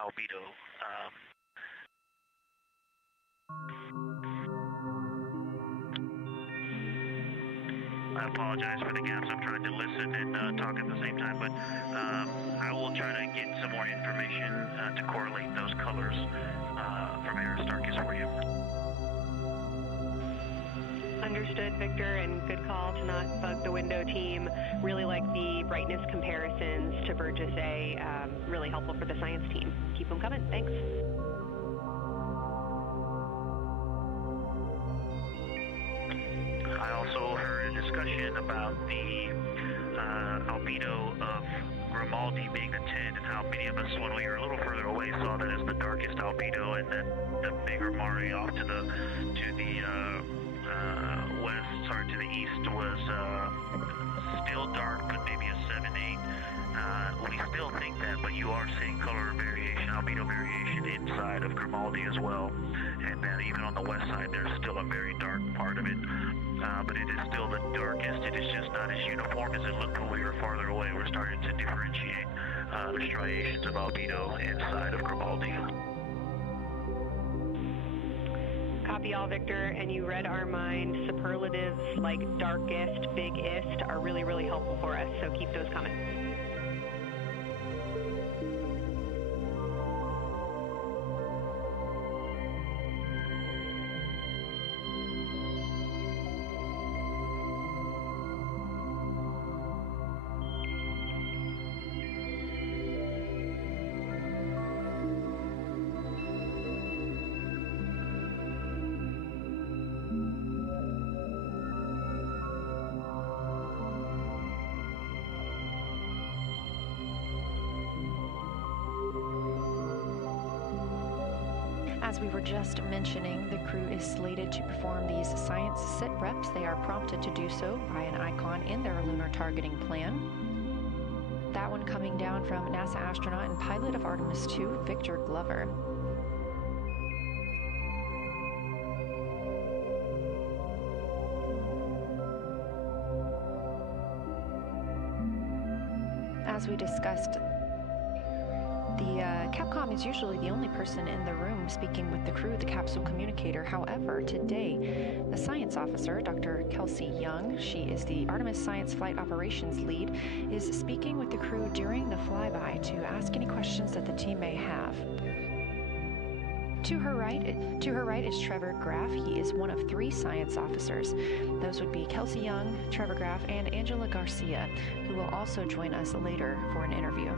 albedo. I apologize for the gaps. I'm trying to listen and talk at the same time, but I will try to get some more information to correlate those colors from Aristarchus for you. Understood, Victor, and good call to not bug the window team. Really like the brightness comparisons to Burgess A. Really helpful for the science team. Keep them coming. Thanks. I also heard a discussion about the albedo of Grimaldi being a 10, and how many of us, when we were a little further away, saw that as the darkest albedo, and then the bigger Mare off to the to the east was still dark, but maybe a 7, 8. We still think that, but you are seeing color variation, albedo variation inside of Grimaldi as well. And then even on the west side, there's still a very dark part of it. But it is still the darkest. It is just not as uniform as it looked when we were farther away. We're starting to differentiate the striations of albedo inside of Grimaldi. Copy all, Victor, and you read our mind. Superlatives like darkest, biggest are really, really helpful for us, so keep those coming. As we were just mentioning, the crew is slated to perform these science sit reps. They are prompted to do so by an icon in their lunar targeting plan. That one coming down from NASA astronaut and pilot of Artemis II, Victor Glover. As we discussed, the Capcom is usually the only person in the room speaking with the crew, the capsule communicator. However, today, the science officer, Dr. Kelsey Young, she is the Artemis Science Flight Operations Lead, is speaking with the crew during the flyby to ask any questions that the team may have. To her right is Trevor Graff. He is one of 3 science officers. Those would be Kelsey Young, Trevor Graff, and Angela Garcia, who will also join us later for an interview.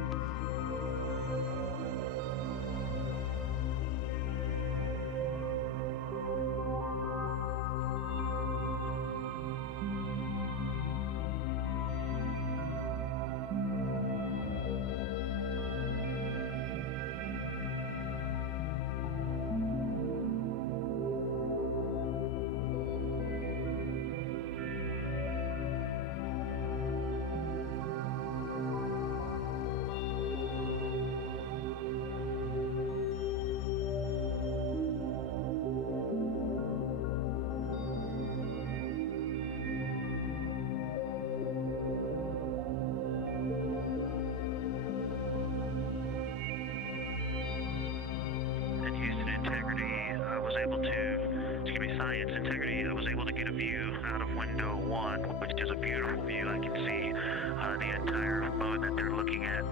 Science integrity, I was able to get a view out of window 1, which is a beautiful view. I can see the entire moon that they're looking at.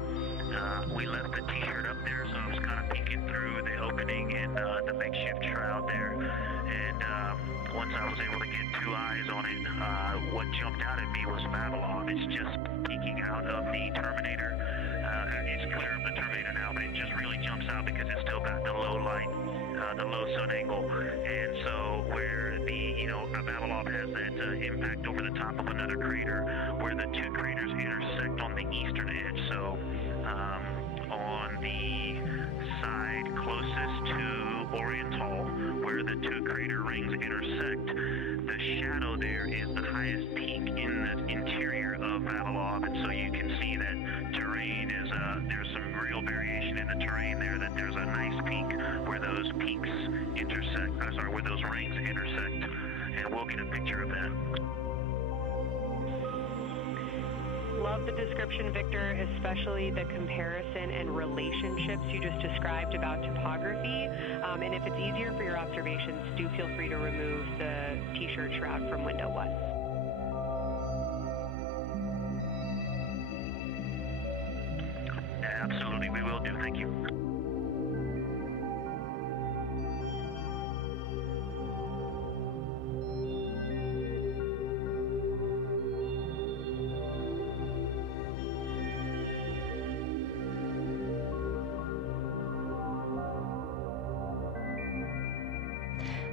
We left the t-shirt up there, so I was kind of peeking through the opening in the makeshift shroud there. And once I was able to get 2 eyes on it, what jumped out at me was Babylon. It's just peeking out of the Terminator. It's clear of the Terminator now, but it just really jumps out because it's still got the low light, the low sun angle. And so where the, Babylon has that impact over the top of another crater, where the 2 craters intersect on the eastern edge. So on the side closest to Oriental, where the 2 crater rings intersect, the shadow there is the highest peak in the interior of Babylon, and so you can see that terrain is, there's some real variation in the terrain there, that there's a nice peak where those peaks intersect, where those rings intersect, and we'll get a picture of that. love the description, Victor, especially the comparison and relationships you just described about topography. And if it's easier for your observations, do feel free to remove the T-shirt shroud from window 1. Absolutely, we will do. Thank you.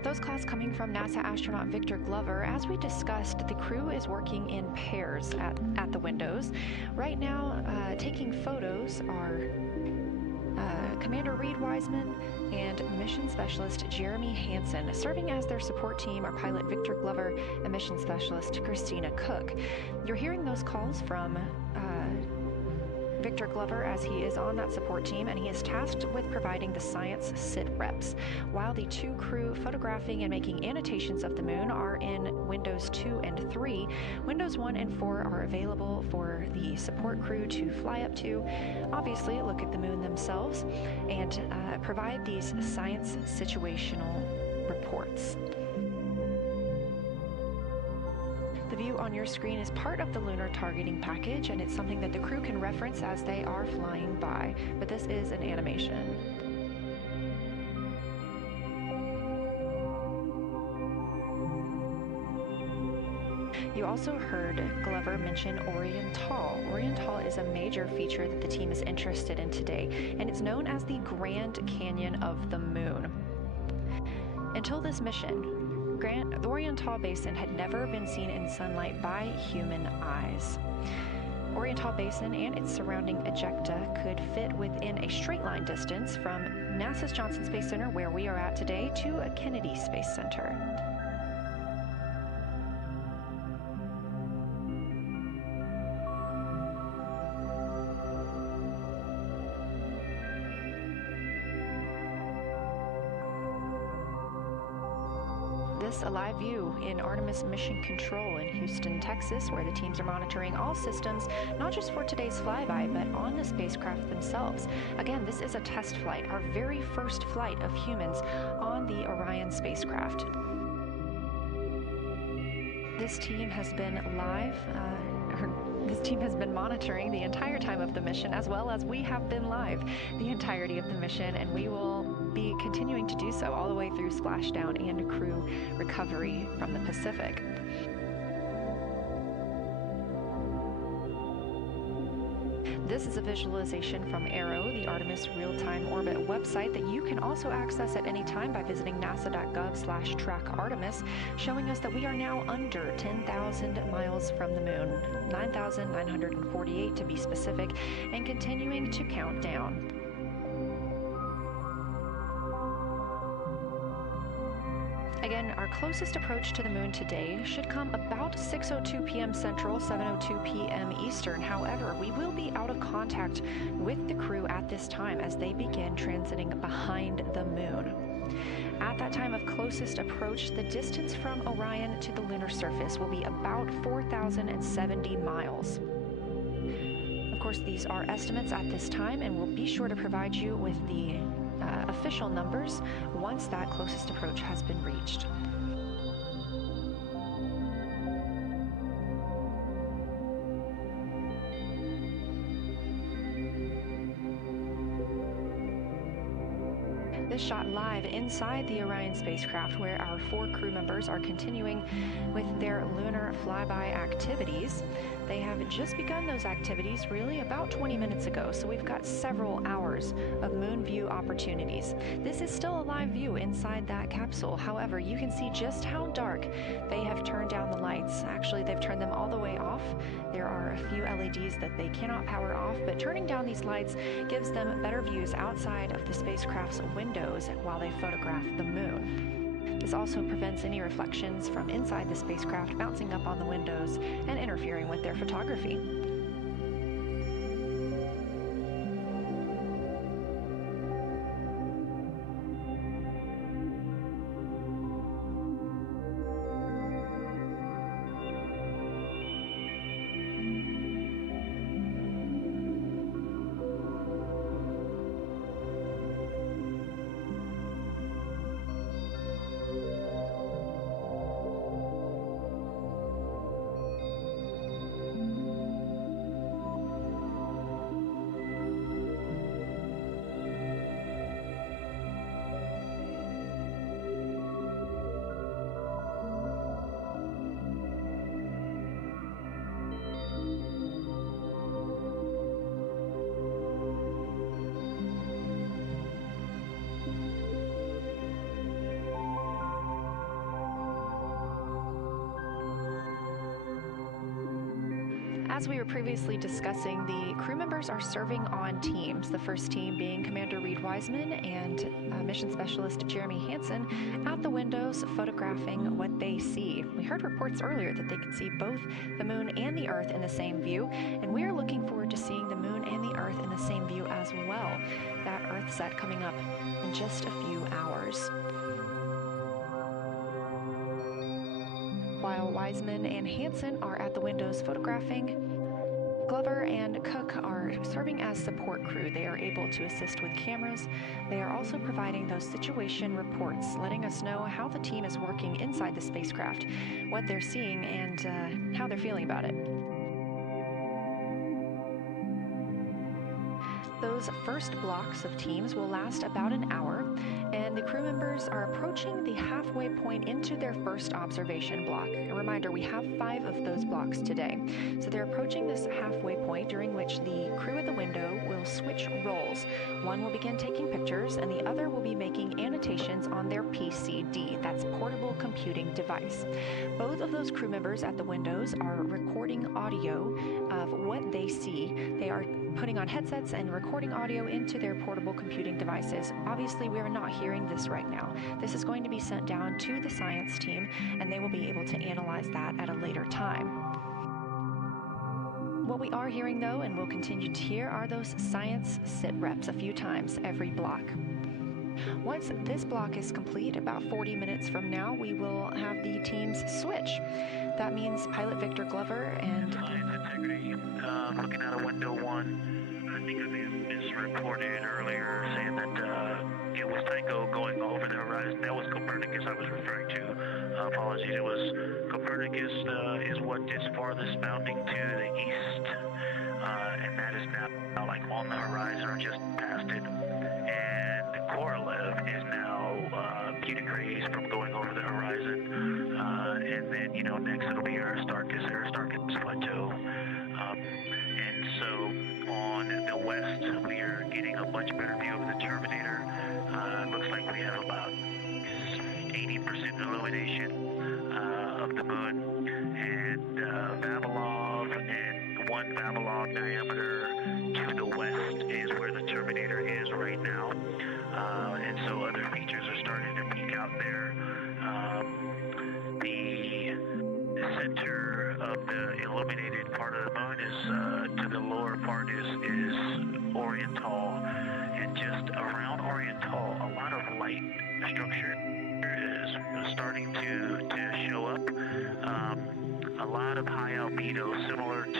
Those calls coming from NASA astronaut Victor Glover. As we discussed, the crew is working in pairs at the windows. Right now, taking photos are Commander Reed Wiseman and Mission Specialist Jeremy Hansen. Serving as their support team are pilot Victor Glover and Mission Specialist Christina Cook. You're hearing those calls from Victor Glover as he is on that support team, and he is tasked with providing the science sit reps, while the two crew photographing and making annotations of the moon are in windows 2 and 3. Windows 1 and 4 are available for the support crew to fly up to, obviously look at the moon themselves, and provide these science situational reports. The view on your screen is part of the lunar targeting package, and it's something that the crew can reference as they are flying by, but this is an animation. You also heard Glover mention Oriental. Oriental is a major feature that the team is interested in today, and it's known as the Grand Canyon of the Moon. Until this mission, the Oriental Basin had never been seen in sunlight by human eyes. Oriental Basin and its surrounding ejecta could fit within a straight line distance from NASA's Johnson Space Center, where we are at today, to a Kennedy Space Center. This a live view in Artemis Mission Control in Houston, Texas, where the teams are monitoring all systems, not just for today's flyby, but on the spacecraft themselves. Again, this is a test flight, our very first flight of humans on the Orion spacecraft. This team has been this team has been monitoring the entire time of the mission, as well as we have been live the entirety of the mission, and we will be continuing to do so all the way through splashdown and crew recovery from the Pacific. This is a visualization from ARROW, the Artemis Real-Time Orbit website that you can also access at any time by visiting nasa.gov/trackartemis, showing us that we are now under 10,000 miles from the moon, 9,948 to be specific, and continuing to count down. Again, our closest approach to the moon today should come about 6:02 p.m. Central, 7:02 p.m. Eastern. However, we will be out of contact with the crew at this time as they begin transiting behind the moon. At that time of closest approach, the distance from Orion to the lunar surface will be about 4,070 miles. Of course, these are estimates at this time, and we'll be sure to provide you with the official numbers once that closest approach has been reached. This shot live inside the Orion spacecraft, where our 4 crew members are continuing with their lunar flyby activities. They have just begun those activities really about 20 minutes ago, so we've got several hours of moon view opportunities. This is still a live view inside that capsule. However, you can see just how dark they have turned down the lights. Actually, they've turned them all the way off. There are a few LEDs that they cannot power off, but turning down these lights gives them better views outside of the spacecraft's windows while they photograph the moon. This also prevents any reflections from inside the spacecraft bouncing up on the windows and interfering with their photography. as we were previously discussing, the crew members are serving on teams. The first team being Commander Reed Wiseman and Mission Specialist Jeremy Hansen at the windows photographing what they see. We heard reports earlier that they could see both the moon and the Earth in the same view, and we are looking forward to seeing the moon and the Earth in the same view as well. That Earth set coming up in just a few hours. While Wiseman and Hansen are at the windows photographing, Glover and Cook are serving as support crew. They are able to assist with cameras. They are also providing those situation reports, letting us know how the team is working inside the spacecraft, what they're seeing, and how they're feeling about it. Those first blocks of teams will last about an hour, and the crew members are approaching the halfway point into their first observation block. A reminder, we have 5 of those blocks today. So they're approaching this halfway point, during which the crew at the window will switch roles. One will begin taking pictures, and the other will be making annotations on their PCD, that's portable computing device. Both of those crew members at the windows are recording audio of what they see. They are putting on headsets and recording audio into their portable computing devices. Obviously, we are not hearing this right now. This is going to be sent down to the science team, and they will be able to analyze that at a later time. What we are hearing, though, and will continue to hear, are those science sit reps a few times every block. Once this block is complete, about 40 minutes from now, we will have the teams switch. That means Pilot Victor Glover and... Science integrity, looking at a window 1. I think I may have misreported earlier, saying that it was Tycho going over the horizon. That was Copernicus I was referring to. Apologies, it was Copernicus is what is farthest bounding to the east, and that is now like on the horizon or just past it. And Korolev is now a few degrees from going over the horizon, and then, you know, next it'll be Aristarchus Plateau. And so on the west, we are getting a much better view of the Terminator. Looks like we have about 80% illumination of the moon, and Vavilov and 1 Vavilov diameter to the west is where the Terminator is right now. And so other features are starting to peek out there. The center of the illuminated part of the moon is, to the lower part is Oriental, and just around Oriental, a lot of light structure is starting to show up. A lot of high albedo, similar to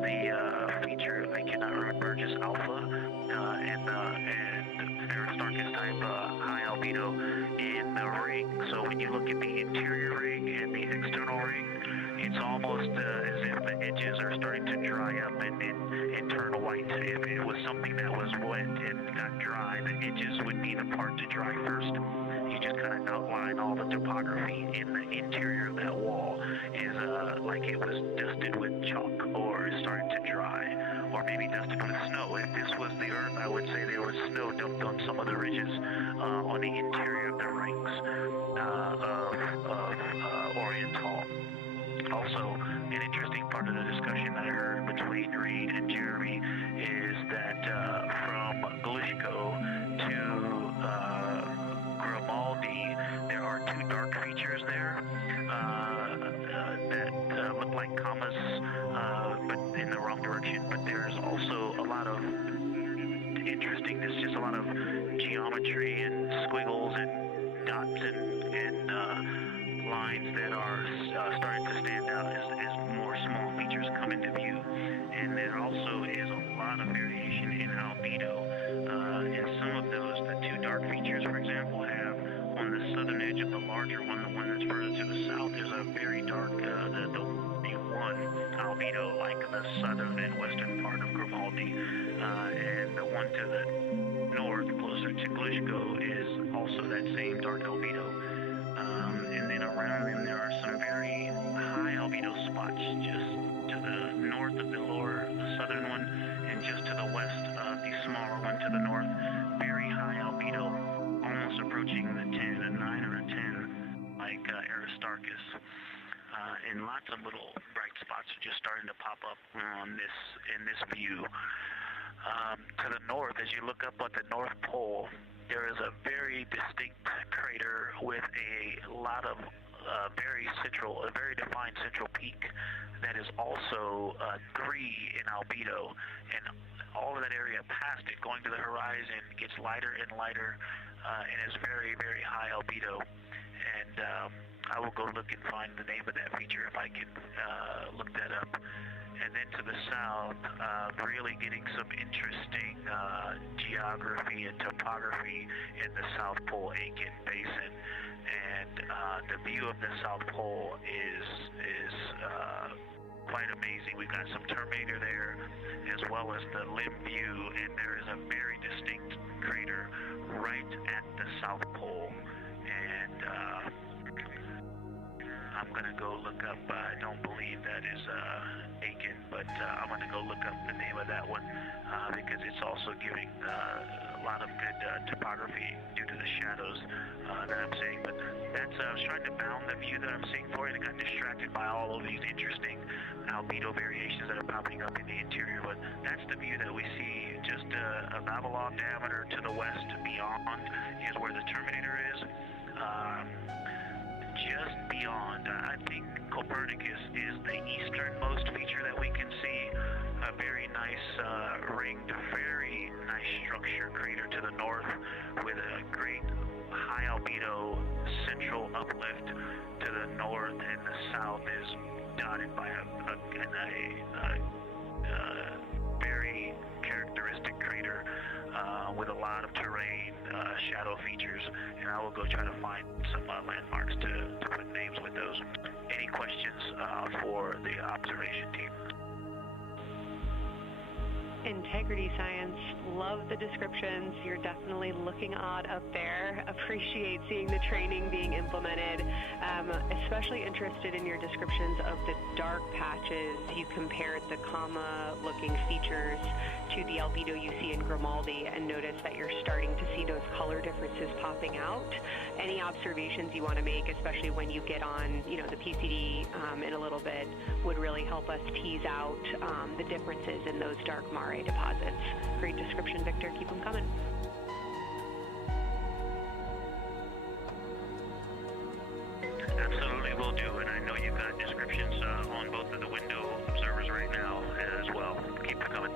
the feature, I cannot remember, just alpha, and Aristarchus type high albedo in the ring. So when you look at the interior ring and the external ring, it's almost as if the edges are starting to dry up and turn white. If it was something that was wet and got dry, the edges would be the part to dry first. You just kind of outline all the topography in the interior of that wall is like it was dusted with chalk, or is starting to dry, or maybe dusted with snow. If this was the Earth, I would say there was snow dumped on some of the ridges on the interior of the rings of Oriental. Also, an interesting part of the discussion that I heard between Reed and Jeremy is that from Glushko to Grimaldi, there are 2 dark features there that look like commas, but in the wrong direction. But there's also a lot of interestingness, just a lot of geometry and squiggles and dots and lines that are starting to stand out as more small features come into view. And there also is a lot of variation in albedo. And some of those, the 2 dark features, for example, have on the southern edge of the larger one, the one that's further to the south, there's a very dark, the one albedo, like the southern and western part of Grimaldi. And the one to the north, closer to Glushko, is also that same dark albedo. And then around them there are some very high albedo spots just to the north of the southern one, and just to the west of the smaller one to the north. Very high albedo, almost approaching the 10, a 9 or a 10, like Aristarchus. and lots of little bright spots are just starting to pop up on in this view. To the north, as you look up at the North Pole, there is a very distinct crater with a lot of a very defined central peak that is also 3 in albedo, and all of that area past it, going to the horizon, gets lighter and lighter, and is very, very high albedo. And I will go look and find the name of that feature if I can look that up. And then to the south, really getting some interesting geography and topography in the South Pole Aiken Basin. And the view of the South Pole is quite amazing. We've got some Terminator there, as well as the limb view, and there is a very distinct crater right at the South Pole. And I'm going to go look up, I don't believe that is Aiken, but I'm going to go look up the name of that one because it's also giving a lot of good topography due to the shadows that I'm seeing. But that's, I was trying to bound the view that I'm seeing for it and got distracted by all of these interesting albedo variations that are popping up in the interior. But that's the view that we see. Just a Babylon diameter to the west beyond is where the Terminator is. Just beyond, I think Copernicus is the easternmost feature that we can see. A very nice ringed, very nice structure crater to the north with a great high albedo central uplift to the north, and the south is dotted by a very characteristic crater with a lot of terrain, shadow features, and I will go try to find some landmarks to put names with those. Any questions for the observation team? Integrity Science, love the descriptions. You're definitely looking odd up there. Appreciate seeing the training being implemented. Especially interested in your descriptions of the dark patches. You compared the comma-looking features to the albedo you see in Grimaldi, and notice that you're starting to see those color differences popping out. Any observations you want to make, especially when you get on, the PCD in a little bit, would really help us tease out the differences in those dark mare deposits. Great description, Victor. Keep them coming. Absolutely will do, and I know you've got descriptions on both of the window observers right now as well. Keep them coming.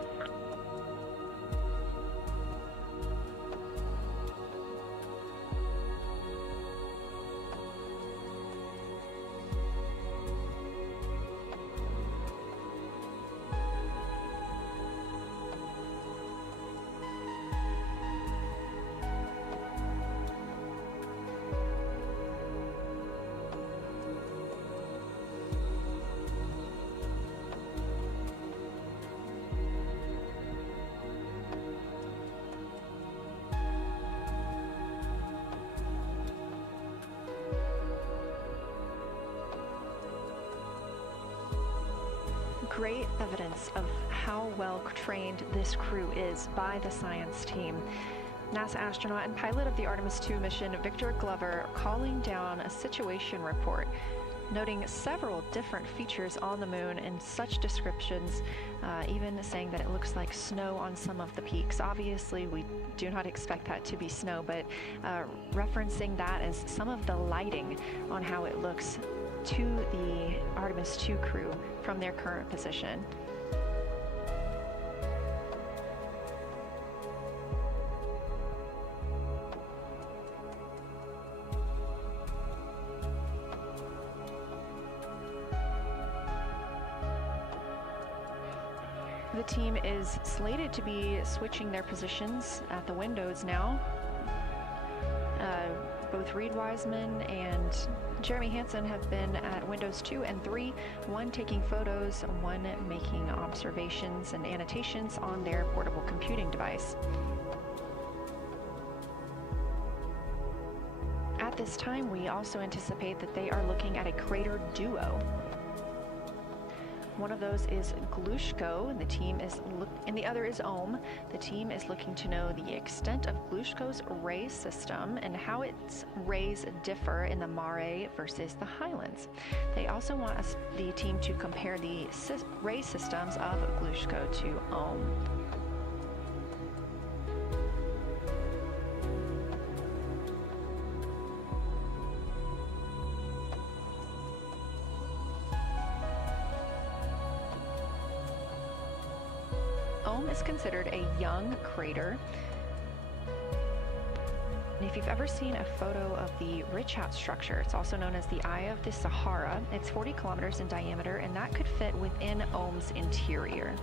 Great evidence of how well trained this crew is by the science team. NASA astronaut and pilot of the Artemis II mission, Victor Glover, calling down a situation report, noting several different features on the moon in such descriptions, even saying that it looks like snow on some of the peaks. Obviously, we do not expect that to be snow, but referencing that as some of the lighting on how it looks to the Artemis II crew from their current position. The team is slated to be switching their positions at the windows now. Both Reed Wiseman and Jeremy Hansen have been at windows 2 and 3, one taking photos, one making observations and annotations on their portable computing device. At this time, we also anticipate that they are looking at a crater duo. One of those is Glushko, and the other is Ohm. The team is looking to know the extent of Glushko's ray system and how its rays differ in the Mare versus the Highlands. They also want the team to compare the ray systems of Glushko to Ohm. Ohm is considered a young crater. And if you've ever seen a photo of the Richat structure, it's also known as the Eye of the Sahara. It's 40 kilometers in diameter, and that could fit within Ohm's interior.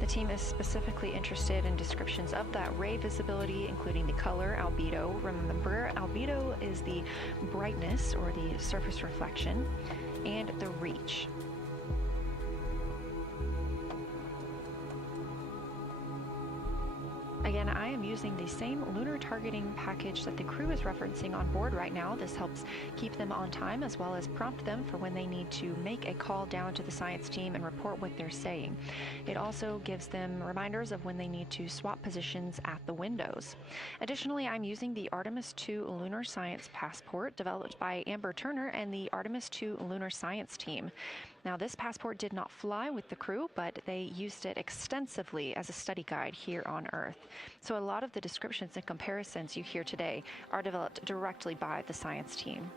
The team is specifically interested in descriptions of that ray visibility, including the color, albedo. Remember, albedo is the brightness or the surface reflection, and the reach. Again, I am using the same lunar targeting package that the crew is referencing on board right now. This helps keep them on time as well as prompt them for when they need to make a call down to the science team and report what they're saying. It also gives them reminders of when they need to swap positions at the windows. Additionally, I'm using the Artemis II Lunar Science Passport developed by Amber Turner and the Artemis II Lunar Science team. Now, this passport did not fly with the crew, but they used it extensively as a study guide here on Earth. So a lot of the descriptions and comparisons you hear today are developed directly by the science team.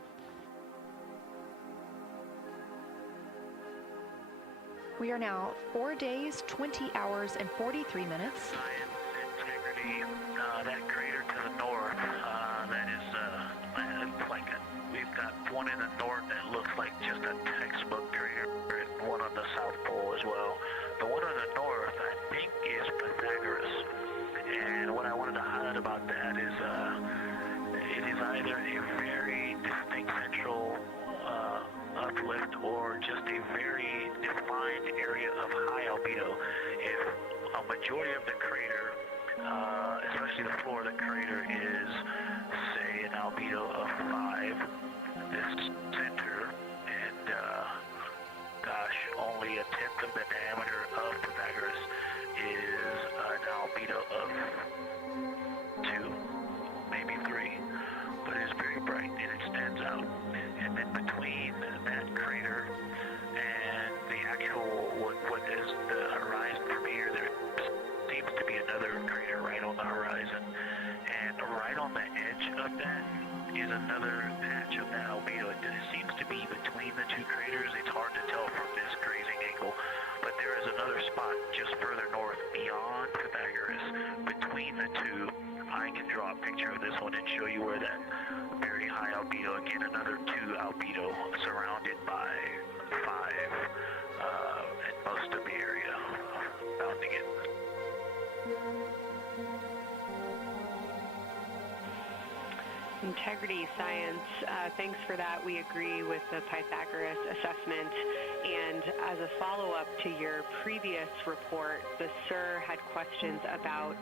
We are now 4 days, 20 hours, and 43 minutes. Science integrity, that crater to the north, we've got one in the north that looks like just a textbook crater, and one on the south pole as well. The one on the north, I think, is Pythagoras. And what I wanted to highlight about that is it is either a very distinct central uplift or just a very defined area of high albedo. If a majority of the crater, especially the floor of the crater, is, say, an albedo of 5, this center, and only a tenth of the diameter of Pythagoras is an albedo of 2, maybe 3, but it is very bright and it stands out. And then between that crater and the actual, what is the horizon from here, there seems to be another crater right on the horizon. And right on the edge of that is another patch of that albedo. It seems to be between the two craters. It's hard to tell from this grazing angle, but there is another spot just further north beyond Pythagoras. Between the two, I can draw a picture of this one and show you where that very high albedo, again another 2 albedo surrounded by 5, and most of the area bounding it. Integrity science, thanks for that. We agree with the Pythagoras assessment. And as a follow-up to your previous report, the SIR had questions about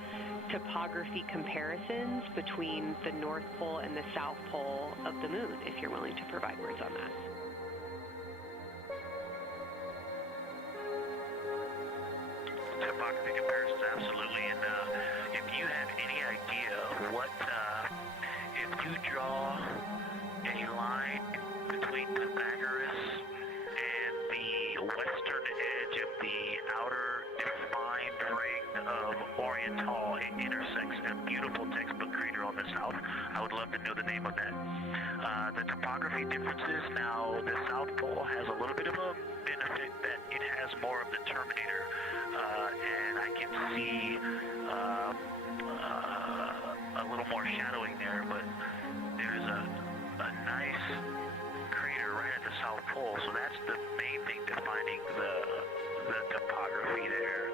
topography comparisons between the North Pole and the South Pole of the Moon, if you're willing to provide words on that. Topography comparisons, absolutely. And if you have any idea what, if you draw a line between Pythagoras and the western edge of the outer defined ring of Oriental, it intersects a beautiful textbook crater on the south. I would love to know the name of that. The topography differences, now the South Pole has a little bit of a benefit that it has more of the Terminator, and I can see a little more shadowing there, but there's a nice crater right at the South Pole, so that's the main thing defining the topography there.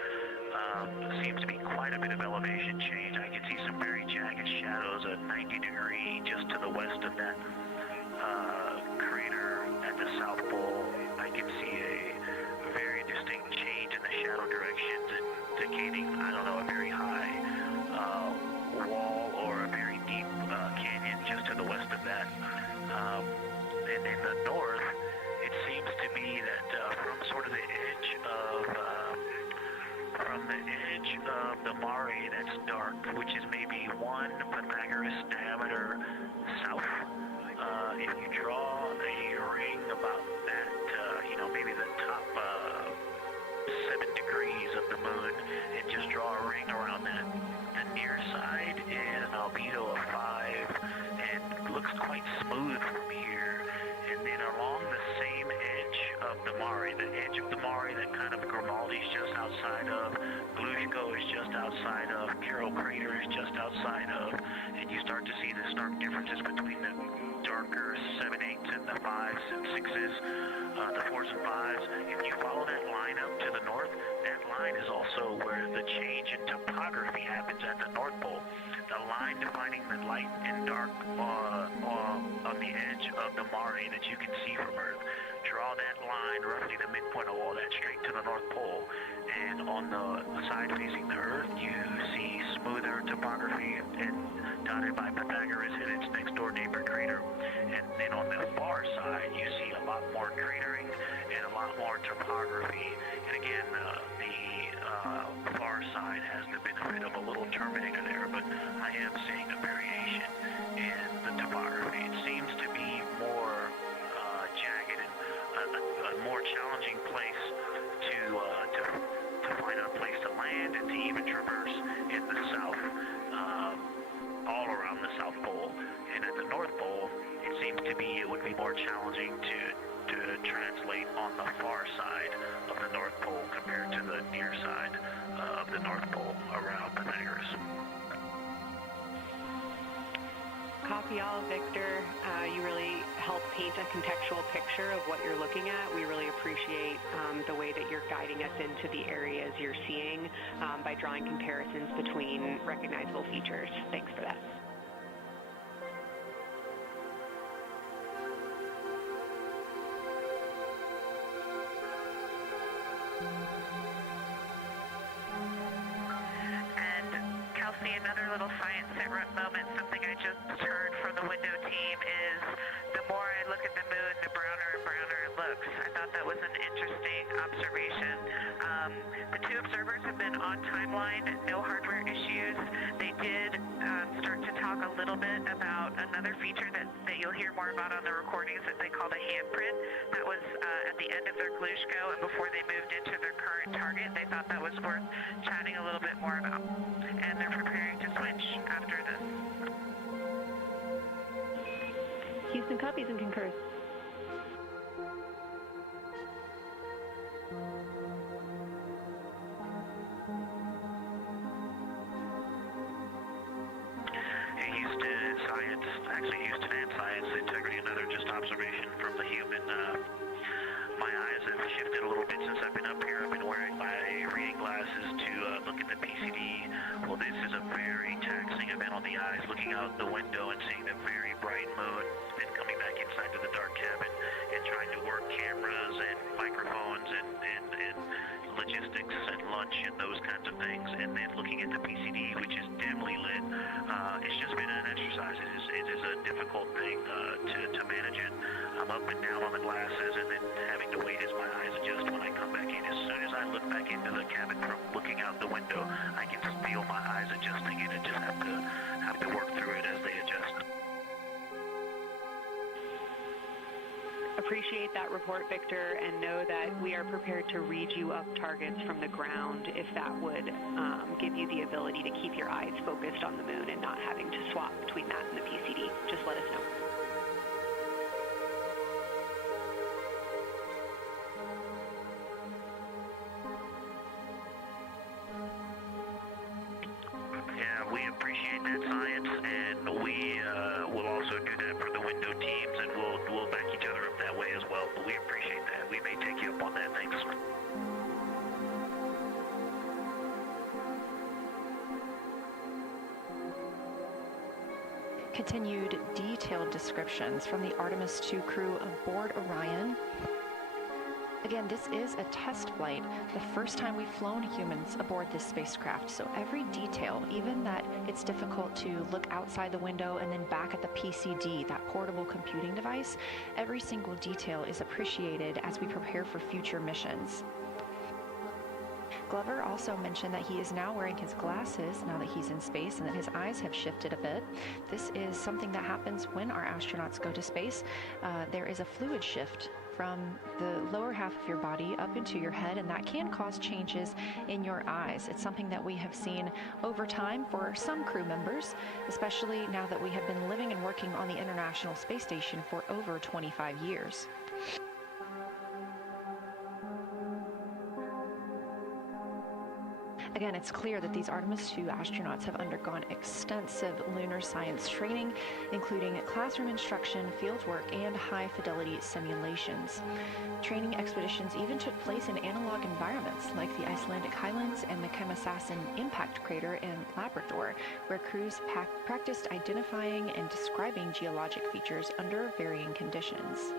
Seems to be quite a bit of elevation change. I can see some very jagged shadows, a 90-degree just to the west of that crater at the South Pole. I can see a very distinct change in the shadow directions, indicating, I don't know, a very high wall or a very deep canyon just to the west of that. the mare that's dark, which is maybe 1 Pythagoras diameter south. If you draw a ring about that, maybe the top 7 degrees of the moon, and just draw a ring around that, the near side is an albedo of 5 and looks quite smooth from here. And then along the same edge of the mare, the edge of the mare that kind of Grimaldi's just outside of, Glushko is just outside of, Carroll Crater is just outside of, and you start to see the stark differences between the darker 7/8 and the 5s and 6s, the 4s and 5s. If you follow that line up to the north, that line is also where the change in topography happens at the North Pole. The line defining the light and dark on the edge of the mare that you can see from Earth. Draw that line, roughly the midpoint of all that, straight to the North Pole. And on the side facing the Earth, you see smoother topography and dotted by Pythagoras and its next door neighbor crater. And then on the far side, you see a lot more cratering and a lot more topography. And again, the far side has the benefit of a little terminator there, but I am seeing a variation in the topography. It seems to be more jagged and a more challenging place to find a place to land and to even traverse in the south, all around the South Pole. And at the North Pole, it seems to be it would be more challenging to translate on the far side of the North Pole compared to the near side of the North Pole around Pythagoras. Copy all, Victor. You really help paint a contextual picture of what you're looking at. We really appreciate the way that you're guiding us into the areas you're seeing by drawing comparisons between recognizable features. Thanks for that. Another little science moment, something I just heard from the window team is the more I look at the moon, the browner and browner it looks. I thought that was an interesting observation. The 2 observers have been on timeline, no hardware issues. They did start to talk a little bit about another feature that you'll hear more about on the recordings that they called a handprint. That was at the end of their Glushko and before they moved into their current target. They thought that was worth chatting a little bit more about. And they're preparing to switch after this. Houston copies and concurs. Houston and science, integrity, another just observation from the human. My eyes have shifted a little bit since I've been up here. I've been wearing my reading glasses to look at the PCD. Well, this is a very taxing event on the eyes, looking out the window and seeing the very bright moon, then coming back inside to the dark cabin and trying to work cameras and microphones and logistics and lunch and those kinds of things, and then looking at the PCD, which is dimly lit. It's just been an exercise. It is a difficult thing to manage it. I'm up and down on the glasses and then having to wait as my eyes adjust when I come back in. As soon as I look back into the cabin from looking out the window, I can feel my eyes adjusting, and I just have to work through it as they adjust. Appreciate that report, Victor, and know that we are prepared to read you up targets from the ground if that would give you the ability to keep your eyes focused on the moon and not having to swap between that and the PCD. Just let us know. Yeah, we appreciate that, science, and we will also do that for the window teams, and we'll back each other up that way as well. But we appreciate that. We may take you up on that. Thanks. Continued detailed descriptions from the Artemis II crew aboard Orion. Again, this is a test flight, the first time we've flown humans aboard this spacecraft, so every detail, even that it's difficult to look outside the window and then back at the PCD, that portable computing device, every single detail is appreciated as we prepare for future missions. Glover also mentioned that he is now wearing his glasses now that he's in space and that his eyes have shifted a bit. This is something that happens when our astronauts go to space. There is a fluid shift from the lower half of your body up into your head, and that can cause changes in your eyes. It's something that we have seen over time for some crew members, especially now that we have been living and working on the International Space Station for over 25 years. Again, it's clear that these Artemis II astronauts have undergone extensive lunar science training, including classroom instruction, fieldwork, and high-fidelity simulations. Training expeditions even took place in analog environments like the Icelandic Highlands and the quimeras impact crater in Labrador, where crews practiced identifying and describing geologic features under varying conditions.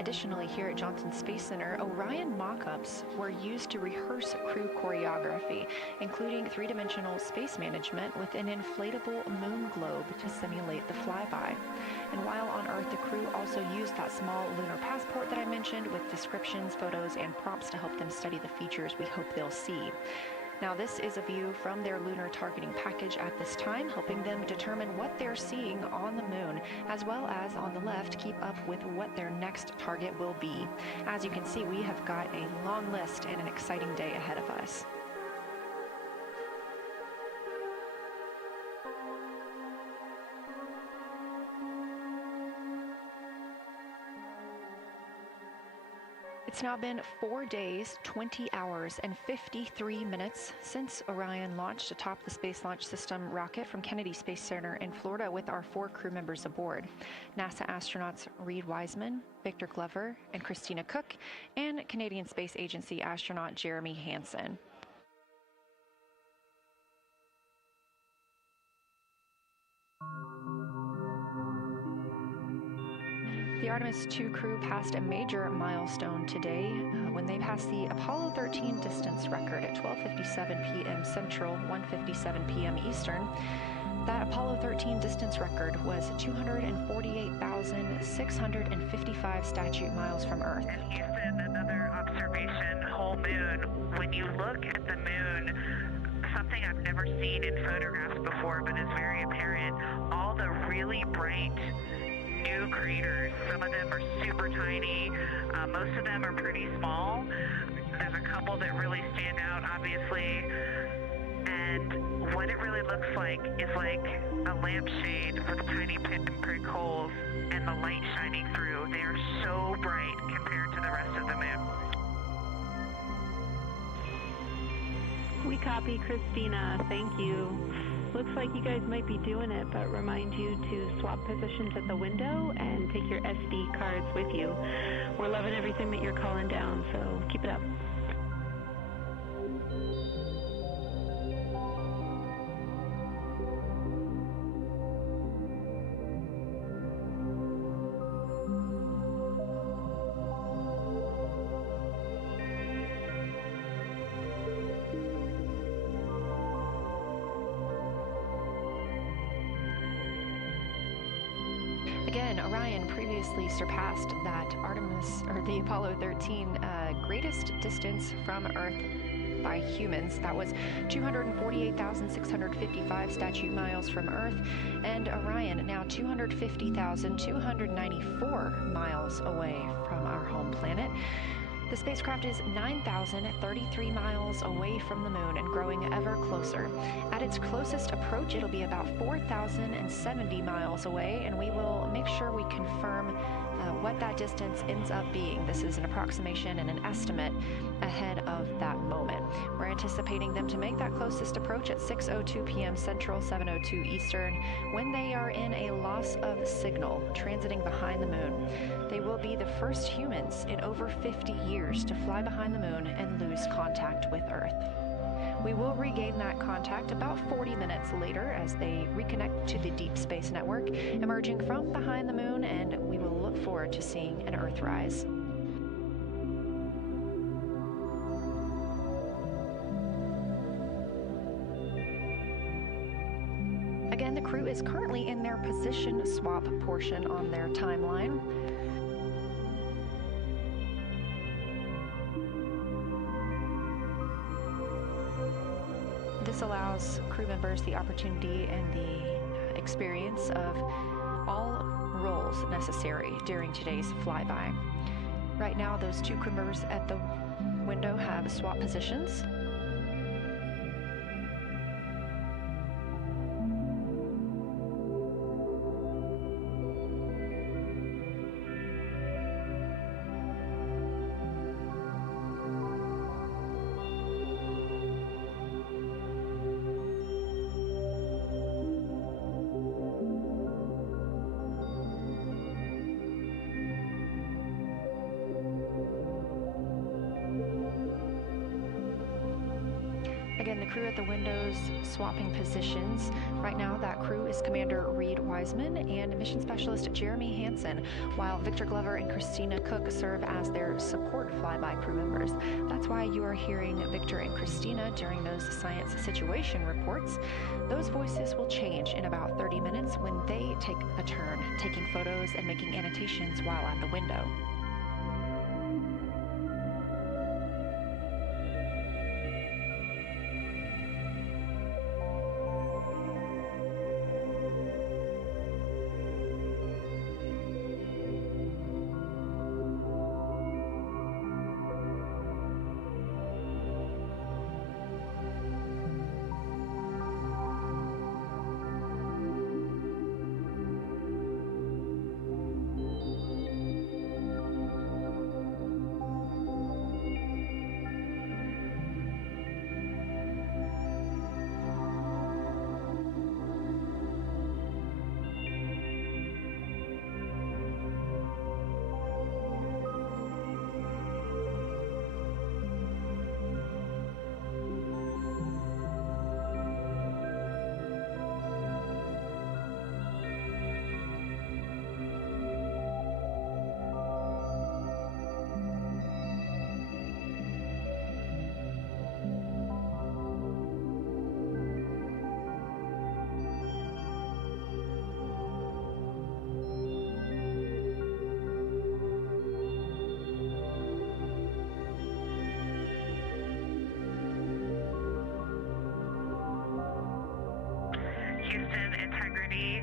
Additionally, here at Johnson Space Center, Orion mock-ups were used to rehearse crew choreography, including three-dimensional space management with an inflatable moon globe to simulate the flyby. And while on Earth, the crew also used that small lunar passport that I mentioned with descriptions, photos, and prompts to help them study the features we hope they'll see. Now, this is a view from their lunar targeting package at this time, helping them determine what they're seeing on the moon, as well as on the left, keep up with what their next target will be. As you can see, we have got a long list and an exciting day ahead of us. It's now been 4 days, 20 hours, and 53 minutes since Orion launched atop the Space Launch System rocket from Kennedy Space Center in Florida with our 4 crew members aboard: NASA astronauts Reed Wiseman, Victor Glover, and Christina Cook, and Canadian Space Agency astronaut Jeremy Hansen. The Artemis II crew passed a major milestone today when they passed the Apollo 13 distance record at 12:57 p.m. Central, 1:57 p.m. Eastern. That Apollo 13 distance record was 248,655 statute miles from Earth. And Houston, another observation, whole moon. When you look at the moon, something I've never seen in photographs before, but is very apparent, all the really bright new craters. Some of them are super tiny. Most of them are pretty small. There's a couple that really stand out, obviously. And what it really looks like is like a lampshade with tiny pinprick holes and the light shining through. They are so bright compared to the rest of the moon. We copy, Christina. Thank you. Looks like you guys might be doing it, but remind you to swap positions at the window and take your SD cards with you. We're loving everything that you're calling down, so keep it up. Again, Orion previously surpassed that the Apollo 13 greatest distance from Earth by humans. That was 248,655 statute miles from Earth, and Orion now 250,294 miles away from our home planet. The spacecraft is 9,033 miles away from the moon and growing ever closer. At its closest approach, it'll be about 4,070 miles away, and we will make sure we confirm what that distance ends up being. This is an approximation and an estimate ahead of that moment. We're anticipating them to make that closest approach at 6:02 p.m. Central, 7:02 Eastern, when they are in a loss of signal, transiting behind the moon. They will be the first humans in over 50 years to fly behind the moon and lose contact with Earth. We will regain that contact about 40 minutes later as they reconnect to the Deep Space Network, emerging from behind the moon, and we will look forward to seeing an Earthrise. Again, the crew is currently in their position swap portion on their timeline. This allows crew members the opportunity and the experience of all roles necessary during today's flyby. Right now, those two crew members at the window have swapped positions. Again, the crew at the windows swapping positions. Right now, that crew is Commander Reed Wiseman and Mission Specialist Jeremy Hansen, while Victor Glover and Christina Cook serve as their support flyby crew members. That's why you are hearing Victor and Christina during those science situation reports. Those voices will change in about 30 minutes when they take a turn, taking photos and making annotations while at the window. Houston, integrity.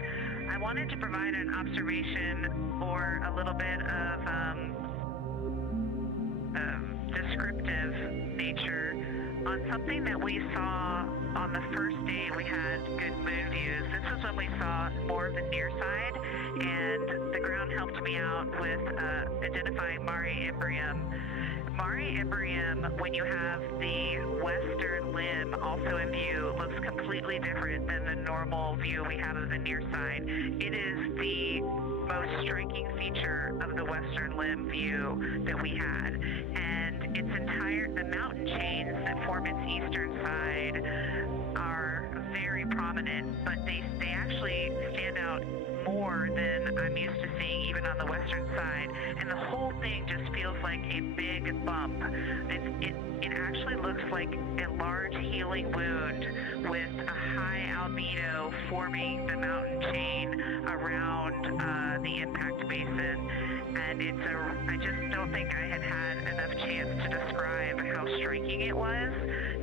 I wanted to provide an observation or a little bit of descriptive nature on something that we saw on the first day we had good moon views. This is when we saw more of the near side, and the ground helped me out with identifying Mare Imbrium. Mare Imbrium, when you have the western limb also in view, looks completely different than the normal view we have of the near side. It is the most striking feature of the western limb view that we had. And the mountain chains that form its eastern side are very prominent, but they actually stand out more than I'm used to seeing even on the western side, and the whole thing just feels like a big bump. It actually looks like a large healing wound with a high albedo forming the mountain chain around the impact basin, and I just don't think I had enough chance to describe how striking it was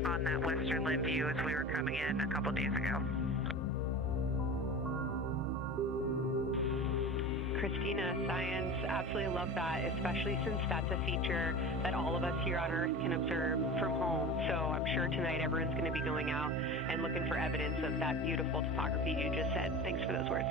on that western limb view as we were coming in a couple days ago. Christina, science, absolutely love that, especially since that's a feature that all of us here on Earth can observe from home. So I'm sure tonight everyone's going to be going out and looking for evidence of that beautiful topography you just said. Thanks for those words.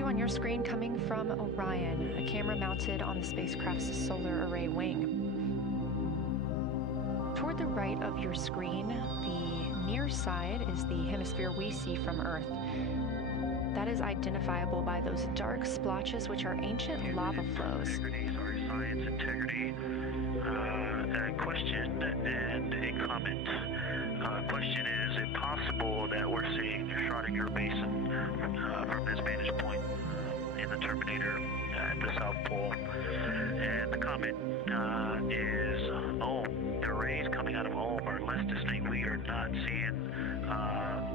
view on your screen coming from Orion, a camera mounted on the spacecraft's solar array wing. Toward the right of your screen, the near side is the hemisphere we see from Earth. That is identifiable by those dark splotches, which are ancient lava flows. Sorry, science integrity. A question and a comment. Question is it possible that we're seeing Schrödinger basin from this vantage point in the Terminator at the South Pole? And the comment is, the rays coming out of Ohm are less distinct. We are not seeing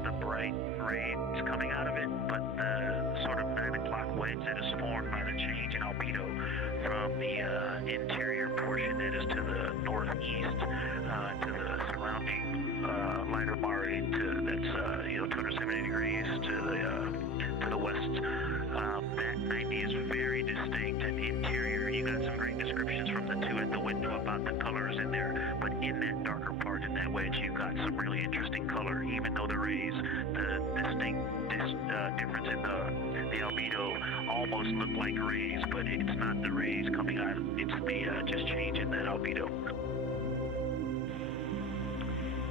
the bright rays coming out of it, but the sort of 9 o'clock wedge that is formed by the change in albedo from the interior portion that is to the northeast to the surrounding lighter mare that's 270 degrees to the west. That 90 is very distinct and interior. You got some great descriptions from the two at the window about the colors in there, but in that darker part in that wedge, you've got some really interesting color. Even though the rays, the distinct difference in the albedo almost look like rays, but it's not the rays coming out. It's the just change in that albedo.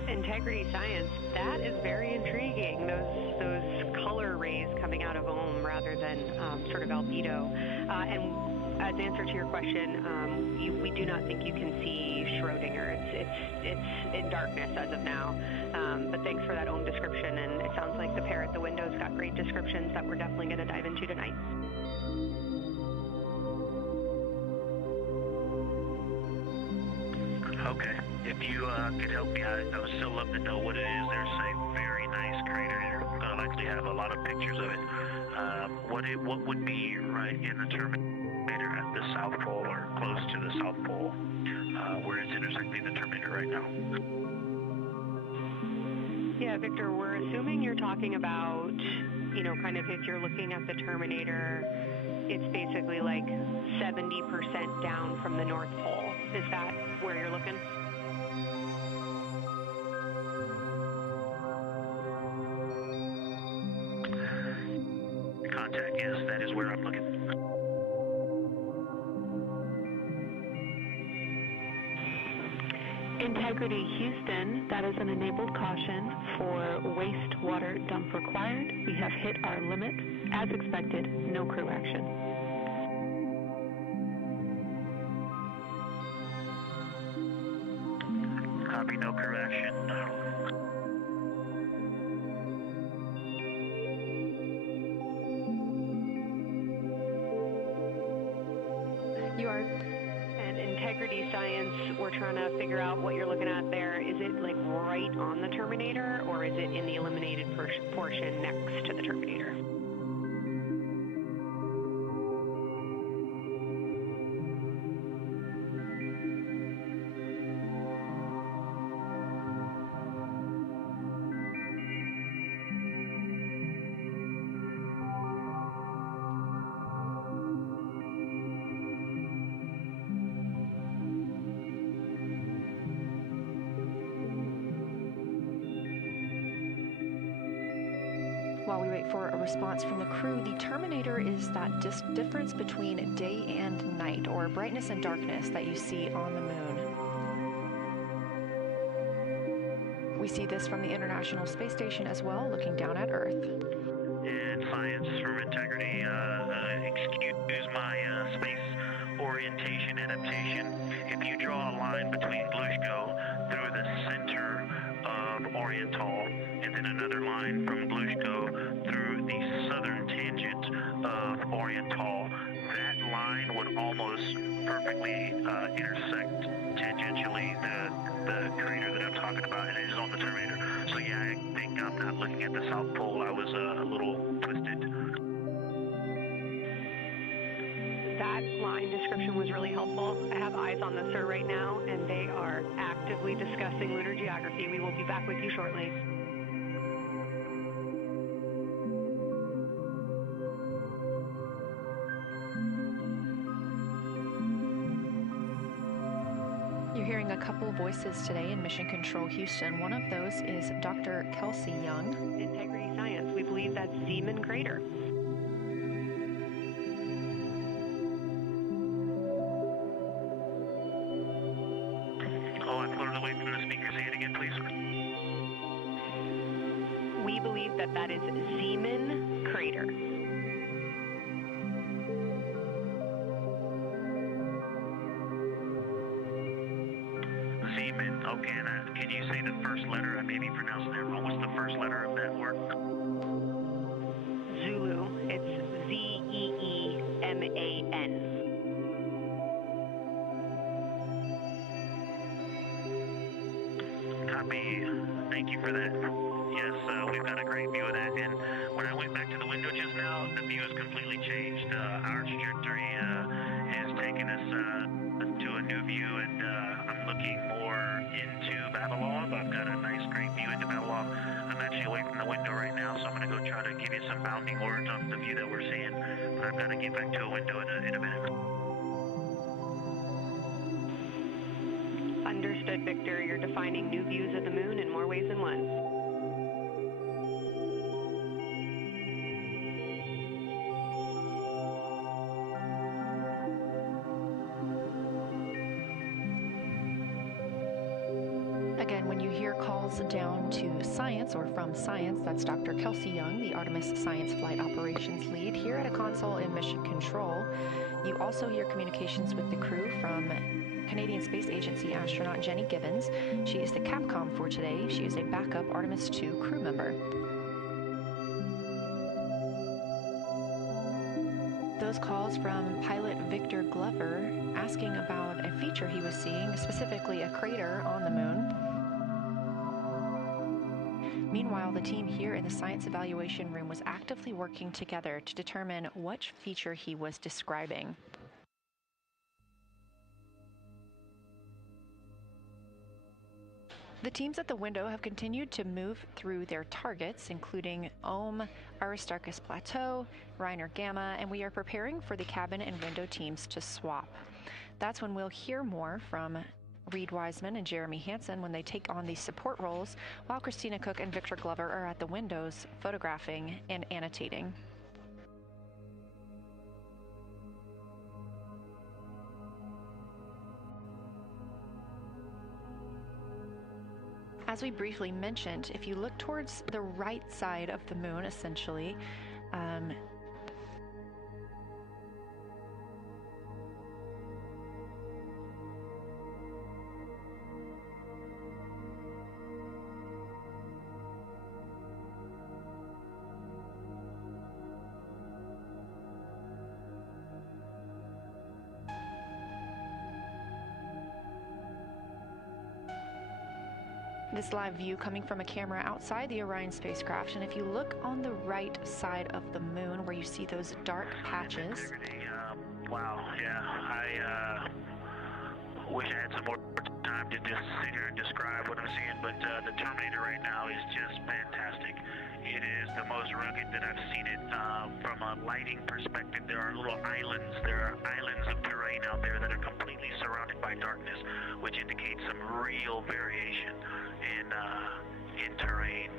Integrity science, that is very intriguing. Those color rays coming out of Ohm rather than sort of albedo. And as answer to your question, we do not think you can see Schrödinger. It's in darkness as of now. But thanks for that Ohm description, and it sounds like the pair at the window's got great descriptions that we're definitely going to dive into tonight. Okay. If you could help me, I would still love to know what it is. There's a very nice crater. You're going to likely have a lot of pictures of it. What would be right in the Terminator at the South Pole or close to the South Pole, where it's intersecting the Terminator right now? Yeah, Victor, we're assuming you're talking about, kind of if you're looking at the Terminator, it's basically like 70% down from the North Pole. Is that where you're looking? Contact, yes, that is where I'm looking. Integrity Houston, that is an enabled caution for wastewater dump required. We have hit our limit. As expected, no crew action. Copy, no crew action. You are. And integrity science, we're trying to figure out what you're looking at there. Is it like right on the Terminator, or is it in the eliminated portion next to the Terminator? While we wait for a response from the crew, the Terminator is that difference between day and night, or brightness and darkness, that you see on the moon. We see this from the International Space Station as well, looking down at Earth. And science from integrity, excuse my space orientation adaptation. If you draw a line between Glushko through the center of Oriental, and then another line from Glushko through the southern tangent of Oriental, that line would almost perfectly intersect tangentially the crater that I'm talking about, and it is on the Terminator. So yeah, I think I'm not looking at the South Pole. I was a little twisted. That line description was really helpful. I have eyes on the SIR right now, and they are actively discussing lunar geography. We will be back with you shortly. You're hearing a couple voices today in Mission Control Houston. One of those is Dr. Kelsey Young. Integrity Science, we believe that's Zeeman Crater. That is Zeeman Crater. Zeeman, okay, and can you say the first letter? I may be pronouncing that wrong. What's the first letter of that word? Zulu. It's Zeeman. Copy. Thank you for that. Yes, we've got a great view of that. And when I went back to the window just now, the view has completely changed. Our trajectory has taken us to a new view, and I'm looking more into Babylon. I've got a nice, great view into Babylon. I'm actually away from the window right now, so I'm going to go try to give you some bounding words on the view that we're seeing. But I've got to get back to a window in a minute. Understood, Victor. You're defining new views of the moon in more ways than one. Again, when you hear calls down to science or from science, that's Dr. Kelsey Young, the Artemis Science Flight Operations Lead here at a console in Mission Control. You also hear communications with the crew from Canadian Space Agency astronaut Jenny Gibbons. She is the Capcom for today. She is a backup Artemis II crew member. Those calls from pilot Victor Glover asking about a feature he was seeing, specifically a crater on the moon. Meanwhile, the team here in the science evaluation room was actively working together to determine which feature he was describing. The teams at the window have continued to move through their targets, including Aristarchus Plateau, Reiner Gamma, and we are preparing for the cabin and window teams to swap. That's when we'll hear more from Reed Wiseman and Jeremy Hansen when they take on these support roles, while Christina Cook and Victor Glover are at the windows photographing and annotating. As we briefly mentioned, if you look towards the right side of the moon, essentially, this live view coming from a camera outside the Orion spacecraft, and if you look on the right side of the moon where you see those dark patches. Wow, yeah, I wish I had some more time to just sit here and describe what I'm seeing, but the Terminator right now is just fantastic. It is the most rugged that I've seen it. From a lighting perspective, there are little islands. There are islands of terrain out there that are completely surrounded by darkness, which indicates some real variation in terrain.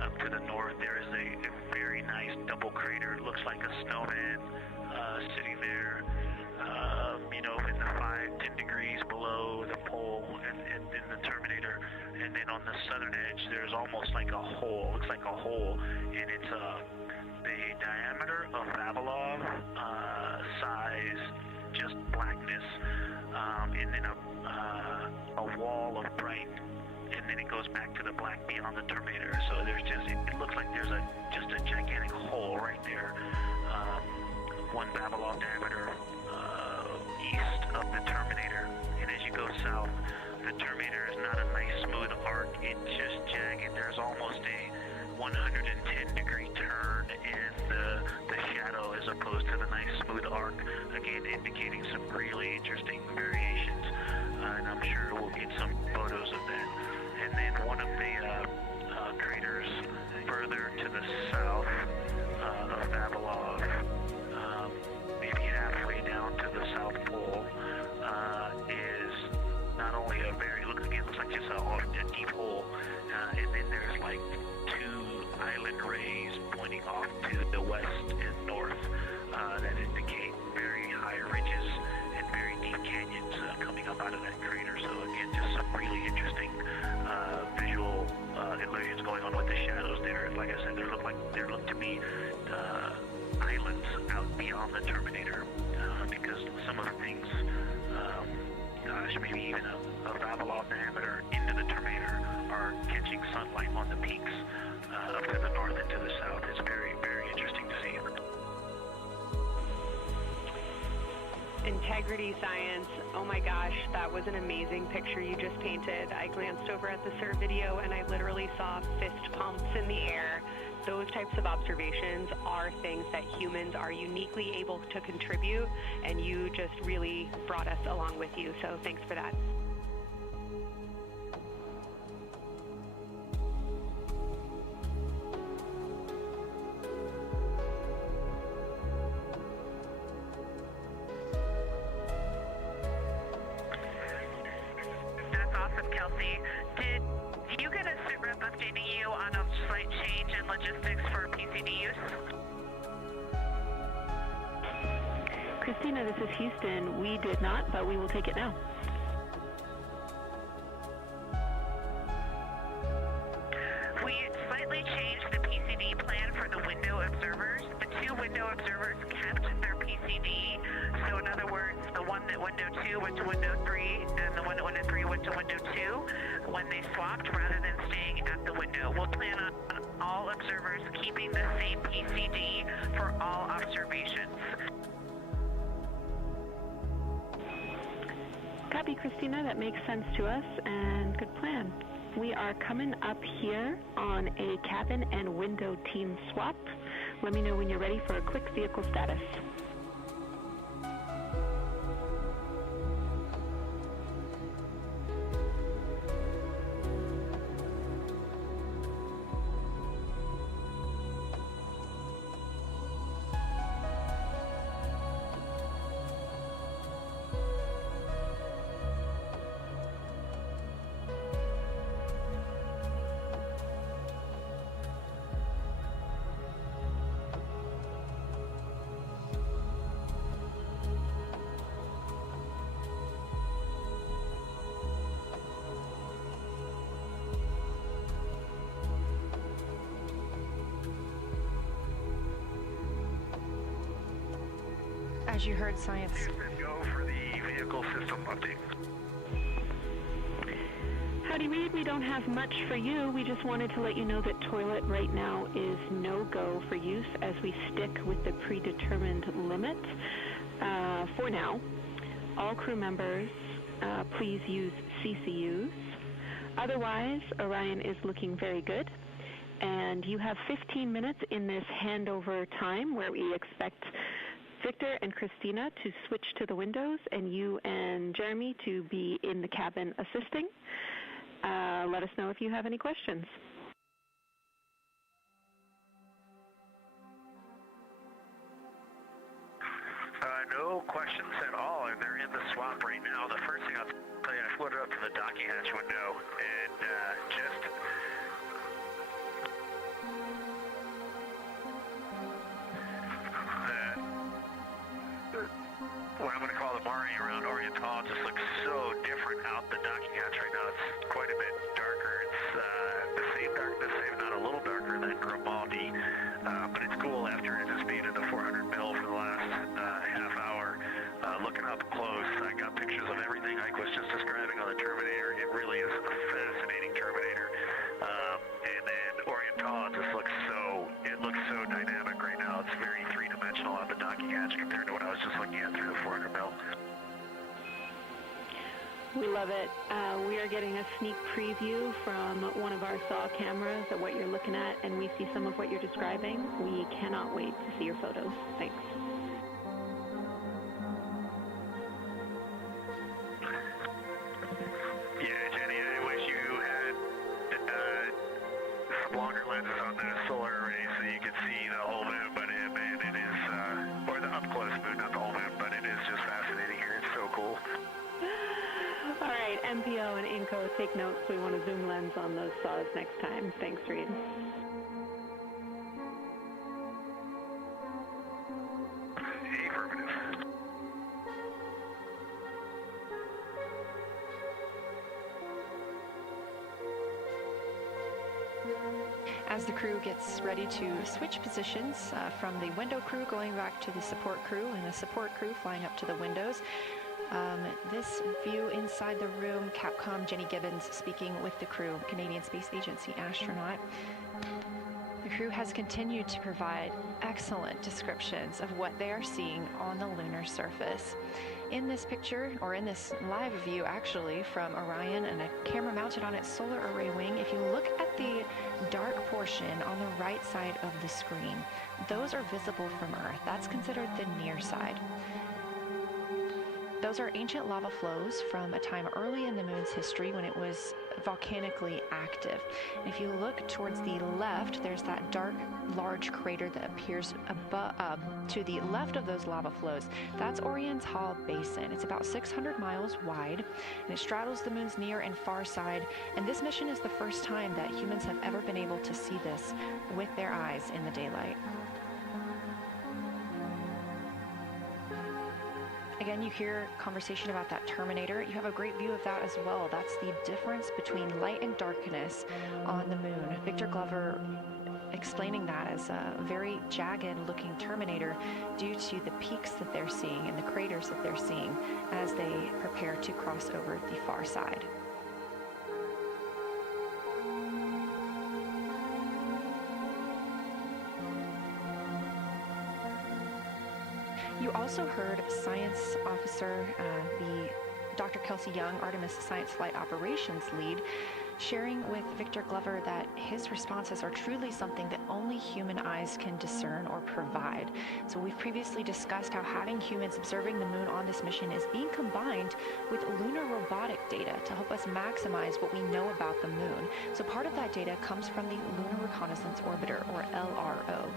Up to the north, there is a very nice double crater. It looks like a snowman sitting there, in the 5-10 degrees below the pole in the Terminator. And then on the southern edge, there's almost like a hole. Looks like a hole, and it's the diameter of Vavilov size, just blackness, and then a wall of bright, and then it goes back to the black beyond the Terminator. So there's it looks like there's just a gigantic hole right there, 1 Vavilov diameter east of the Terminator. And as you go south, the Terminator is not a nice smooth arc. It's just jagged. There's almost a 110-degree turn in the shadow as opposed to the nice smooth arc, again indicating some really interesting variations, and I'm sure we'll get some photos of that. And then one of the craters further to the south of Vavilov, maybe halfway down to the South Pole, is not only a very, looks like just a deep hole, and then there's like 2 island rays pointing off to the west and north that indicate very high ridges and very deep canyons coming up out of that crater. So again, just some really interesting visual illusions going going on with the shadows there. Like I said, there look to be islands out beyond the Terminator, because some of the things, maybe even a Babylon diameter into the Terminator are catching sunlight on the peaks up to the north and to the south. It's very, very interesting to see. Integrity science. Oh my gosh, that was an amazing picture you just painted. I glanced over at the SIR video and I literally saw fist pumps in the air. Those types of observations are things that humans are uniquely able to contribute, and you just really brought us along with you, so thanks for that. That's awesome, Kelsey. Did you get a sit rep updating you on a slight change in logistics for PCD use? Christina, this is Houston. We did not, but we will take it now. We slightly changed the PCD plan for the window observers. The two window observers kept their PCD. So in other words, the one that window 2 went to window 3, and the one that window 3 went to window 2 when they swapped rather than staying at the window. We'll plan on all observers keeping the same PCD for all observations. Copy, Christina. That makes sense to us, and good plan. We are coming up here on a cabin and window team swap. Let me know when you're ready for a quick vehicle status. As you heard, science. Go for the vehicle system update. Howdy, Reed. We don't have much for you. We just wanted to let you know that toilet right now is no-go for use as we stick with the predetermined limit for now. All crew members, please use CCUs. Otherwise, Orion is looking very good. And you have 15 minutes in this handover time where we expect Victor and Christina to switch to the windows, and you and Jeremy to be in the cabin assisting. Let us know if you have any questions. No questions at all, and they're in the swap right now. The first thing I'll tell you, I floated up to the docking hatch window, and just what I'm going to call the Mari around Oriental just looks so different out the docking hatch right now. It's quite a bit darker. It's the same darkness, if not a little darker than Grimaldi, but it's cool after it has been in the 400 mil for the last half hour. Looking up close, I got pictures of everything Ike was just describing on the Terminator. It really is a fascinating Terminator. And then Oriental just looks so dynamic right now. It's very three-dimensional on the docking hatch compared to what I was just looking at through the 400 mil. We love it. We are getting a sneak preview from one of our SAW cameras of what you're looking at, and we see some of what you're describing. We cannot wait to see your photos. Thanks. Yeah, Jenny, I wish you had some longer lenses on the solar array so you could see the whole moon, but man, it is, or the up-close moon, not the whole moon, but it is just fascinating here. It's so cool. All right, MPO and INCO, take notes. We want a zoom lens on those saws next time. Thanks, Reed. Affirmative. As the crew gets ready to switch positions from the window crew going back to the support crew and the support crew flying up to the windows, this view inside the room, Capcom Jenny Gibbons speaking with the crew, Canadian Space Agency astronaut. The crew has continued to provide excellent descriptions of what they are seeing on the lunar surface. In this picture, or in this live view actually, from Orion and a camera mounted on its solar array wing, if you look at the dark portion on the right side of the screen, those are visible from Earth. That's considered the near side. Those are ancient lava flows from a time early in the moon's history when it was volcanically active. And if you look towards the left, there's that dark, large crater that appears to the left of those lava flows. That's Orion's Hall Basin. It's about 600 miles wide, and it straddles the moon's near and far side. And this mission is the first time that humans have ever been able to see this with their eyes in the daylight. Again, you hear conversation about that Terminator. You have a great view of that as well. That's the difference between light and darkness on the moon. Victor Glover explaining that as a very jagged looking Terminator due to the peaks that they're seeing and the craters that they're seeing as they prepare to cross over the far side. You also heard science officer, the Dr. Kelsey Young, Artemis Science Flight Operations lead, sharing with Victor Glover that his responses are truly something that only human eyes can discern or provide. So we've previously discussed how having humans observing the moon on this mission is being combined with lunar robotic data to help us maximize what we know about the moon. So part of that data comes from the Lunar Reconnaissance Orbiter, or LRO.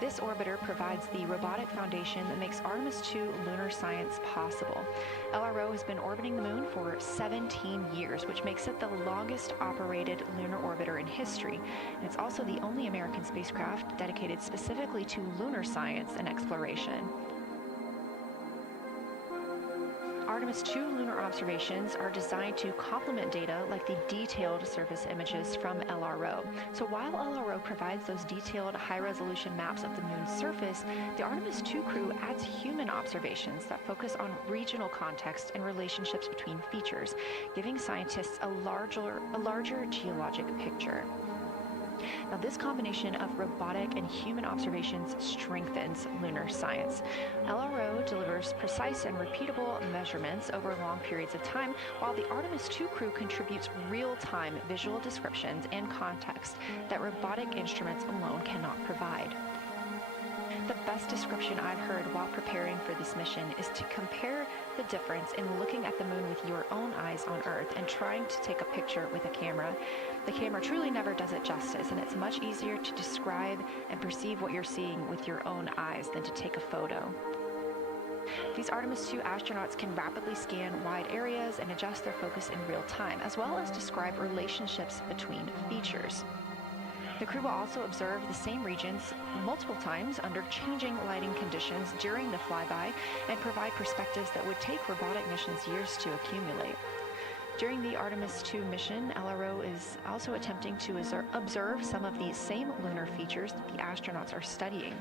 This orbiter provides the robotic foundation that makes Artemis II lunar science possible. LRO has been orbiting the moon for 17 years, which makes it the longest operated lunar orbiter in history. And it's also the only American spacecraft dedicated specifically to lunar science and exploration. Artemis II lunar observations are designed to complement data like the detailed surface images from LRO. So while LRO provides those detailed high-resolution maps of the moon's surface, the Artemis II crew adds human observations that focus on regional context and relationships between features, giving scientists a larger geologic picture. Now, this combination of robotic and human observations strengthens lunar science. LRO delivers precise and repeatable measurements over long periods of time, while the Artemis II crew contributes real-time visual descriptions and context that robotic instruments alone cannot provide. The best description I've heard while preparing for this mission is to compare the difference in looking at the moon with your own eyes on Earth and trying to take a picture with a camera. The camera truly never does it justice, and it's much easier to describe and perceive what you're seeing with your own eyes than to take a photo. These Artemis II astronauts can rapidly scan wide areas and adjust their focus in real time, as well as describe relationships between features. The crew will also observe the same regions multiple times under changing lighting conditions during the flyby and provide perspectives that would take robotic missions years to accumulate. During the Artemis II mission, LRO is also attempting to observe some of the same lunar features that the astronauts are studying.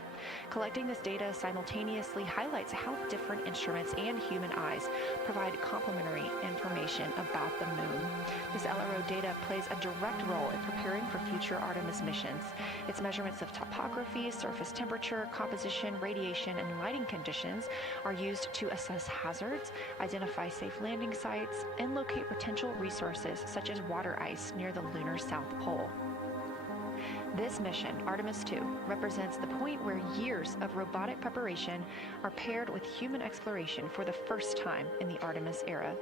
Collecting this data simultaneously highlights how different instruments and human eyes provide complementary information about the moon. This LRO data plays a direct role in preparing for future Artemis missions. Its measurements of topography, surface temperature, composition, radiation, and lighting conditions are used to assess hazards, identify safe landing sites, and locate potential resources such as water ice near the lunar South Pole. This mission, Artemis II, represents the point where years of robotic preparation are paired with human exploration for the first time in the Artemis era.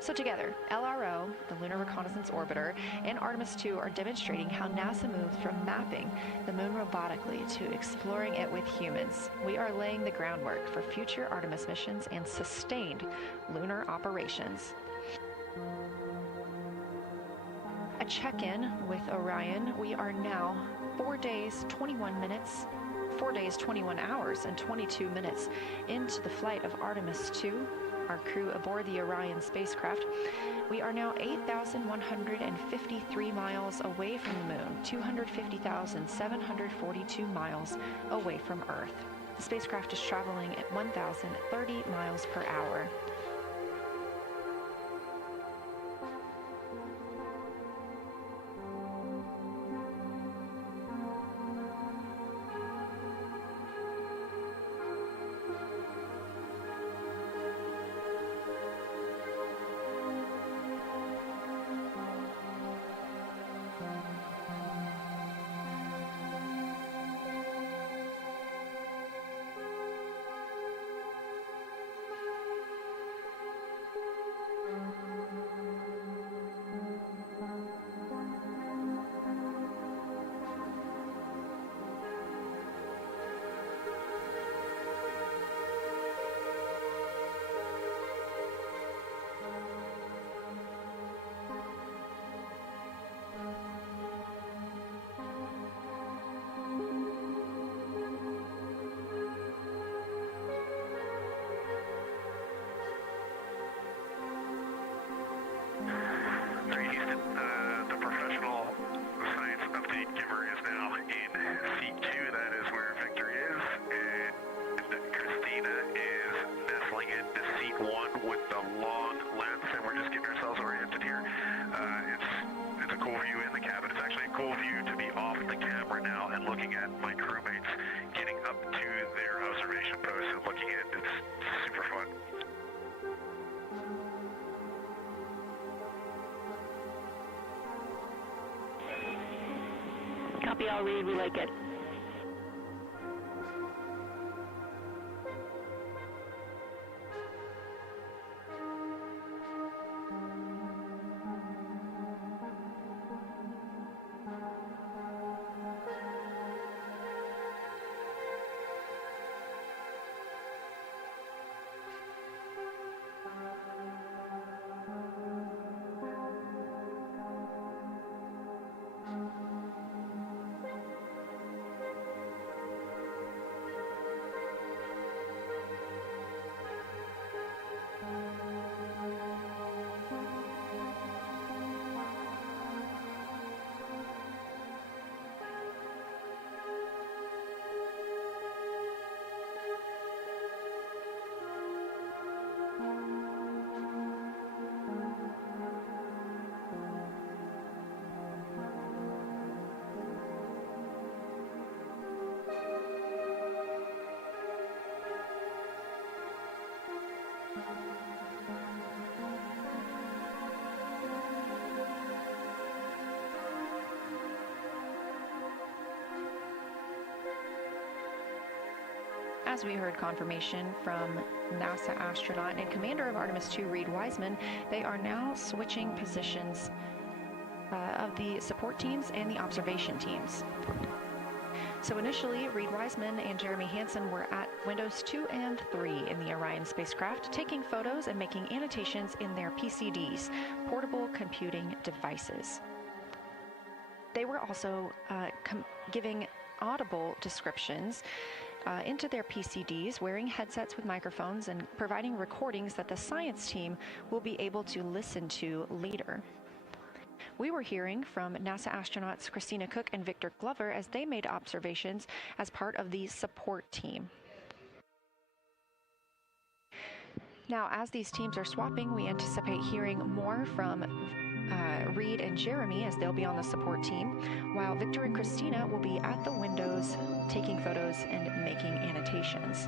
So together, LRO, the Lunar Reconnaissance Orbiter, and Artemis II are demonstrating how NASA moved from mapping the moon robotically to exploring it with humans. We are laying the groundwork for future Artemis missions and sustained lunar operations. A check-in with Orion. We are now 4 days, 21 hours, and 22 minutes into the flight of Artemis II. our crew aboard the Orion spacecraft. We are now 8,153 miles away from the moon, 250,742 miles away from Earth. The spacecraft is traveling at 1,030 miles per hour. The professional science update giver is now in seat 2. That is where Victor is. And Christina is nestling into seat 1 with the long lens. And we're just getting ourselves oriented here. It's a cool view in the cabin. It's actually a cool view to be off the camera now and looking at my crewmates getting up to their observation post and looking in. It's super fun. Copy, I'll read. We like it. As we heard confirmation from NASA astronaut and commander of Artemis II, Reed Wiseman, they are now switching positions of the support teams and the observation teams. So initially, Reed Wiseman and Jeremy Hansen were at windows 2 and 3 in the Orion spacecraft, taking photos and making annotations in their PCDs, portable computing devices. They were also giving audible descriptions into their PCDs, wearing headsets with microphones and providing recordings that the science team will be able to listen to later. We were hearing from NASA astronauts Christina Cook and Victor Glover as they made observations as part of the support team. Now, as these teams are swapping, we anticipate hearing more from Reed and Jeremy as they'll be on the support team, while Victor and Christina will be at the windows taking photos and making annotations.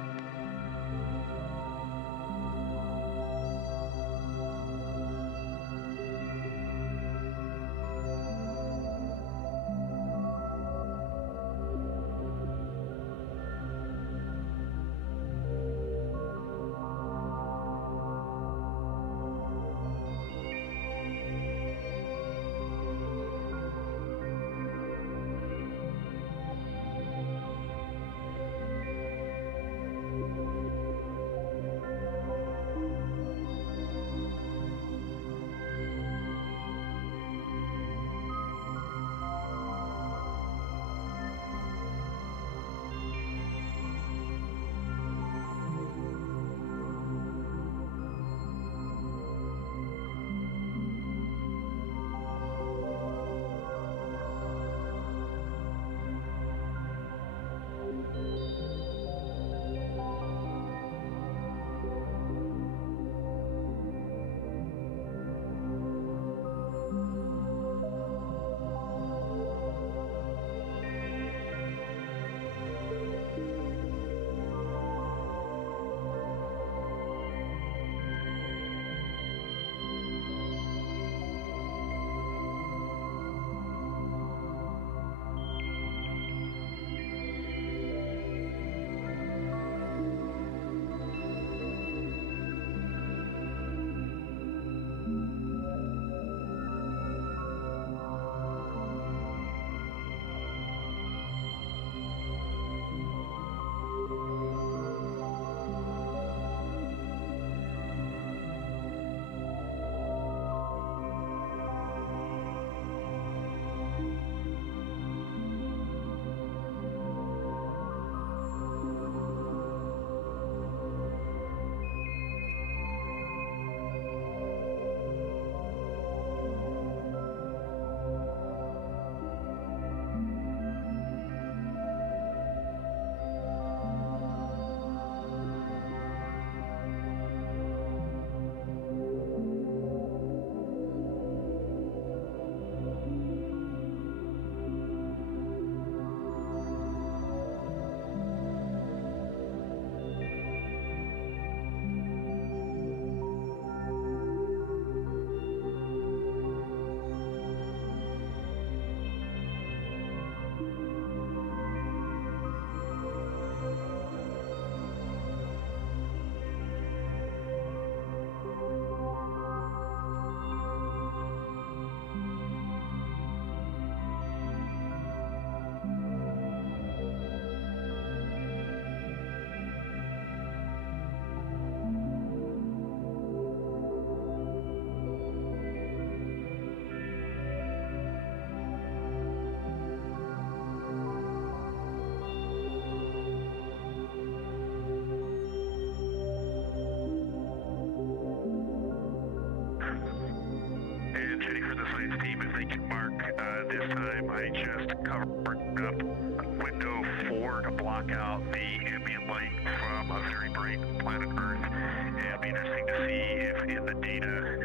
this time I just covered up window 4 to block out the ambient light from a very bright planet Earth. And it'll be interesting to see if in the data,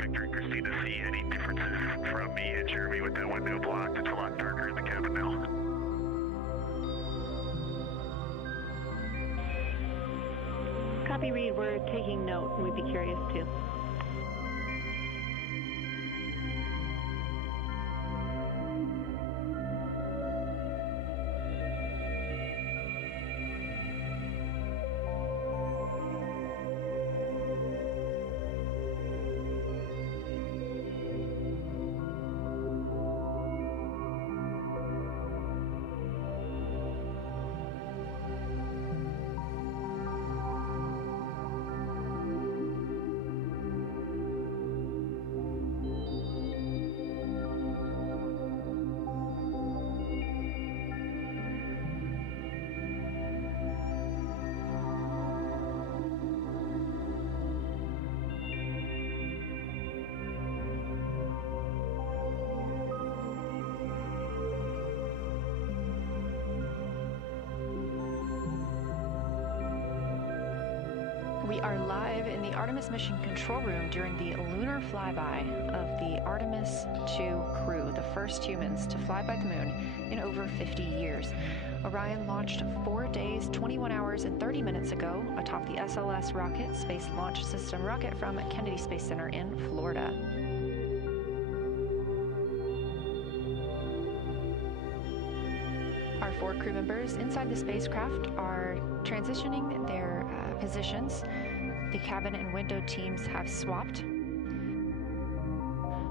Victor and Christina see any differences from me and Jeremy with that window blocked. It's a lot darker in the cabin now. Copy, Reed. We're taking note, and we'd be curious too. We are live in the Artemis mission control room during the lunar flyby of the Artemis II crew, the first humans to fly by the moon in over 50 years. Orion launched 4 days, 21 hours, and 30 minutes ago atop the SLS rocket, Space Launch System rocket from Kennedy Space Center in Florida. Our 4 crew members inside the spacecraft are transitioning their positions. The cabin and window teams have swapped.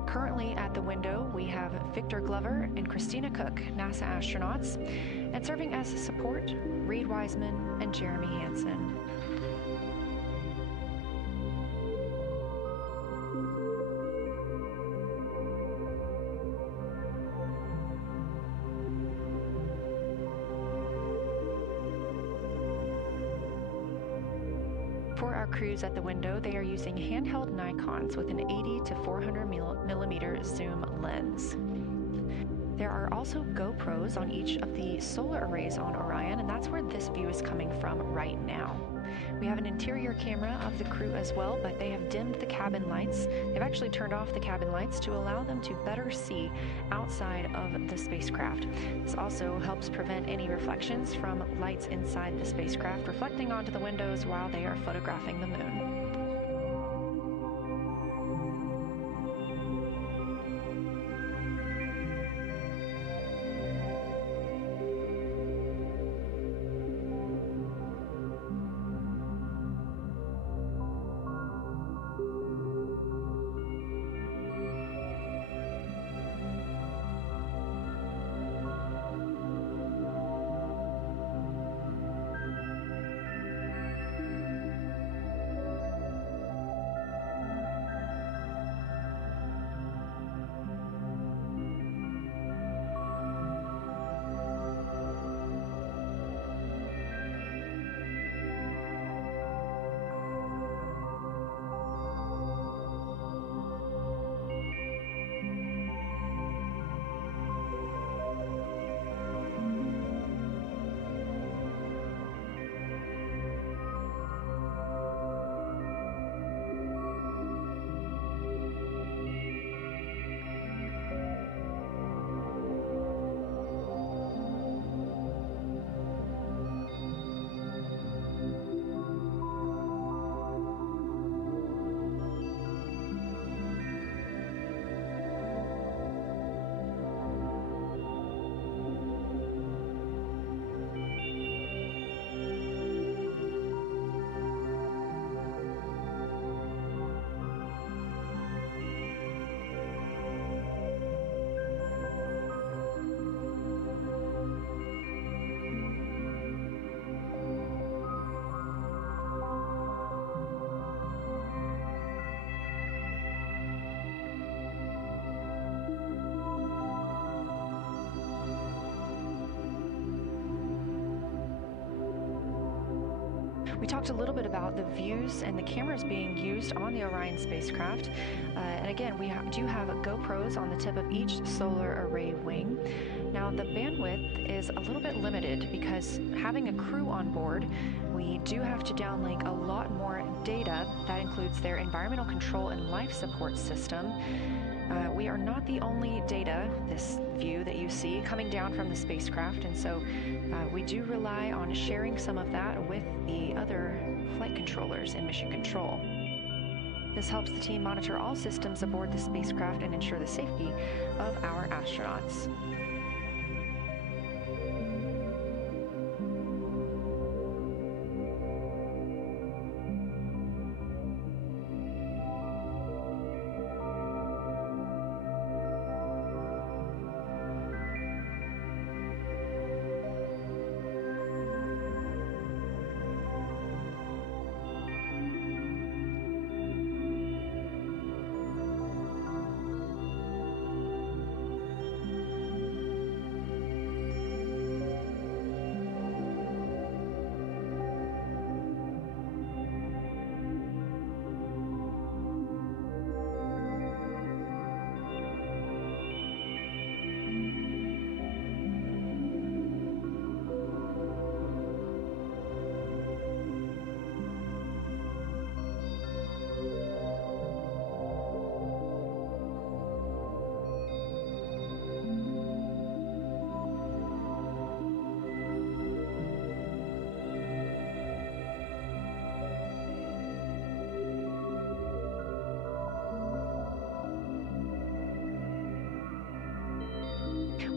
Currently at the window, we have Victor Glover and Christina Cook, NASA astronauts, and serving as support, Reed Wiseman and Jeremy Hansen. For our crews at the window, they are using handheld Nikons with an 80 to 400 millimeter zoom lens. There are also GoPros on each of the solar arrays on Orion, and that's where this view is coming from right now. We have an interior camera of the crew as well, but they have dimmed the cabin lights. They've actually turned off the cabin lights to allow them to better see outside of the spacecraft. This also helps prevent any reflections from lights inside the spacecraft reflecting onto the windows while they are photographing the moon. We talked a little bit about the views and the cameras being used on the Orion spacecraft. And again, we do have GoPros on the tip of each solar array wing. Now, the bandwidth is a little bit limited because having a crew on board, we do have to downlink a lot more data. That includes their environmental control and life support system. We are not the only data, this view that you see, coming down from the spacecraft, and so we do rely on sharing some of that with the other flight controllers in mission control. This helps the team monitor all systems aboard the spacecraft and ensure the safety of our astronauts.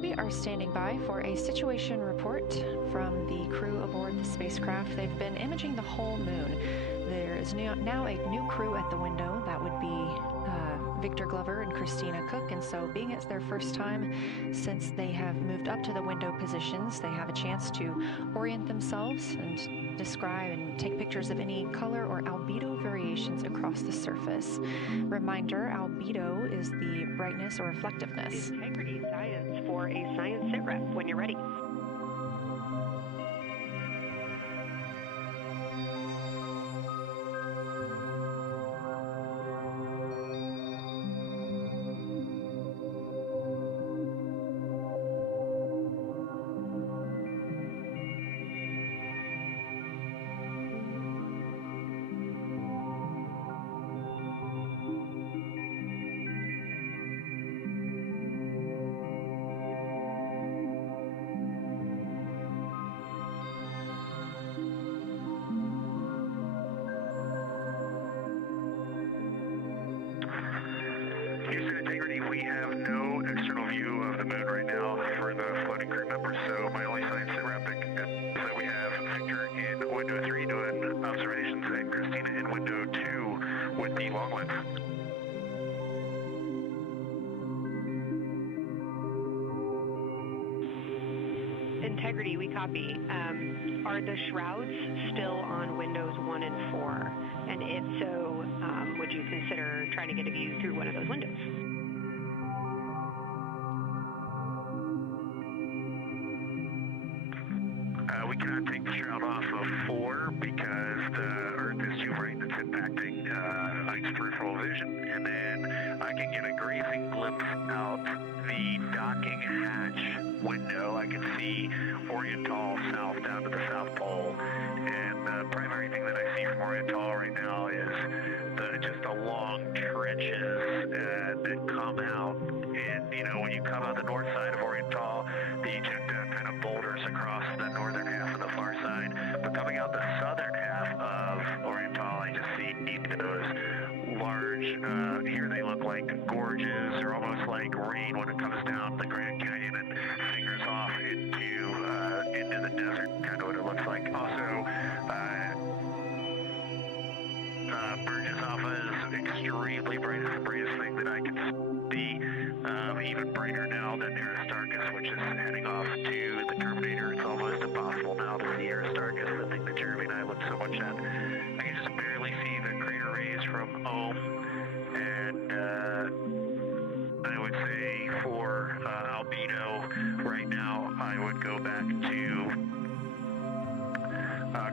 We are standing by for a situation report from the crew aboard the spacecraft. They've been imaging the whole moon. There is now a new crew at the window. That would be Victor Glover and Christina Cook, and so being it's their first time since they have moved up to the window positions, they have a chance to orient themselves and describe and take pictures of any color or albedo variations across the surface. Reminder, albedo is the brightness or reflectiveness. Integrity Science for a science sit rep when you're ready. We have no external view of the moon right now for the floating crew members, so my only science sit rep is that we have Victor in window 3 doing observations and Christina in window 2 with the long lens. Integrity, we copy. Are the shrouds still on windows 1 and 4? And if so, would you consider trying to get a view through one of those windows? We cannot take the shroud off of 4 because the Earth is too bright that's impacting Ike's peripheral vision, and then I can get a grazing glimpse out the docking hatch window. I can see Oriental south down to the South Pole, and the primary thing that I see from Oriental right now is just the long trenches that come out. And, you know, when you come out the north side of Oriental, the ejecta kind of boulders across the northern half of the far side. But coming out the southern half of Oriental, I just see those large, here they look like gorges or almost like rain when it comes down the Grand Canyon and fingers off into the desert, kind of what it looks like. Also, Burgess Alpha is extremely bright. It's the brightest thing that I can see. Even brighter now than Aristarchus, which is heading off to the Terminator. It's almost impossible now to see Aristarchus, the thing that Jeremy and I look so much at. I can just barely see the crater rays from Ohm, and I would say for albedo right now, I would go back to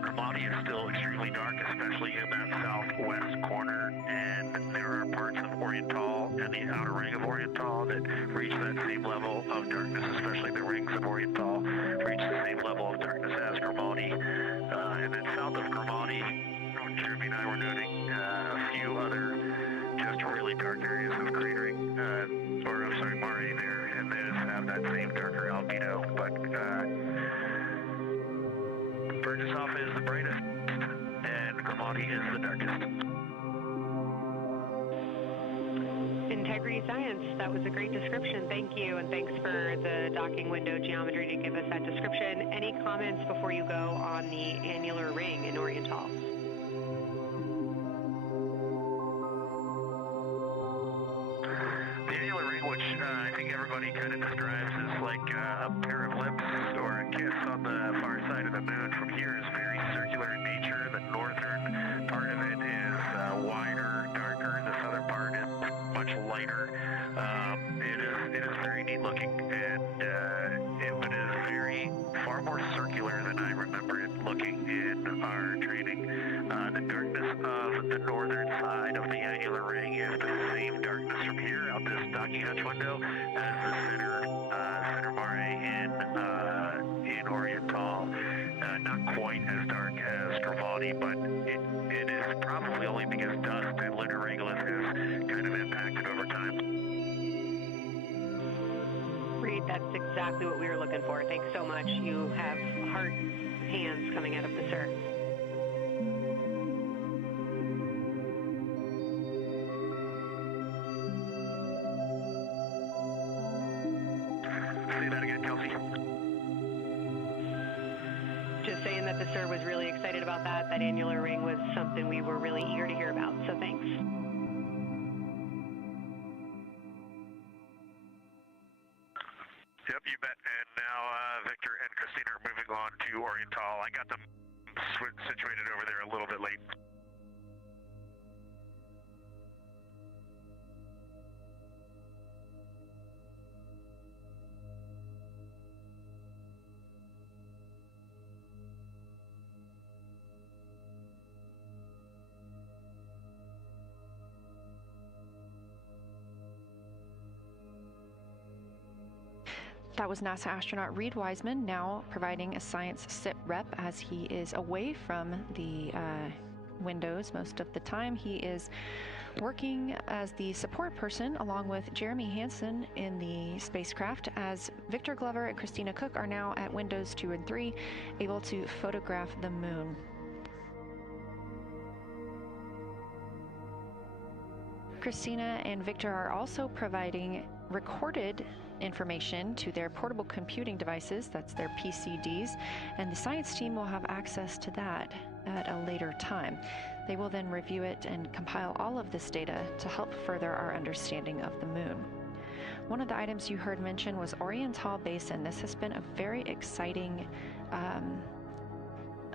Cromartie is still extremely dark, especially in that southwest corner, and there are parts of Oriental and the outer ring of Oriental that reach that same level of darkness, especially the rings of Oriental reach the same level of darkness as Grimaldi. And then south of Grimaldi, Jeremy and I were noting a few other just really dark areas of cratering, Mare there, and those have that same darker albedo, but Burgesshoff is the brightest, and Grimaldi is the darkest. Integrity Science, that was a great description. Thank you, and thanks for the docking window geometry to give us that description. Any comments before you go on the annular ring in Oriental? The annular ring, which I think everybody kind of describes as like a pair of lips or a kiss on the far side of the moon from here, is very circular in nature. The northern part of it is wider, darker. The southern part is much lighter. It is very neat looking, and it is far more circular than I remember it looking in our training. The darkness of the northern side of the annular ring is the same darkness from here out this docking hatch window as the center mare in Oriental. Not quite as dark as Grimaldi, but it is probably only because dust and lunar regolith has kind of impacted over time. Reed, that's exactly what we were looking for. Thanks so much. You have hard hands coming out of the sir. Say that again, Kelsey. Just saying that the sir was really excited about that. That annular ring was something we were really eager to hear about, so thanks. Yep, you bet. And now Victor and Christina are moving on to Oriental. I got them situated over there a little bit late. That was NASA astronaut Reed Wiseman, now providing a science sit rep as he is away from the windows most of the time. He is working as the support person along with Jeremy Hansen in the spacecraft, as Victor Glover and Christina Cook are now at windows 2 and 3, able to photograph the moon. Christina and Victor are also providing recorded information to their portable computing devices, that's their PCDs, and the science team will have access to that at a later time. They will then review it and compile all of this data to help further our understanding of the moon. One of the items you heard mentioned was Oriental Basin. This has been a very exciting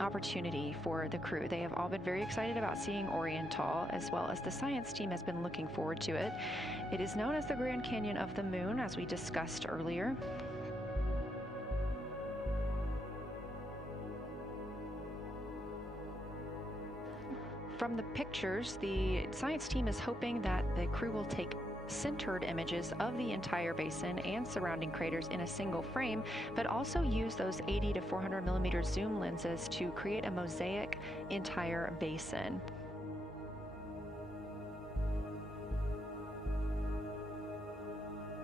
opportunity for the crew. They have all been very excited about seeing Oriental, as well as the science team has been looking forward to it. It is known as the Grand Canyon of the Moon, as we discussed earlier. From the pictures, the science team is hoping that the crew will take centered images of the entire basin and surrounding craters in a single frame, but also use those 80 to 400 millimeter zoom lenses to create a mosaic entire basin.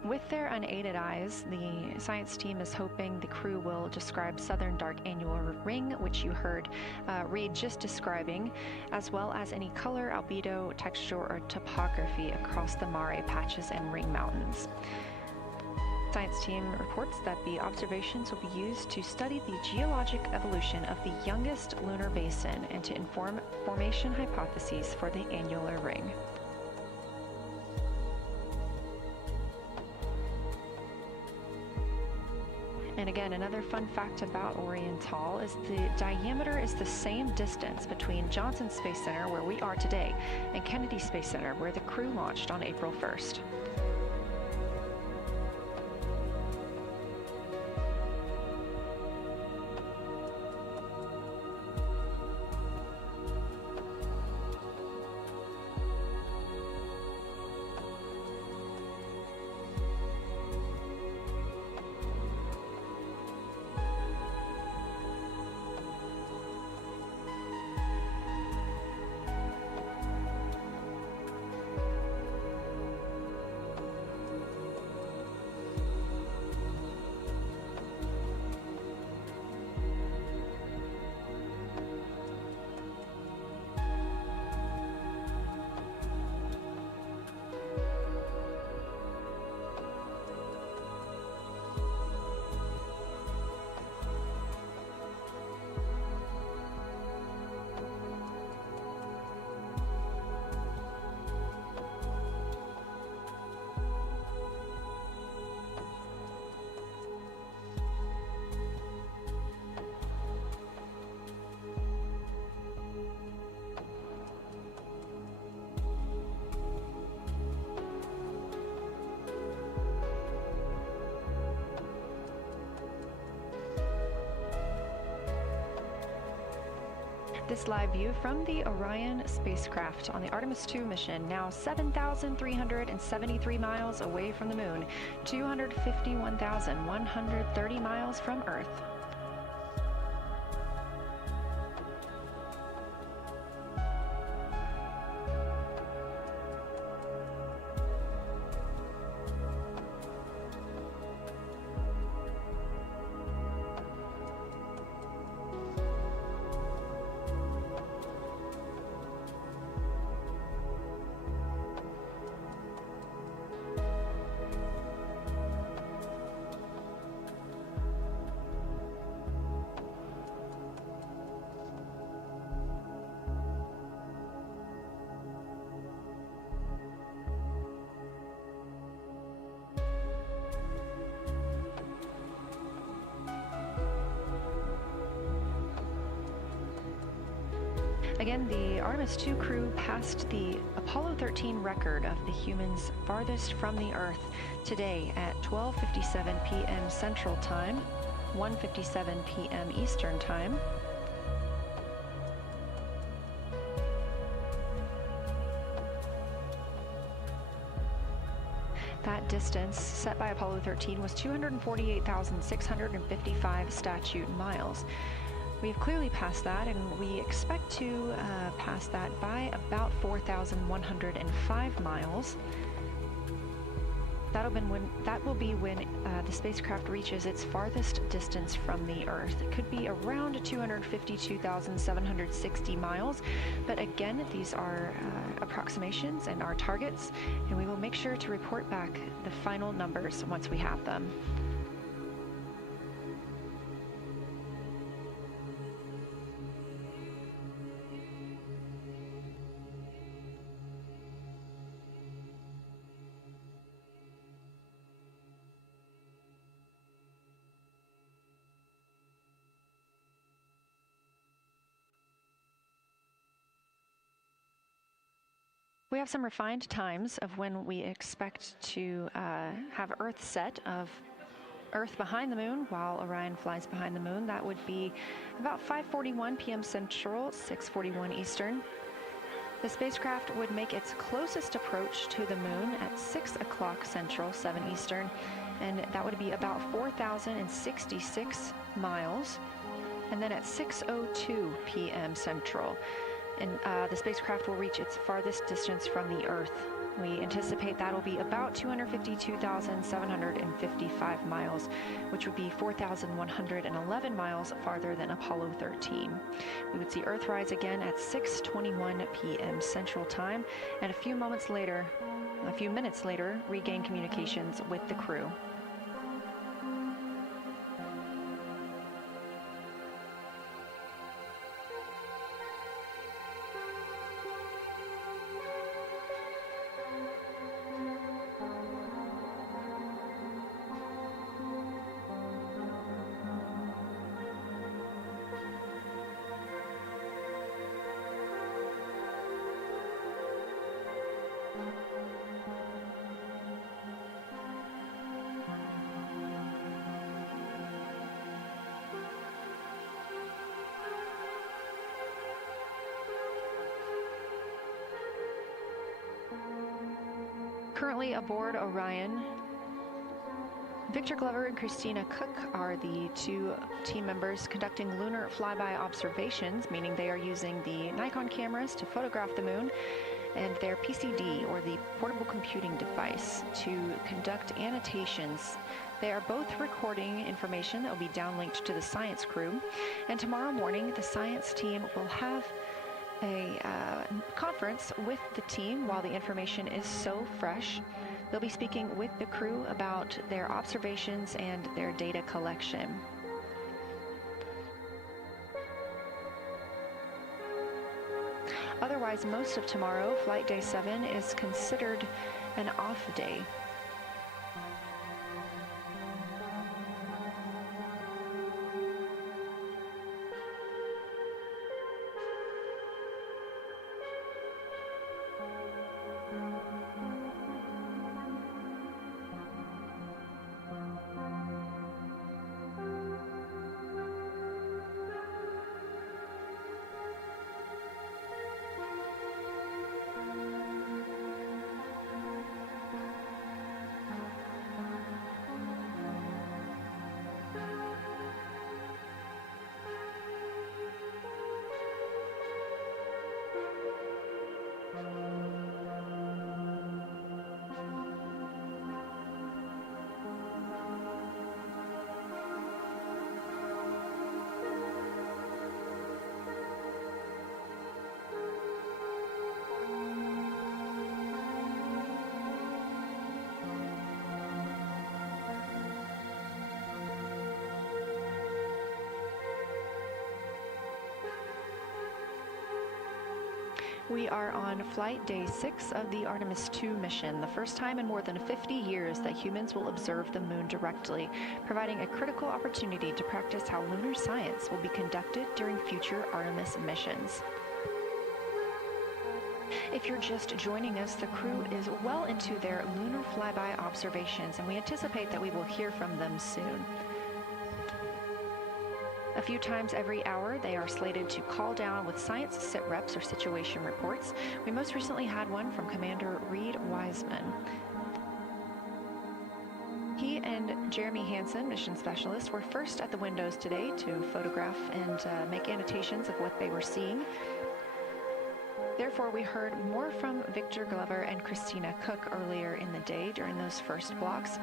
With their unaided eyes, the science team is hoping the crew will describe southern dark annular ring, which you heard Reed just describing, as well as any color, albedo, texture, or topography across the Mare patches and ring mountains. Science team reports that the observations will be used to study the geologic evolution of the youngest lunar basin and to inform formation hypotheses for the annular ring. And again, another fun fact about Oriental is the diameter is the same distance between Johnson Space Center, where we are today, and Kennedy Space Center, where the crew launched on April 1st. This live view from the Orion spacecraft on the Artemis II mission, now 7,373 miles away from the moon, 251,130 miles from Earth. Again, the Artemis II crew passed the Apollo 13 record of the humans farthest from the Earth today at 12:57 p.m. Central Time, 1:57 p.m. Eastern Time. That distance set by Apollo 13 was 248,655 statute miles. We've clearly passed that, and we expect to pass that by about 4,105 miles. That will be when the spacecraft reaches its farthest distance from the Earth. It could be around 252,760 miles, but again, these are approximations and our targets, and we will make sure to report back the final numbers once we have them. We have some refined times of when we expect to have Earth set of Earth behind the moon while Orion flies behind the moon. That would be about 5:41 p.m. Central, 6:41 Eastern. The spacecraft would make its closest approach to the moon at 6 o'clock Central, 7 Eastern, and that would be about 4,066 miles. And then at 6:02 p.m. Central, and the spacecraft will reach its farthest distance from the Earth. We anticipate that'll be about 252,755 miles, which would be 4,111 miles farther than Apollo 13. We would see Earthrise again at 6:21 p.m. Central Time, and a few minutes later, regain communications with the crew. Currently aboard Orion, Victor Glover and Christina Cook are the two team members conducting lunar flyby observations, meaning they are using the Nikon cameras to photograph the moon, and their PCD, or the portable computing device, to conduct annotations. They are both recording information that will be downlinked to the science crew, and tomorrow morning the science team will have a conference with the team while the information is so fresh. They'll be speaking with the crew about their observations and their data collection. Otherwise, most of tomorrow, Flight Day 7, is considered an off day. We are on flight day 6 of the Artemis II mission, the first time in more than 50 years that humans will observe the moon directly, providing a critical opportunity to practice how lunar science will be conducted during future Artemis missions. If you're just joining us, the crew is well into their lunar flyby observations, and we anticipate that we will hear from them soon. A few times every hour, they are slated to call down with science sit-reps or situation reports. We most recently had one from Commander Reed Wiseman. He and Jeremy Hansen, mission specialist, were first at the windows today to photograph and make annotations of what they were seeing. Therefore, we heard more from Victor Glover and Christina Cook earlier in the day during those first blocks.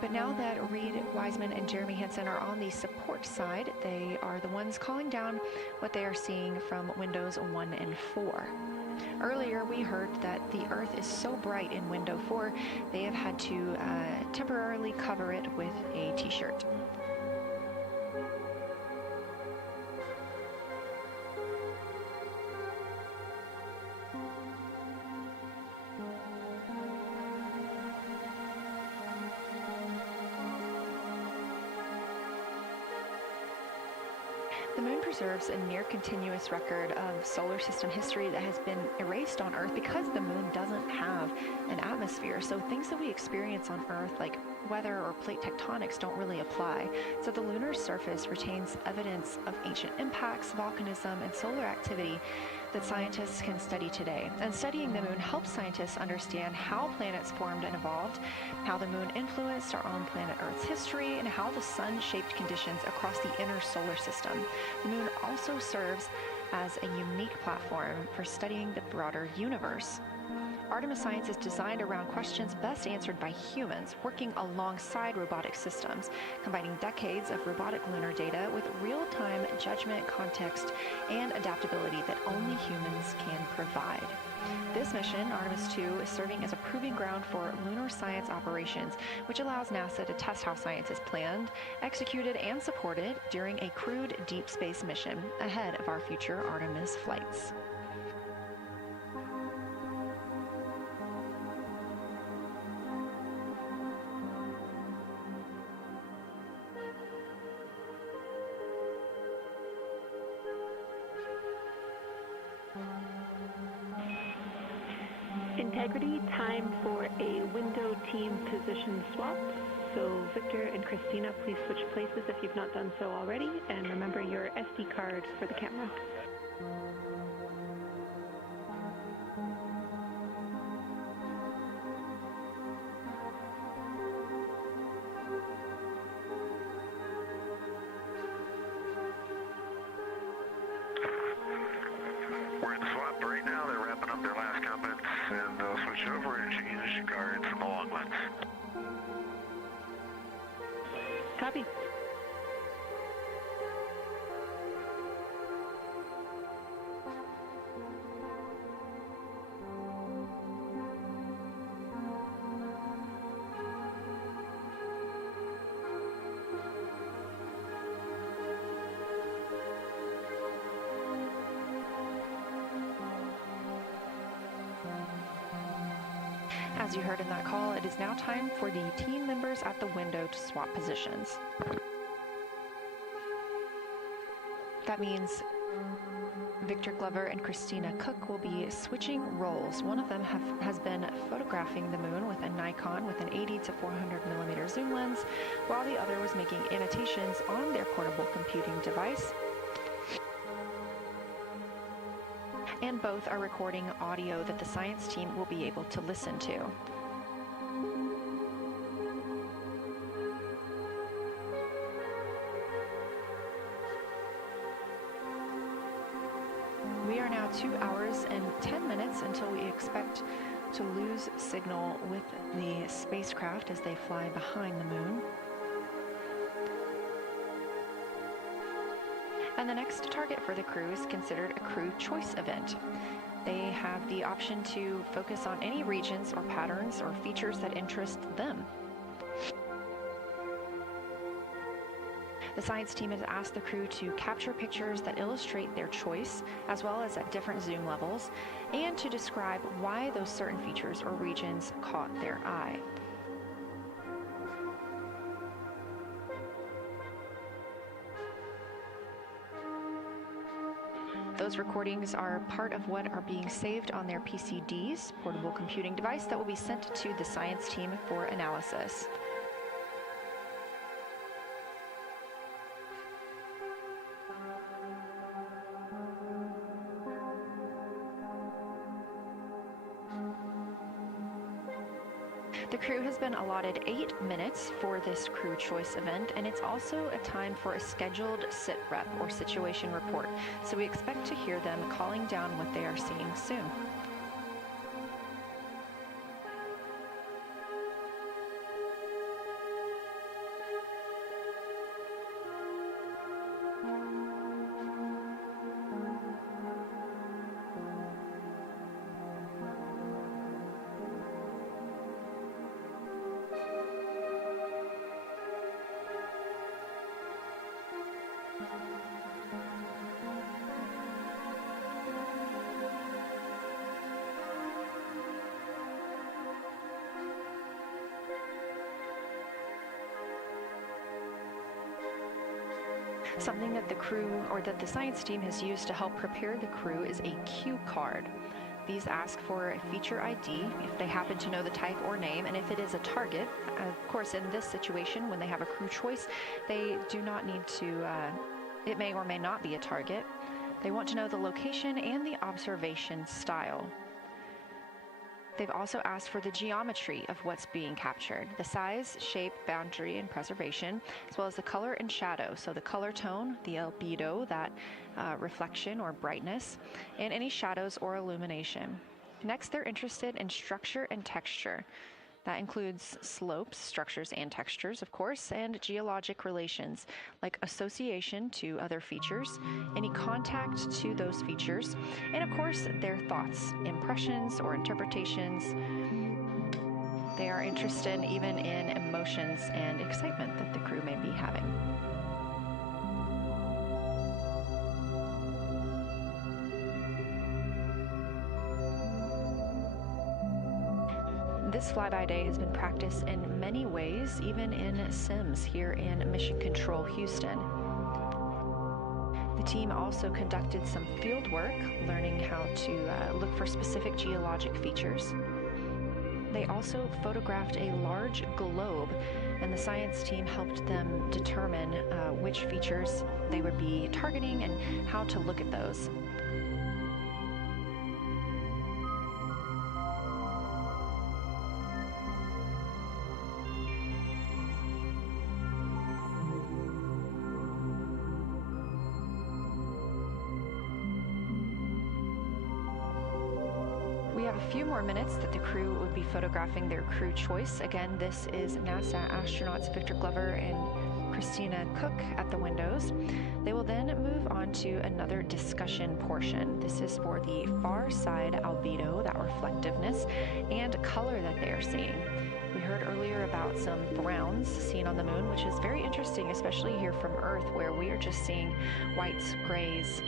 But now that Reed Wiseman and Jeremy Hansen are on the support side, they are the ones calling down what they are seeing from windows 1 and 4. Earlier, we heard that the Earth is so bright in window 4, they have had to temporarily cover it with a t-shirt. The moon preserves a near-continuous record of solar system history that has been erased on Earth because the moon doesn't have an atmosphere. So things that we experience on Earth, like weather or plate tectonics, don't really apply. So the lunar surface retains evidence of ancient impacts, volcanism, and solar activity that scientists can study today. And studying the moon helps scientists understand how planets formed and evolved, how the moon influenced our own planet Earth's history, and how the sun shaped conditions across the inner solar system. The moon also serves as a unique platform for studying the broader universe. Artemis science is designed around questions best answered by humans, working alongside robotic systems, combining decades of robotic lunar data with real-time judgment, context, and adaptability that only humans can provide. This mission, Artemis II, is serving as a proving ground for lunar science operations, which allows NASA to test how science is planned, executed, and supported during a crewed deep space mission ahead of our future Artemis flights. Integrity, time for a window team position swap. So Victor and Christina, please switch places if you've not done so already, and remember your SD card for the camera. We're in the swap right now. They're wrapping up their last comments, and they'll switch over and change the cards from the long lens. Copy. As you heard in that call, it is now time for the team members at the window to swap positions. That means Victor Glover and Christina Cook will be switching roles. One of them has been photographing the moon with a Nikon with an 80 to 400 millimeter zoom lens, while the other was making annotations on their portable computing device. And both are recording audio that the science team will be able to listen to. We are now 2 hours and 10 minutes until we expect to lose signal with the spacecraft as they fly behind the moon. And the next target for the crew is considered a crew choice event. They have the option to focus on any regions or patterns or features that interest them. The science team has asked the crew to capture pictures that illustrate their choice, as well as at different zoom levels, and to describe why those certain features or regions caught their eye. Those recordings are part of what are being saved on their PCDs, portable computing device that will be sent to the science team for analysis. The crew has been allotted 8 minutes for this crew choice event, and it's also a time for a scheduled sit rep or situation report, so we expect to hear them calling down what they are seeing soon. Something that the crew or that the science team has used to help prepare the crew is a cue card. These ask for a feature ID if they happen to know the type or name, and if it is a target. Of course, in this situation, when they have a crew choice, they do not need to, it may or may not be a target. They want to know the location and the observation style. They've also asked for the geometry of what's being captured, the size, shape, boundary, and preservation, as well as the color and shadow, so the color tone, the albedo, that reflection or brightness, and any shadows or illumination. Next, they're interested in structure and texture. That includes slopes, structures, and textures, of course, and geologic relations, like association to other features, any contact to those features, and of course, their thoughts, impressions, or interpretations. They are interested even in emotions and excitement that the crew may be having. This flyby day has been practiced in many ways, even in Sims here in Mission Control, Houston. The team also conducted some field work, learning how to look for specific geologic features. They also photographed a large globe, and the science team helped them determine which features they would be targeting and how to look at those. We have a few more minutes that the crew would be photographing their crew choice. Again, this is NASA astronauts Victor Glover and Christina Cook at the windows. They will then move on to another discussion portion. This is for the far side albedo, that reflectiveness, and color that they are seeing. We heard earlier about some browns seen on the moon, which is very interesting, especially here from Earth, where we are just seeing whites, grays,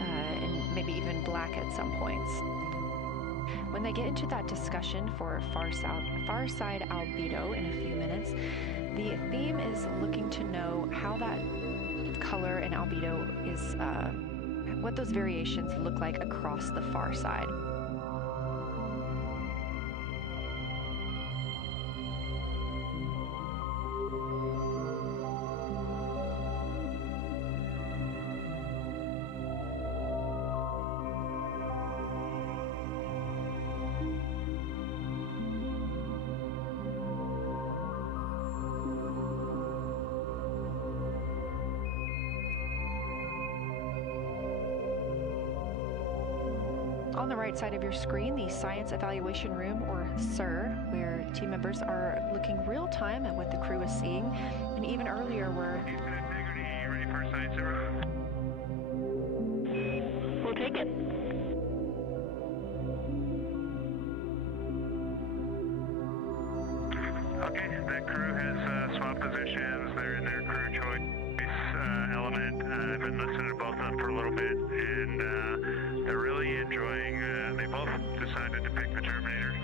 and maybe even black at some points. When they get into that discussion for far side albedo in a few minutes, the theme is looking to know how that color and albedo is, what those variations look like across the far side. On the right side of your screen, the Science Evaluation Room, or SIR, where team members are looking real time at what the crew is seeing, and even earlier we're... Houston Integrity, ready for science zero? We'll take it. Okay, that crew has swapped positions. They're in their crew choice both up for a little bit, and they're really enjoying, they both decided to pick the Terminator,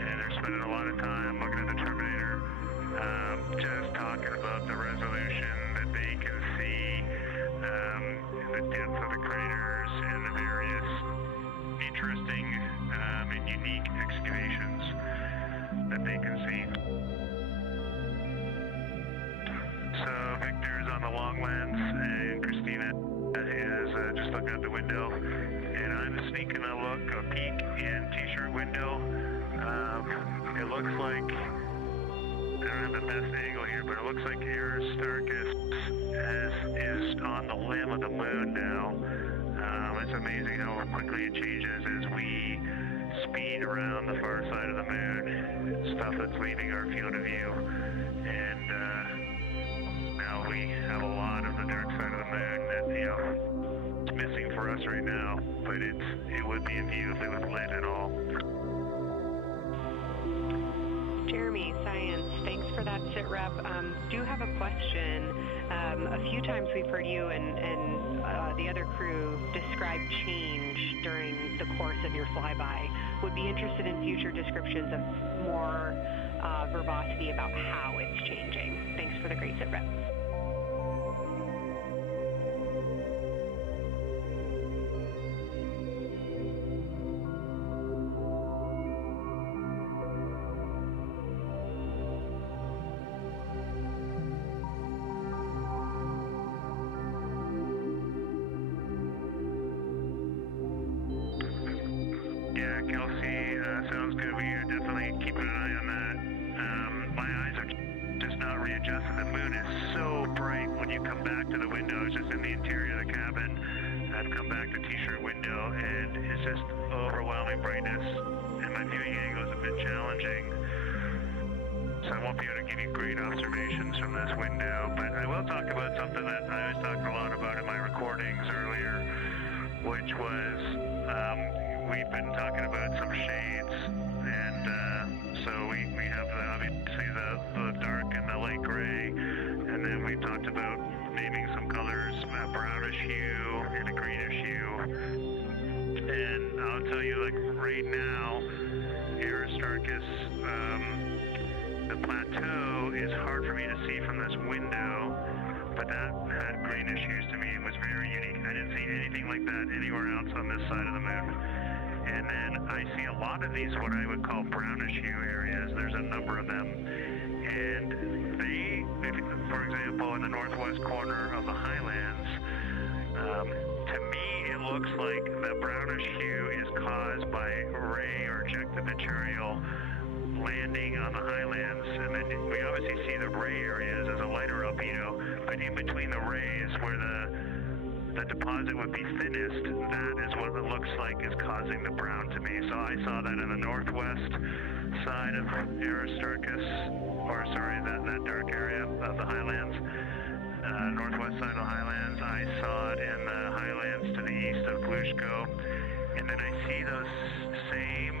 and they're spending a lot of time looking at the Terminator, just talking about the resolution that they can see, the depth of the craters, and the various interesting and unique excavations that they can see. So Victor's on the long lens, and Christina is just looking out the window, and I'm sneaking a peek in T-shirt window. It looks like, I don't have the best angle here, but it looks like Aristarchus is on the limb of the moon now. It's amazing how quickly it changes as we speed around the far side of the moon, stuff that's leaving our field of view, and now we have a lot of the dark side of the moon that, you know, it's missing for us right now, but it would be in view if it was lit at all. Jeremy, Science, thanks for that sit rep. Do have a question. A few times we've heard you and the other crew describe change during the course of your flyby. Would be interested in future descriptions of more verbosity about how it's changing. Thanks for the great sit rep. Kelsey, sounds good. We are definitely keeping an eye on that. My eyes are just not readjusted. The moon is so bright when you come back to the window. It's just in the interior of the cabin. I've come back to T-shirt window, and it's just overwhelming brightness, and my viewing angle is a bit challenging. So I won't be able to give you great observations from this window, but I will talk about something that I was talking a lot about in my recordings earlier, which was we've been talking about some shades, and so we have obviously the dark and the light gray, and then we talked about naming some colors, a brownish hue and a greenish hue. And I'll tell you, like right now, Aristarchus, the plateau is hard for me to see from this window, but that had greenish hues to me. It was very unique. I didn't see anything like that anywhere else on this side of the moon. And then I see a lot of these, what I would call brownish hue areas. There's a number of them. And they, for example, in the northwest corner of the highlands, to me it looks like the brownish hue is caused by ray or ejected material landing on the highlands. And then we obviously see the ray areas as a lighter albedo, but in between the rays where the deposit would be thinnest, that is what it looks like is causing the brown to me. So I saw that in the northwest side of Aristarchus, or sorry, that dark area of the highlands, northwest side of the highlands. I saw it in the highlands to the east of Glushko, and then I see those same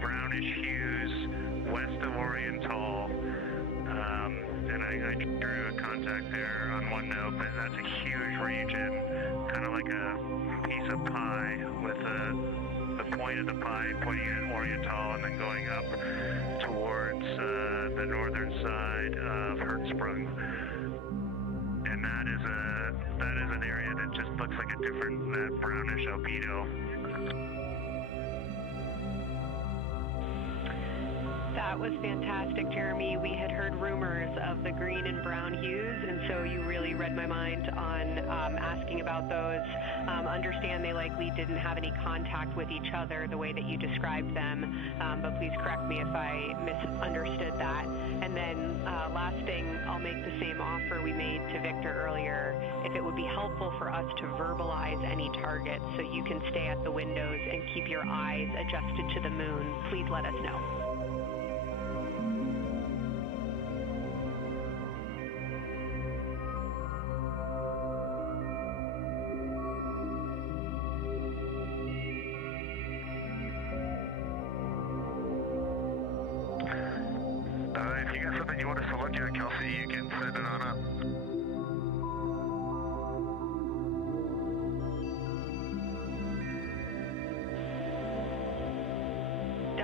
brownish hues west of Oriental. And I drew a contact there on OneNote, but that's a huge region, kind of like a piece of pie with the point of the pie pointing at Oriental and then going up towards the northern side of Hertzsprung. And that is an area that just looks like a different, that brownish albedo. That was fantastic, Jeremy. We had heard rumors of the green and brown hues, and so you really read my mind on asking about those. Understand they likely didn't have any contact with each other the way that you described them, but please correct me if I misunderstood that. And then last thing, I'll make the same offer we made to Victor earlier. If it would be helpful for us to verbalize any targets so you can stay at the windows and keep your eyes adjusted to the moon, please let us know. If you got something you want us to look at, Kelsey, you can send it on up.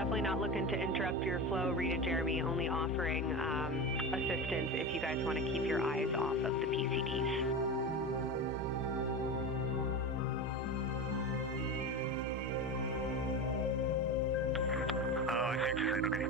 definitely not looking to interrupt your flow, Reed and Jeremy, only offering assistance if you guys want to keep your eyes off of the PCDs. Oh, I see what you're saying, okay.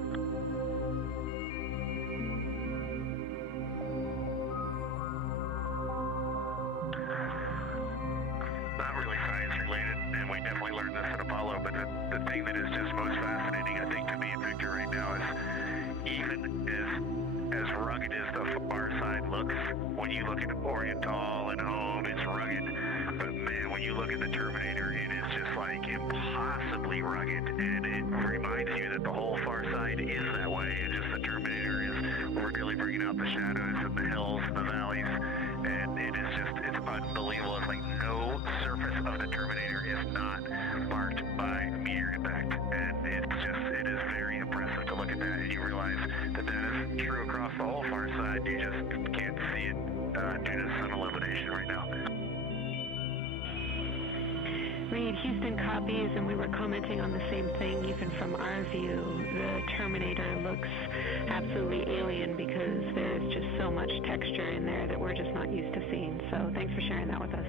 Not really science related, and we definitely learned this at Apollo, but the thing that is just most fascinating, I think, to me in Victor right now is even as rugged as the far side looks, when you look at Oriental and home, it's rugged, but man, when you look at the Terminator, it is just like impossibly rugged, and it reminds you that the whole far side is that way. It's just the Terminator is really bringing out the shadows and the hills and the valleys, and it is just, it's unbelievable. It's like no surface of the Terminator is not marked by meteor impact, and it is very impressive to look at that, and you realize that is true across the whole far side. You just can't see it due to sun illumination right now. Reed, Houston copies, and we were commenting on the same thing. Even from our view, the Terminator looks absolutely alien because there's just so much texture in there that we're just not used to seeing. So thanks for sharing that with us.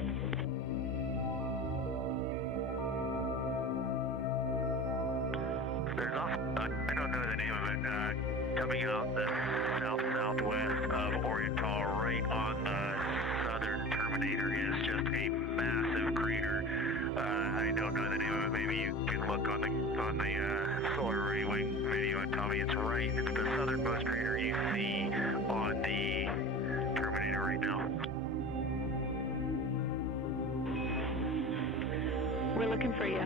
There's also, I don't know the name of it, coming out the south-southwest of Oriental, right on the southern Terminator, is just a massive crater. I don't know the name of it. Maybe you can look on the solar array wing video and tell me it's right. It's the southernmost crater you see on the Terminator right now. We're looking for you.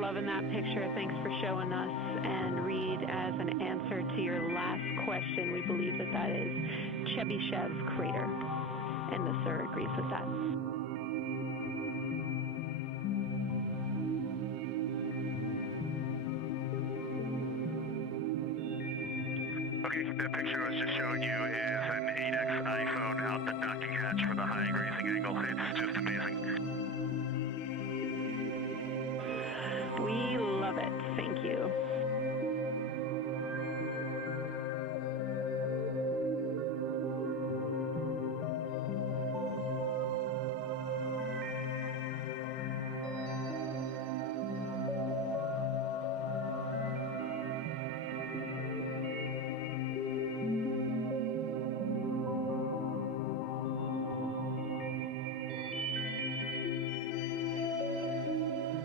Loving that picture. Thanks for showing us. And Reed, as an answer to your last question, we believe that is Chebyshev's crater, and the sir agrees with that. Okay, that picture I was just showing you is an 8X iPhone out the docking hatch for the high grazing angle. It's just amazing. We love it. Thank you.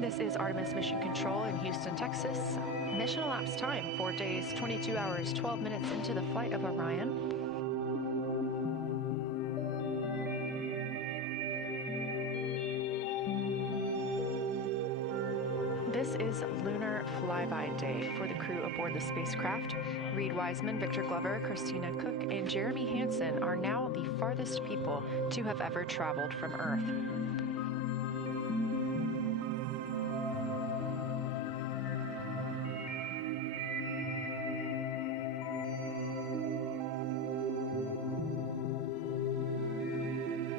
This is Artemis Mission Control in Houston, Texas. Mission elapsed time, 4 days, 22 hours, 12 minutes into the flight of Orion. This is lunar flyby day for the crew aboard the spacecraft. Reed Wiseman, Victor Glover, Christina Cook, and Jeremy Hansen are now the farthest people to have ever traveled from Earth.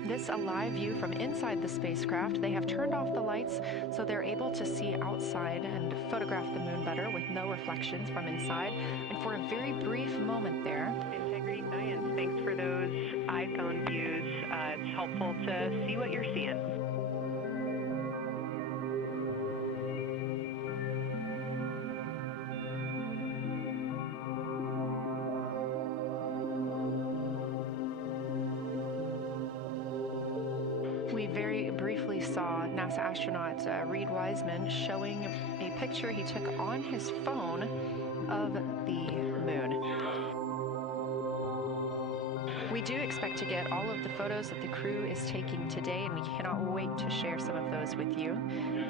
This a live view from inside the spacecraft. They have turned off the lights so they're able to see outside and photograph the moon better with no reflections from inside. And for a very brief moment there, Integrity Science, thanks for those iPhone views. It's helpful to see what you're seeing. We very briefly saw NASA astronaut Reed Wiseman showing a picture he took on his phone of the moon. We do expect to get all of the photos that the crew is taking today, and we cannot wait to share some of those with you.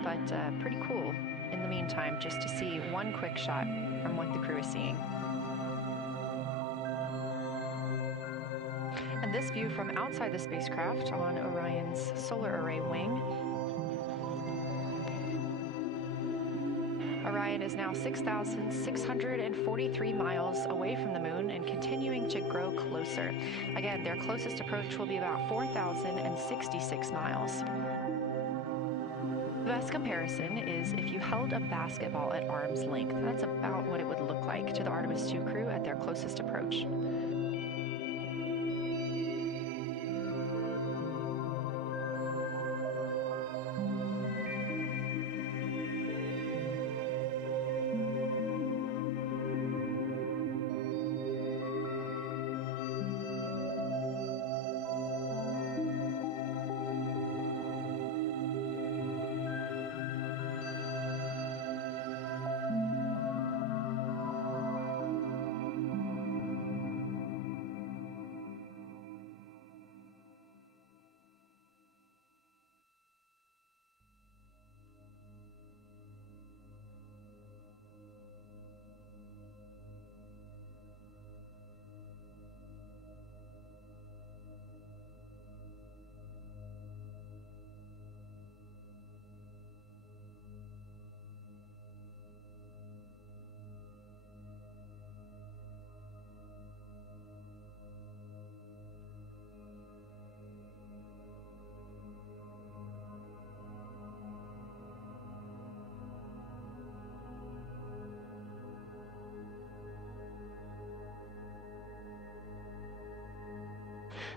But pretty cool in the meantime, just to see one quick shot from what the crew is seeing. And this view from outside the spacecraft on Orion's solar array wing. Orion is now 6,643 miles away from the moon and continuing to grow closer. Again, their closest approach will be about 4,066 miles. The best comparison is if you held a basketball at arm's length. That's about what it would look like to the Artemis II crew at their closest approach.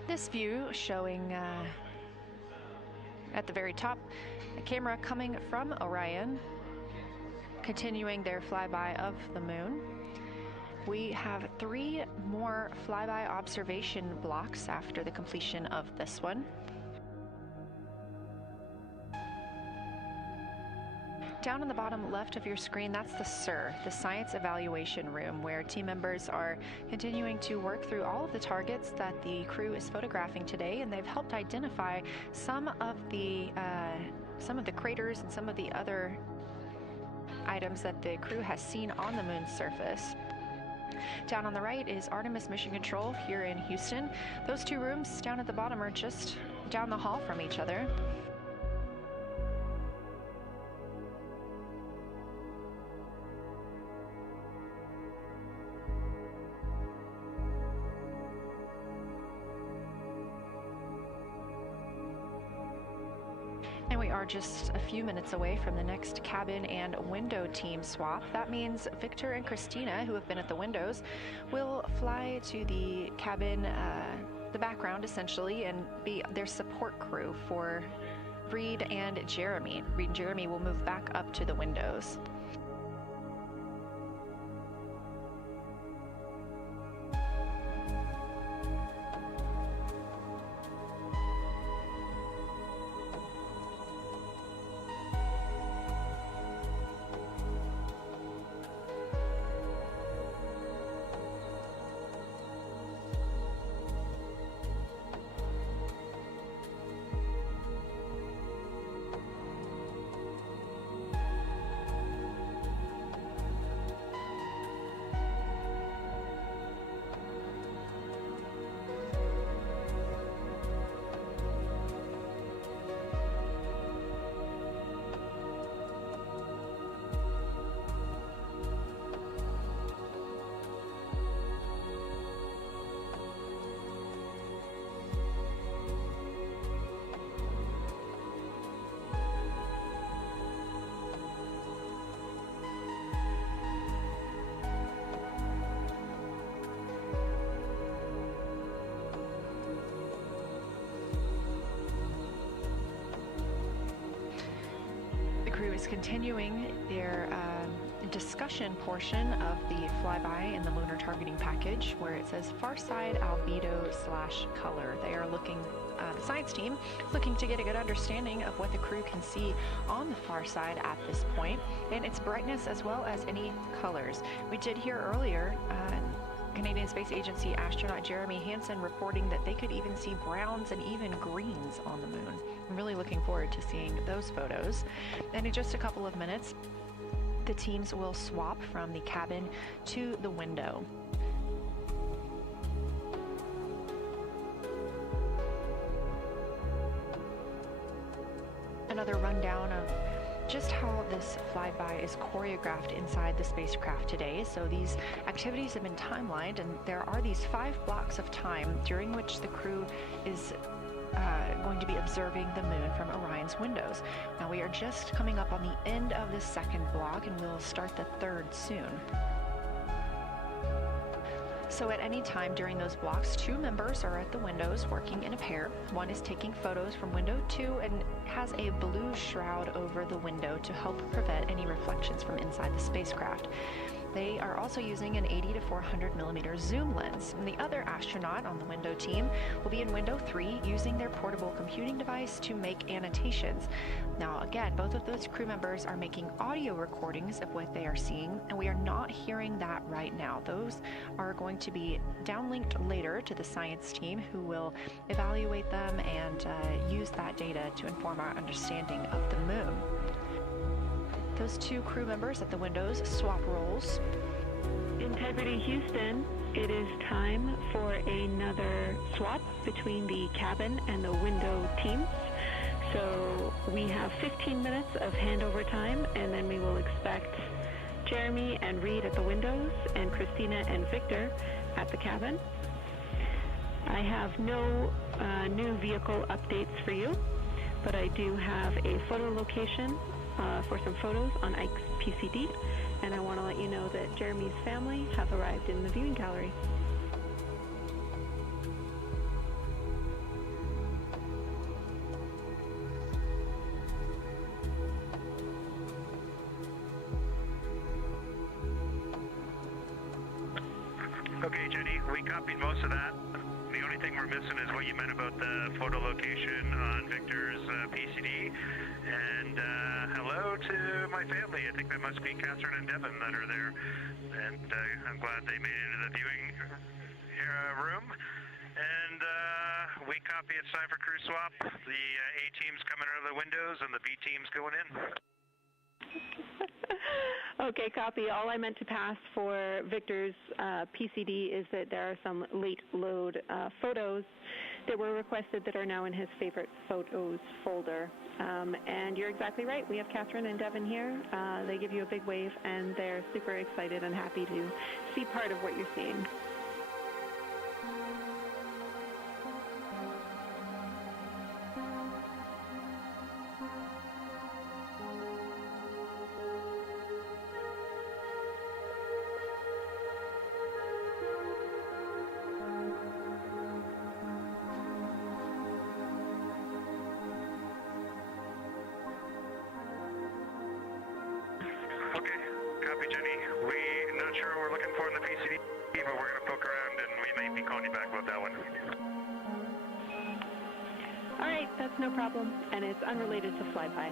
This view showing at the very top, a camera coming from Orion, continuing their flyby of the moon. We have 3 more flyby observation blocks after the completion of this one. Down on the bottom left of your screen, that's the SIR, the Science Evaluation Room, where team members are continuing to work through all of the targets that the crew is photographing today, and they've helped identify some of the craters and some of the other items that the crew has seen on the moon's surface. Down on the right is Artemis Mission Control here in Houston. Those 2 rooms down at the bottom are just down the hall from each other. And we are just a few minutes away from the next cabin and window team swap. That means Victor and Christina, who have been at the windows, will fly to the cabin, the background essentially, and be their support crew for Reed and Jeremy. Reed and Jeremy will move back up to the windows. is continuing their discussion portion of the flyby in the lunar targeting package, where it says far side albedo/color. They are looking, the science team, looking to get a good understanding of what the crew can see on the far side at this point, and its brightness as well as any colors. We did hear earlier Canadian Space Agency astronaut Jeremy Hansen reporting that they could even see browns and even greens on the moon. I'm really looking forward to seeing those photos. And in just a couple of minutes, the teams will swap from the cabin to the window. Another rundown of just how this flyby is choreographed inside the spacecraft today. So these activities have been timelined, and there are these 5 blocks of time during which the crew is going to be observing the moon from Orion's windows. Now we are just coming up on the end of the second block, and we'll start the third soon. So at any time during those blocks, 2 members are at the windows working in a pair. One is taking photos from window 2 and has a blue shroud over the window to help prevent any reflections from inside the spacecraft. They are also using an 80 to 400 millimeter zoom lens. And the other astronaut on the window team will be in window 3 using their portable computing device to make annotations. Now again, both of those crew members are making audio recordings of what they are seeing, and we are not hearing that right now. Those are going to be downlinked later to the science team, who will evaluate them and use that data to inform our understanding of the moon. Those 2 crew members at the windows swap roles. Integrity Houston, it is time for another swap between the cabin and the window teams. So we have 15 minutes of handover time, and then we will expect Jeremy and Reed at the windows and Christina and Victor at the cabin. I have no new vehicle updates for you, but I do have a photo location for some photos on Ike's PCD, and I want to let you know that Jeremy's family have arrived in the viewing gallery. Okay, Jenny, we copied most of that. The only thing we're missing is what you meant about the photo location on Victor's PCD. And hello to my family. I think that must be Catherine and Devin that are there. And I'm glad they made it into the viewing room. And we copy. It's time for crew swap. The A team's coming out of the windows and the B team's going in. Okay, copy. All I meant to pass for Victor's PCD is that there are some late load photos that were requested that are now in his favorite photos folder. And you're exactly right. We have Catherine and Devin here. They give you a big wave, and they're super excited and happy to see part of what you're seeing. Okay, copy, Jenny. We're not sure what we're looking for in the PCD, but we're going to poke around and we may be calling you back about that one. All right, that's no problem, and it's unrelated to flyby.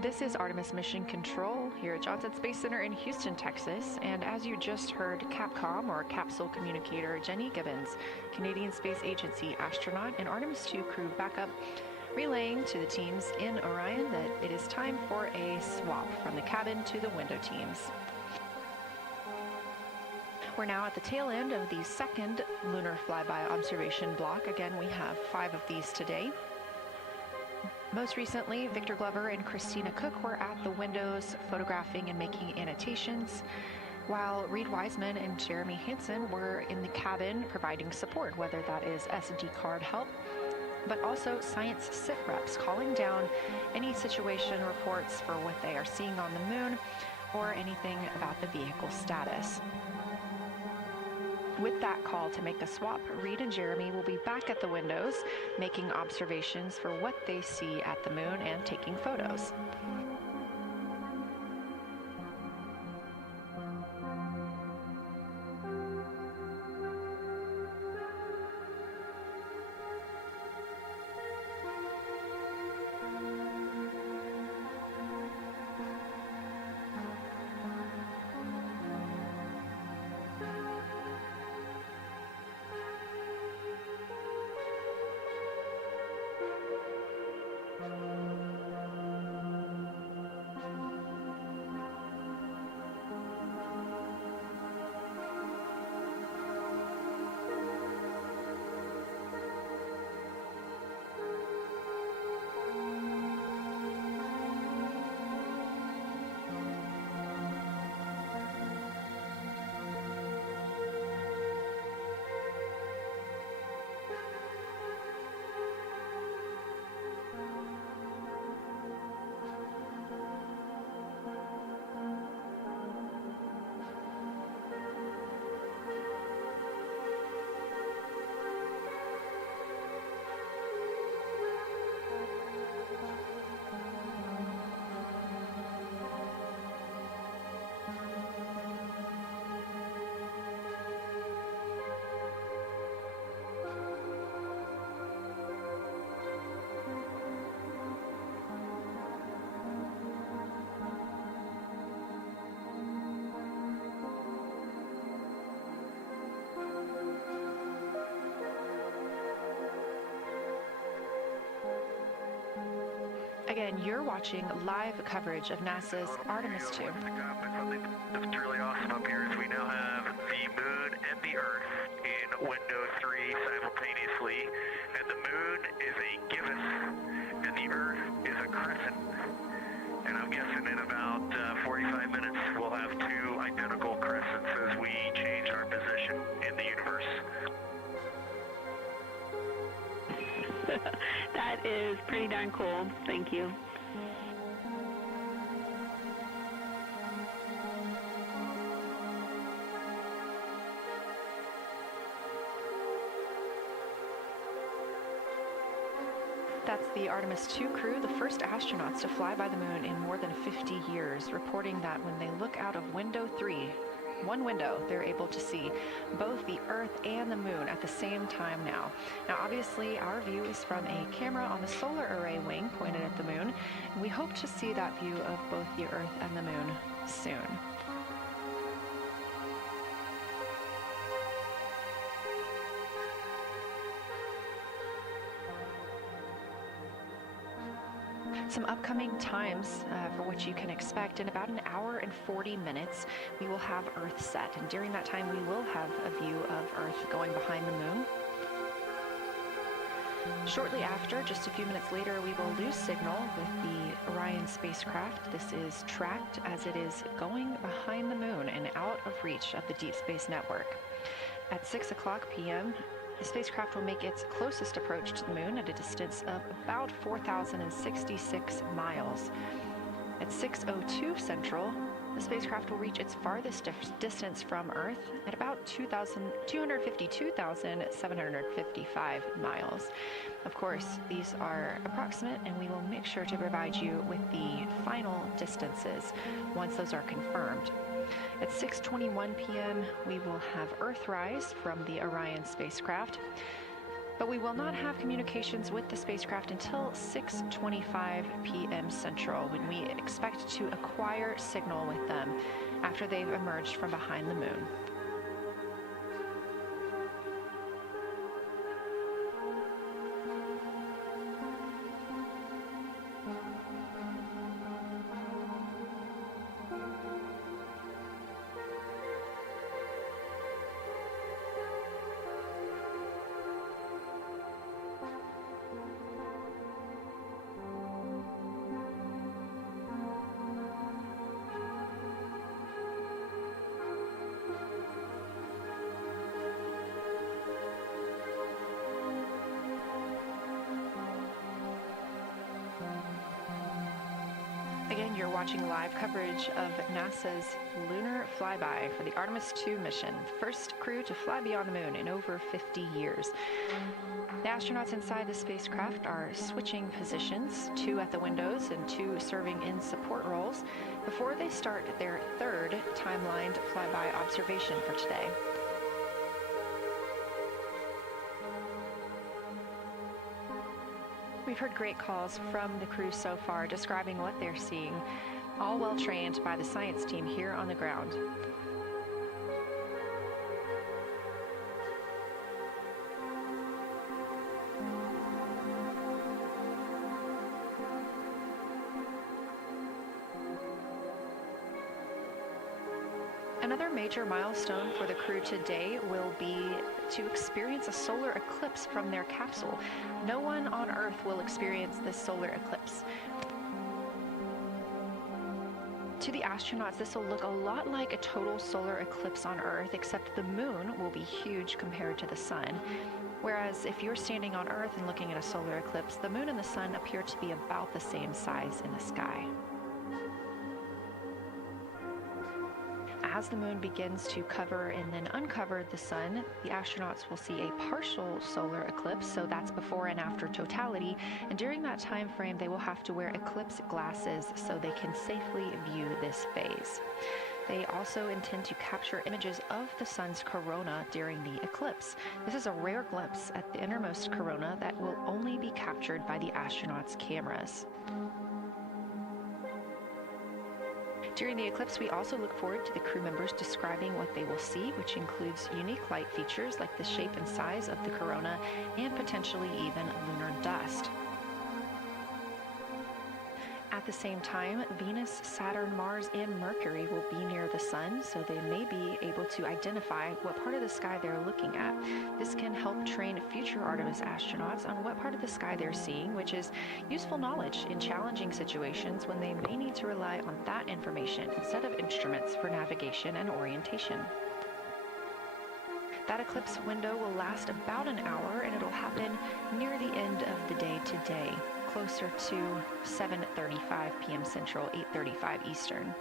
This is Artemis Mission Control here at Johnson Space Center in Houston, Texas. And as you just heard, Capcom, or Capsule Communicator Jenny Gibbons, Canadian Space Agency astronaut and Artemis II crew backup, relaying to the teams in Orion that it is time for a swap from the cabin to the window teams. We're now at the tail end of the second lunar flyby observation block. Again, we have 5 of these today. Most recently, Victor Glover and Christina Cook were at the windows photographing and making annotations, while Reed Wiseman and Jeremy Hansen were in the cabin providing support, whether that is SD card help, but also science sit reps, calling down any situation reports for what they are seeing on the moon or anything about the vehicle status. With that call to make a swap, Reed and Jeremy will be back at the windows, making observations for what they see at the moon and taking photos. Again, you're watching live coverage of NASA's Artemis II. Something that's really awesome up here is we now have the moon and the Earth in window 3 simultaneously, and the moon is a gibbous, and the Earth is a crescent. And I'm guessing in about 45 minutes we'll have 2 identical crescents as we change our position in the universe. That is pretty darn cool. Thank you. That's the Artemis II crew, the first astronauts to fly by the moon in more than 50 years, reporting that when they look out of window 3, one window, they're able to see both the Earth and the moon at the same time now. Now, obviously, our view is from a camera on the solar array wing pointed at the moon, and we hope to see that view of both the Earth and the moon soon. Some upcoming times for what you can expect. In about an hour and 40 minutes, we will have Earth set. And during that time, we will have a view of Earth going behind the moon. Shortly after, just a few minutes later, we will lose signal with the Orion spacecraft. This is tracked as it is going behind the moon and out of reach of the Deep Space Network. At 6 o'clock p.m., the spacecraft will make its closest approach to the moon at a distance of about 4,066 miles. At 6:02 Central, the spacecraft will reach its farthest distance from Earth at about 252,755 miles. Of course, these are approximate, and we will make sure to provide you with the final distances once those are confirmed. At 6:21 p.m., we will have Earthrise from the Orion spacecraft, but we will not have communications with the spacecraft until 6:25 p.m. Central, when we expect to acquire signal with them after they've emerged from behind the moon. You're watching live coverage of NASA's lunar flyby for the Artemis II mission, the first crew to fly beyond the moon in over 50 years. The astronauts inside the spacecraft are switching positions, 2 at the windows and 2 serving in support roles, before they start their third timelined flyby observation for today. We've heard great calls from the crew so far describing what they're seeing, all well trained by the science team here on the ground. Another major milestone for the crew today will be to experience a solar eclipse from their capsule. No one on Earth will experience this solar eclipse. To the astronauts, this will look a lot like a total solar eclipse on Earth, except the moon will be huge compared to the sun. Whereas if you're standing on Earth and looking at a solar eclipse, the moon and the sun appear to be about the same size in the sky. As the moon begins to cover and then uncover the sun, the astronauts will see a partial solar eclipse, so that's before and after totality, and during that time frame they will have to wear eclipse glasses so they can safely view this phase. They also intend to capture images of the sun's corona during the eclipse. This is a rare glimpse at the innermost corona that will only be captured by the astronauts' cameras. During the eclipse, we also look forward to the crew members describing what they will see, which includes unique light features like the shape and size of the corona and potentially even lunar dust. At the same time, Venus, Saturn, Mars, and Mercury will be near the sun, so they may be able to identify what part of the sky they're looking at. This can help train future Artemis astronauts on what part of the sky they're seeing, which is useful knowledge in challenging situations when they may need to rely on that information instead of instruments for navigation and orientation. That eclipse window will last about an hour, and it'll happen near the end of the day today, closer to 7:35 p.m. Central, 8:35 Eastern.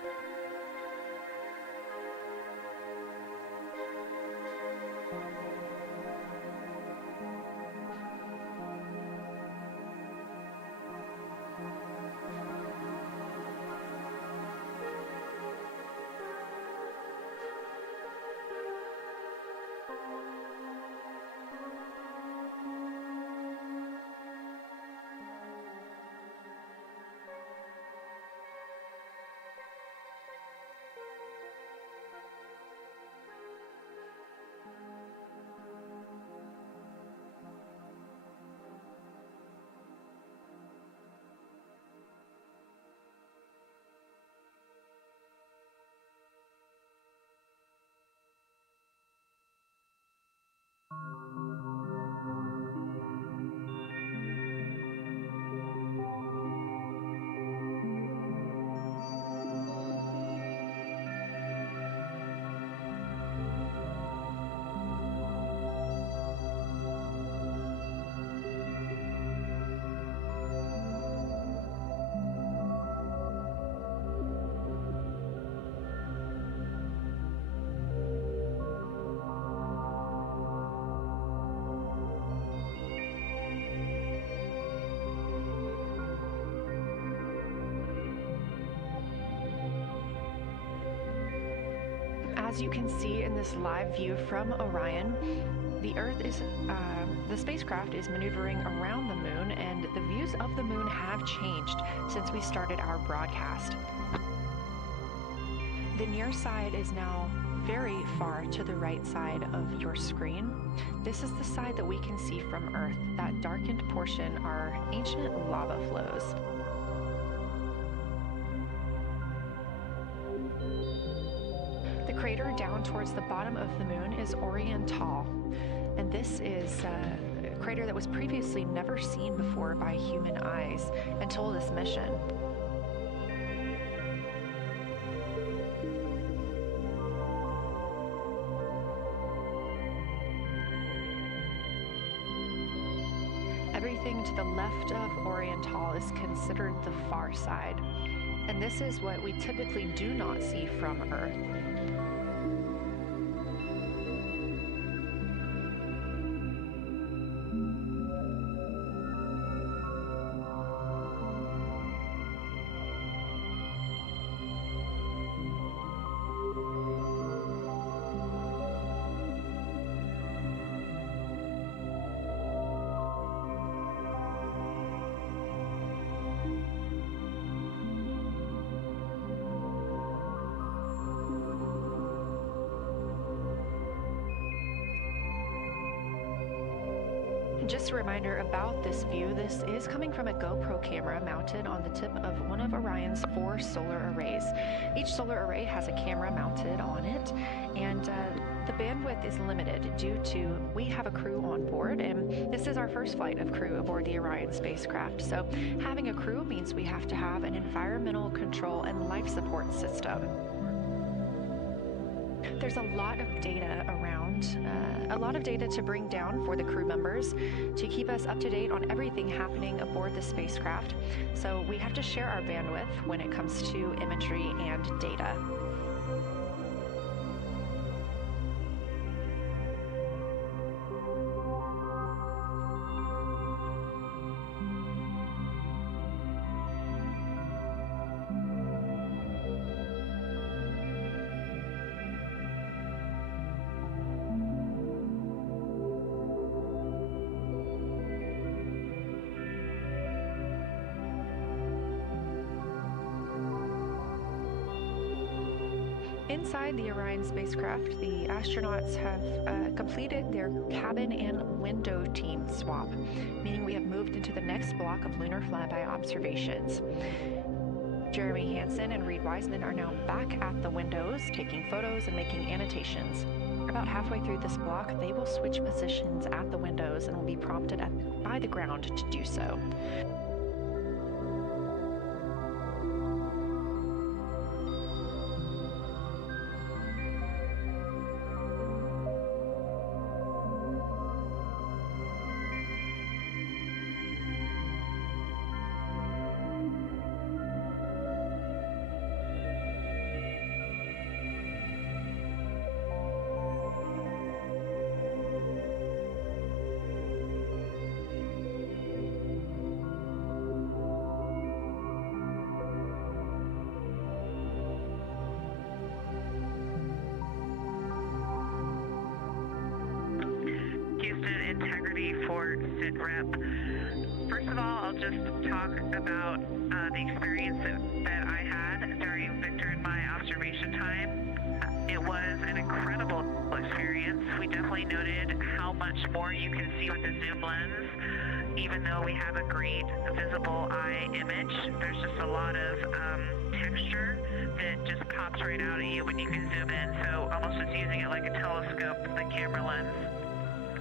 As you can see in this live view from Orion, the spacecraft is maneuvering around the moon, and the views of the moon have changed since we started our broadcast. The near side is now very far to the right side of your screen. This is the side that we can see from Earth. That darkened portion are ancient lava flows. The crater down towards the bottom of the moon is Oriental, and this is a crater that was previously never seen before by human eyes until this mission. Everything to the left of Oriental is considered the far side, and and this is what we typically do not see from Earth. Just a reminder about this view, this is coming from a GoPro camera mounted on the tip of one of Orion's 4 solar arrays. Each solar array has a camera mounted on it, and the bandwidth is limited due to we have a crew on board, and this is our first flight of crew aboard the Orion spacecraft. So having a crew means we have to have an environmental control and life support system. There's a lot of data around, a lot of data to bring down for the crew members to keep us up to date on everything happening aboard the spacecraft. So we have to share our bandwidth when it comes to imagery and data. Inside the Orion spacecraft, the astronauts have completed their cabin and window team swap, meaning we have moved into the next block of lunar flyby observations. Jeremy Hansen and Reed Wiseman are now back at the windows, taking photos and making annotations. About halfway through this block, they will switch positions at the windows and will be prompted by the ground to do so. Integrity for SITREP. First of all, I'll just talk about the experience that I had during Victor and my observation time. It was an incredible experience. We definitely noted how much more you can see with the zoom lens. Even though we have a great visible eye image, there's just a lot of texture that just pops right out at you when you can zoom in. So almost just using it like a telescope, the camera lens.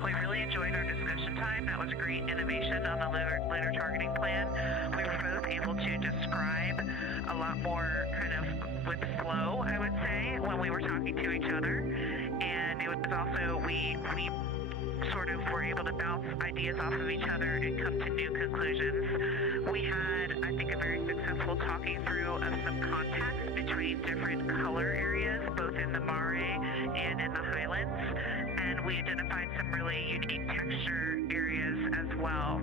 We really enjoyed our discussion time. That was a great innovation on the lunar targeting plan. We were both able to describe a lot more kind of with flow, I would say, when we were talking to each other. And it was also, we sort of were able to bounce ideas off of each other and come to new conclusions. We had, I think, a very successful talking through of some contacts between different color areas, both in the Mare and in the Highlands. And we identified some really unique texture areas as well.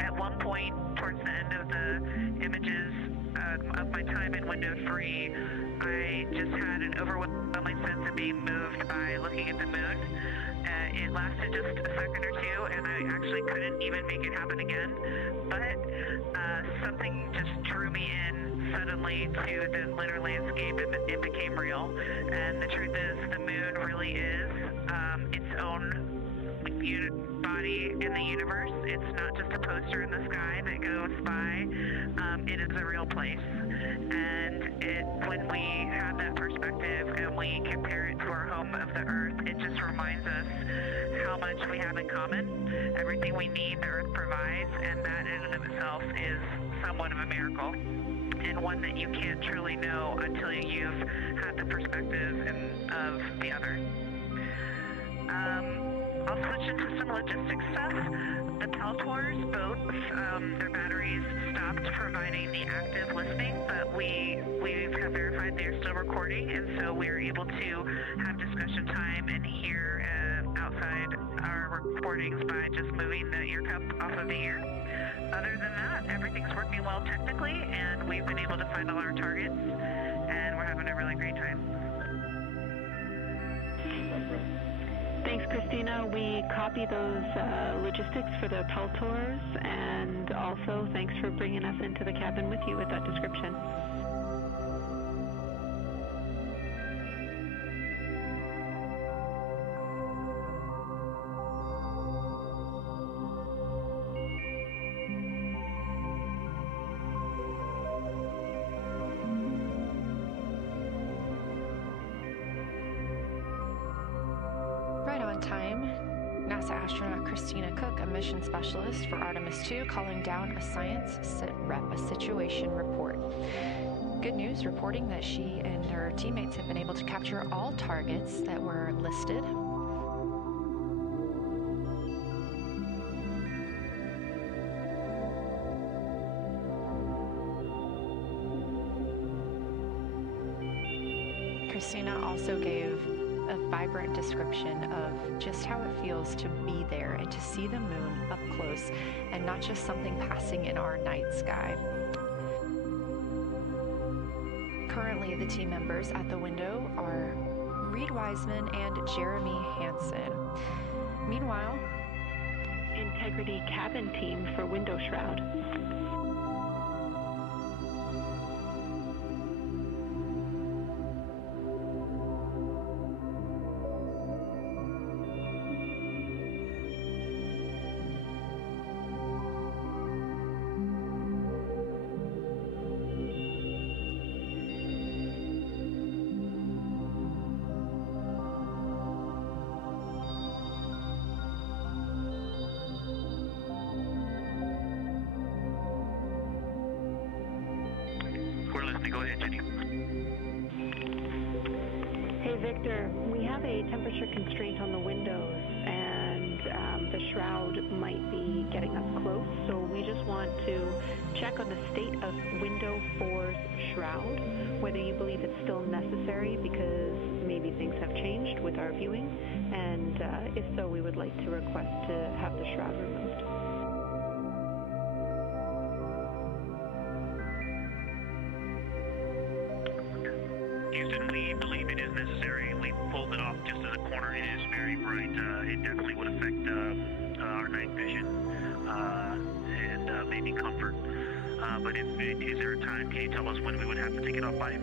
At one point, towards the end of the images of my time in window 3, I just had an overwhelming sense of being moved by looking at the moon. It lasted just a second or two, and I actually couldn't even make it happen again. But something just drew me in suddenly to the lunar landscape, and it became real. And the truth is, the moon really is its own body in the universe. It's not just a poster in the sky that goes by. It is a real place. And when we have that perspective and we compare it to our home of the Earth, it just reminds us how much we have in common. Everything we need, the Earth provides, and that in and of itself is somewhat of a miracle, and one that you can't truly know until you've had the perspective of the other. I'll switch into some logistics stuff. The Peltor's boats, their batteries stopped providing the active listening, but we have verified they're still recording, and so we're able to have discussion time and hear outside our recordings by just moving the ear cup off of the ear. Other than that, everything's working well technically, and we've been able to find all our targets, and we're having a really great time. Thanks, Christina. We copy those logistics for the Peltors, and also thanks for bringing us into the cabin with you with that description. Right on time, NASA astronaut Christina Cook, a mission specialist for ARTEMIS II, calling down a science situation report. Good news, reporting that she and her teammates have been able to capture all targets that were listed. Christina also gave a vibrant description of just how it feels to be there and to see the moon up close and not just something passing in our night sky. Currently, the team members at the window are Reed Wiseman and Jeremy Hansen. Meanwhile, Integrity cabin team for window shroud. Go ahead, Jenny. Hey, Victor, we have a temperature constraint on the windows, and the shroud might be getting us close, so we just want to check on the state of window 4's shroud, whether you believe it's still necessary because maybe things have changed with our viewing, and if so, we would like to request to have the shroud removed. Houston, we believe it is necessary. We pulled it off just in the corner. It is very bright. It definitely would affect our night vision and maybe comfort. But is there a time? Can you tell us when we would have to take it off by?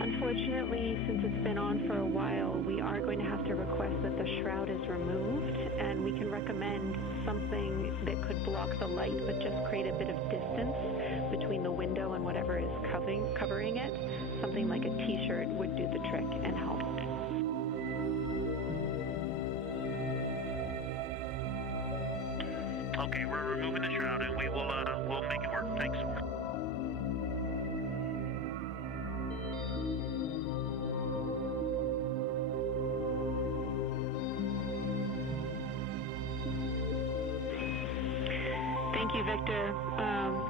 Unfortunately, since it's been on for a while, we are going to have to request that the shroud is removed, and we can recommend something that could block the light but just create a bit of distance between the window and whatever is covering it. Something like a t-shirt would do the trick and help. Okay, we're removing the shroud, and we'll make it work. Thanks. Thank you, Victor.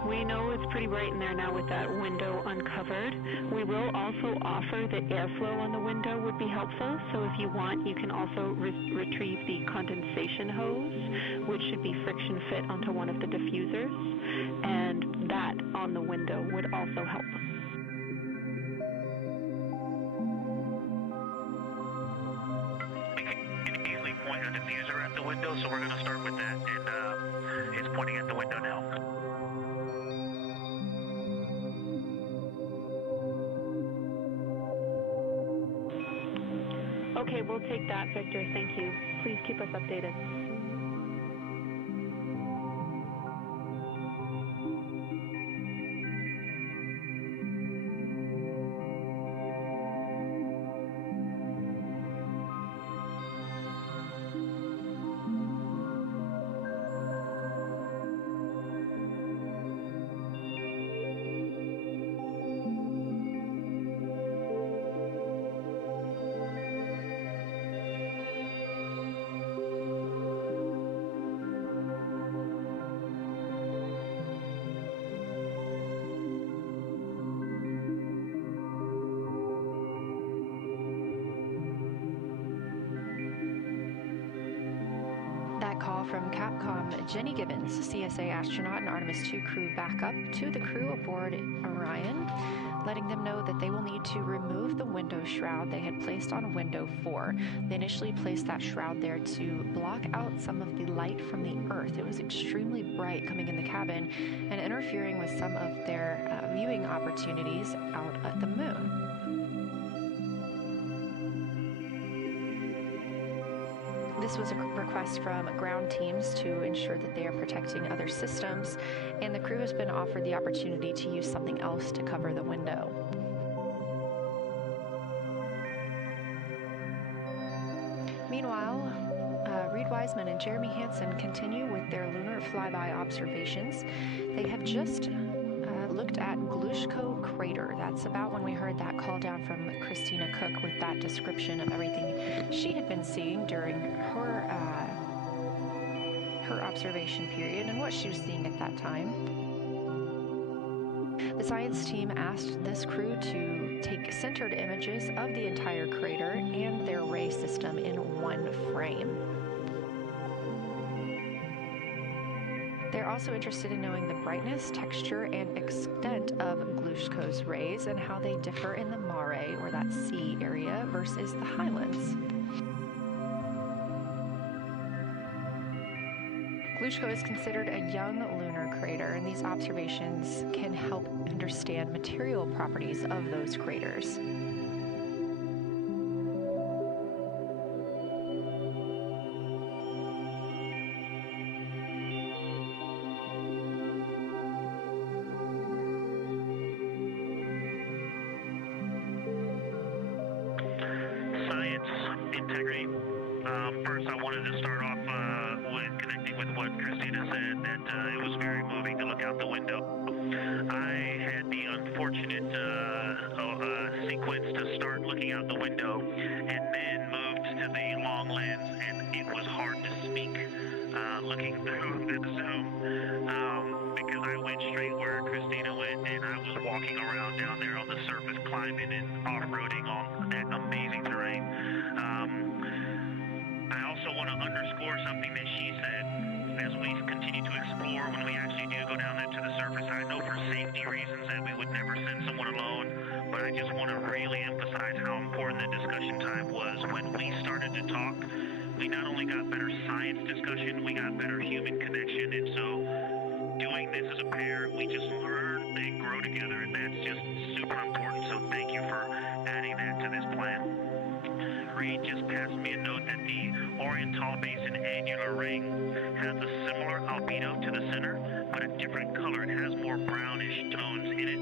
We know it's pretty bright in there now with that window uncovered. We will also offer that airflow on the window would be helpful, so if you want, you can also retrieve the condensation hose, which should be friction fit onto one of the diffusers, and that on the window would also help. We can easily point a diffuser at the window, so we're going to start with that, and it's pointing at the window now. Okay, we'll take that, Victor. Thank you. Please keep us updated. call from Capcom Jenny Gibbons, CSA astronaut and Artemis II crew, back up to the crew aboard Orion, letting them know that they will need to remove the window shroud they had placed on window 4. They initially placed that shroud there to block out some of the light from the Earth. It was extremely bright coming in the cabin and interfering with some of their viewing opportunities out at the moon. This was a request from ground teams to ensure that they are protecting other systems, and the crew has been offered the opportunity to use something else to cover the window. Meanwhile, Reed Wiseman and Jeremy Hansen continue with their lunar flyby observations. They have just looked at Glushko Crater. That's about when we heard that call down from Christina Cook with that description of everything she had been seeing during her observation period and what she was seeing at that time. The science team asked this crew to take centered images of the entire crater and their ray system in one frame. They're also interested in knowing the brightness, texture, and extent of Glushko's rays and how they differ in the mare, or that sea area, versus the highlands. Glushko is considered a young lunar crater, and these observations can help understand material properties of those craters. Integrity. First, I wanted to start off with connecting with what Christina said, that it was very moving to look out the window. I had the unfortunate sequence to start looking out the window and then moved to the long lens, and it was hard to speak looking through the zoom because I went straight where Christina went, and I was walking around down there on the surface, climbing and off-roading on that amazing terrain. I also want to underscore something that she said as we continue to explore. When we actually do go down there to the surface, I know for safety reasons that we would never send someone alone, but I just want to really emphasize how important the discussion time was. When we started to talk, we not only got better science discussion, we got better human connection, and so doing this as a pair, we just learn and grow together, and that's just super important. So thank you for adding that to this plan. Reed just passed me a note that the Oriental Basin annular ring has a similar albedo to the center, but a different color. It has more brownish tones in it,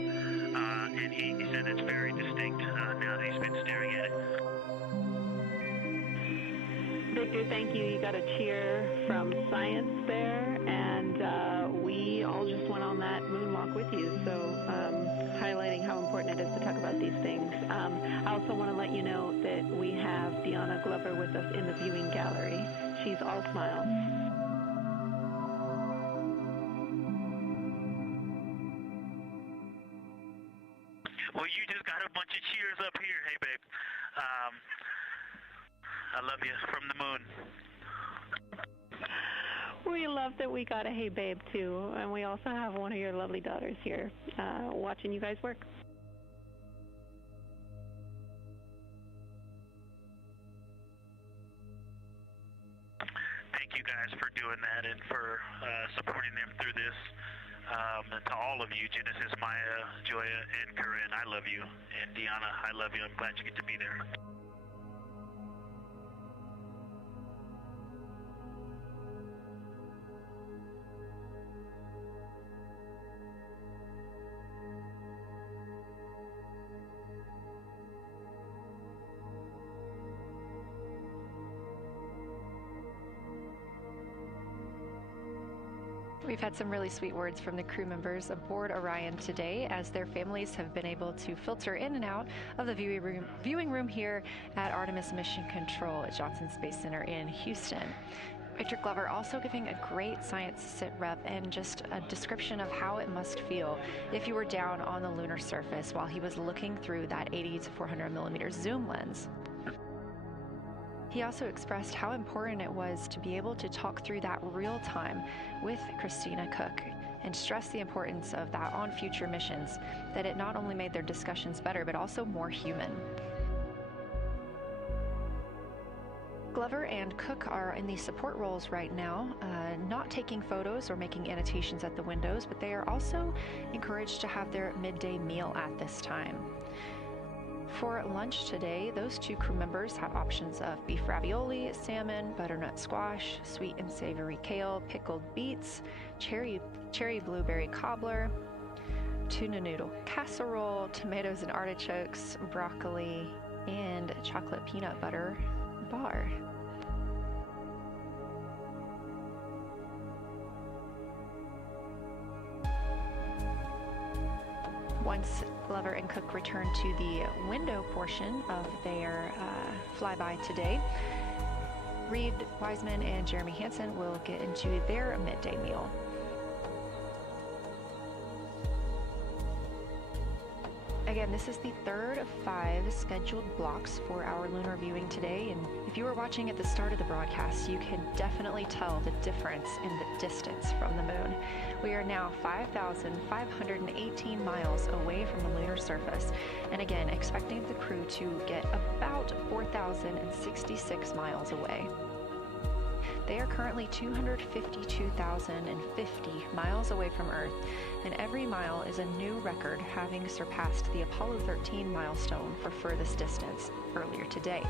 and he said it's very distinct now that he's been staring at it. Victor, thank you. You got a cheer from science there, and we all just went on that moonwalk with you, so highlighting how important it is to talk about these things. I also want to let you know that we have Deanna Glover with us in the viewing gallery. She's all smiles. Well, you just got a bunch of cheers up here. Hey, babe. I love you from the moon. We love that we got a hey babe too, and we also have one of your lovely daughters here watching you guys work. Thank you guys for doing that and for supporting them through this. And to all of you, Genesis, Maya, Joya, and Corinne, I love you. And Deanna, I love you. I'm glad you get to be there. We've had some really sweet words from the crew members aboard Orion today, as their families have been able to filter in and out of the viewing room here at Artemis Mission Control at Johnson Space Center in Houston. Victor Glover also giving a great science sit rep and just a description of how it must feel if you were down on the lunar surface while he was looking through that 80 to 400 millimeter zoom lens. He also expressed how important it was to be able to talk through that real time with Christina Cook and stressed the importance of that on future missions, that it not only made their discussions better, but also more human. Glover and Cook are in the support roles right now, not taking photos or making annotations at the windows, but they are also encouraged to have their midday meal at this time. For lunch today, those two crew members have options of beef ravioli, salmon, butternut squash, sweet and savory kale, pickled beets, cherry blueberry cobbler, tuna noodle casserole, tomatoes and artichokes, broccoli, and chocolate peanut butter bar. Once Glover and Cook return to the window portion of their flyby today, Reed Wiseman and Jeremy Hansen will get into their midday meal. Again, this is the third of 5 scheduled blocks for our lunar viewing today, and if you were watching at the start of the broadcast, you can definitely tell the difference in the distance from the moon. We are now 5,518 miles away from the lunar surface, and again, expecting the crew to get about 4,066 miles away. They are currently 252,050 miles away from Earth, and every mile is a new record, having surpassed the Apollo 13 milestone for furthest distance earlier today.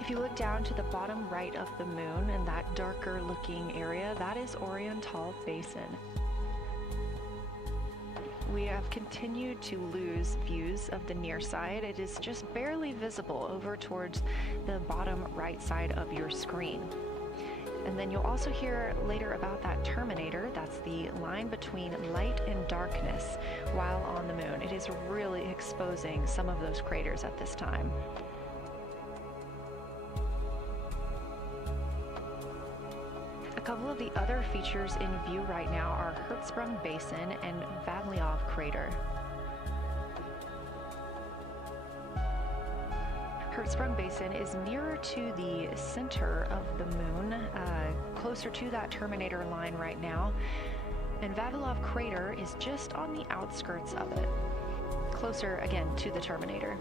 If you look down to the bottom right of the moon and that darker looking area, that is Orion Basin. We have continued to lose views of the near side. It is just barely visible over towards the bottom right side of your screen. And then you'll also hear later about that terminator. That's the line between light and darkness while on the moon. It is really exposing some of those craters at this time. A couple of the other features in view right now are Hertzsprung Basin and Vavilov Crater. Hertzsprung Basin is nearer to the center of the moon, closer to that terminator line right now, and Vavilov Crater is just on the outskirts of it, closer again to the terminator.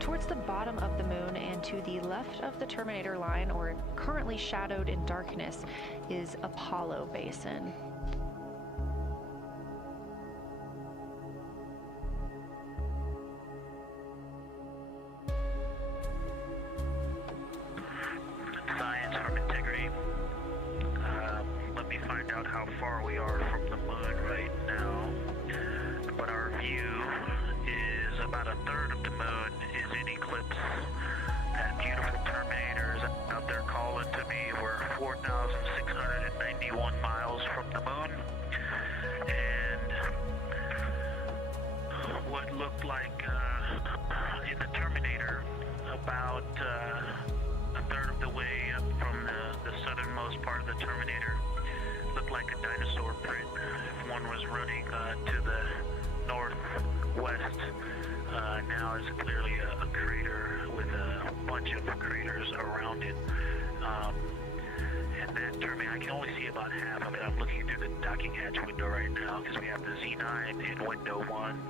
Towards the bottom of the moon and to the left of the terminator line, or currently shadowed in darkness, is Apollo Basin. Science from integrity. Let me find out how far we are from the moon right now. But our view is about a third of the moon is in eclipse. That beautiful terminator is out there calling to me. We're 4,691 miles from the moon. And what looked like in the terminator about a third of the way up from the southernmost part of the terminator looked like a dinosaur print. If one was running to the northwest, now is clearly a crater with a bunch of craters around it. And that terminator, I can only see about half of it. I'm looking through the docking hatch window right now because we have the Z9 in window 1.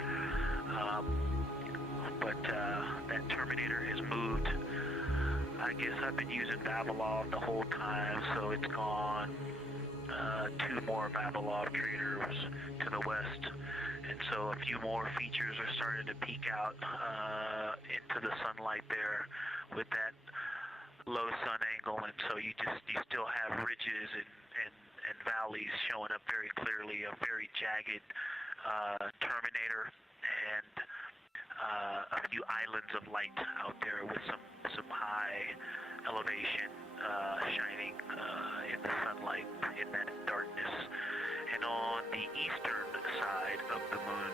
But that terminator has moved. I guess I've been using Vavilov the whole time, so it's gone 2 more Vavilov craters to the west. And so a few more features are starting to peek out into the sunlight there with that low sun angle, and so you still have ridges and valleys showing up very clearly, a very jagged terminator, and a few islands of light out there with some high elevation shining in the sunlight in that darkness. And on the eastern side of the moon,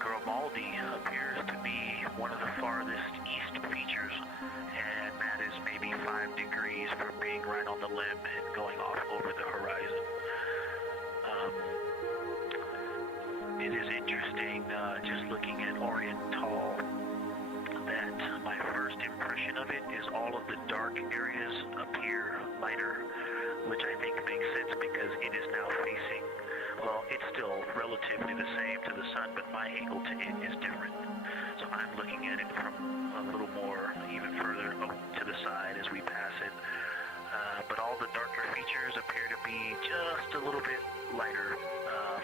Grimaldi appears to be one of the farthest east features, and that is maybe 5 degrees from being right on the limb and going off over the horizon. It is interesting, just looking at Oriental, that my first impression of it is all of the dark areas appear lighter, which I think makes sense because it is now facing, well, it's still relatively the same to the sun, but my angle to it is different. So I'm looking at it from a little more, even further to the side as we pass it. But all the darker features appear to be just a little bit lighter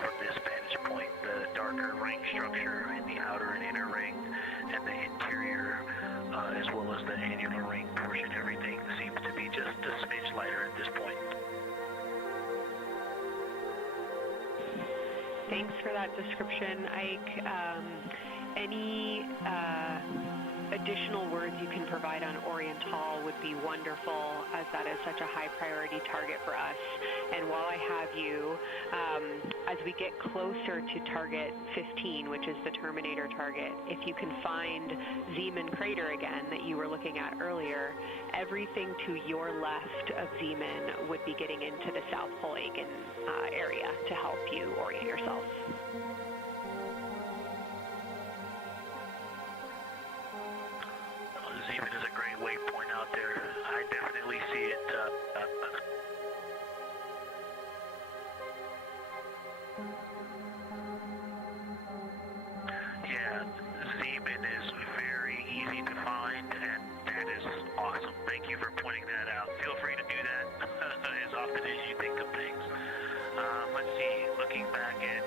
from this vantage point. The darker ring structure in the outer and inner ring, and the interior, as well as the annular ring portion, everything seems to be just a smidge lighter at this point. Thanks for that description, Ike. Any additional words you can provide on Oriental would be wonderful, as that is such a high priority target for us. And while I have you, as we get closer to target 15, which is the Terminator target, if you can find Zeeman Crater again that you were looking at earlier, everything to your left of Zeeman would be getting into the South Polagan area to help you orient yourself. Zeeman is a great waypoint out there. I definitely see it. Yeah, Zeeman is very easy to find, and that is awesome. Thank you for pointing that out. Feel free to do that as often as you think of things. Let's see, looking back at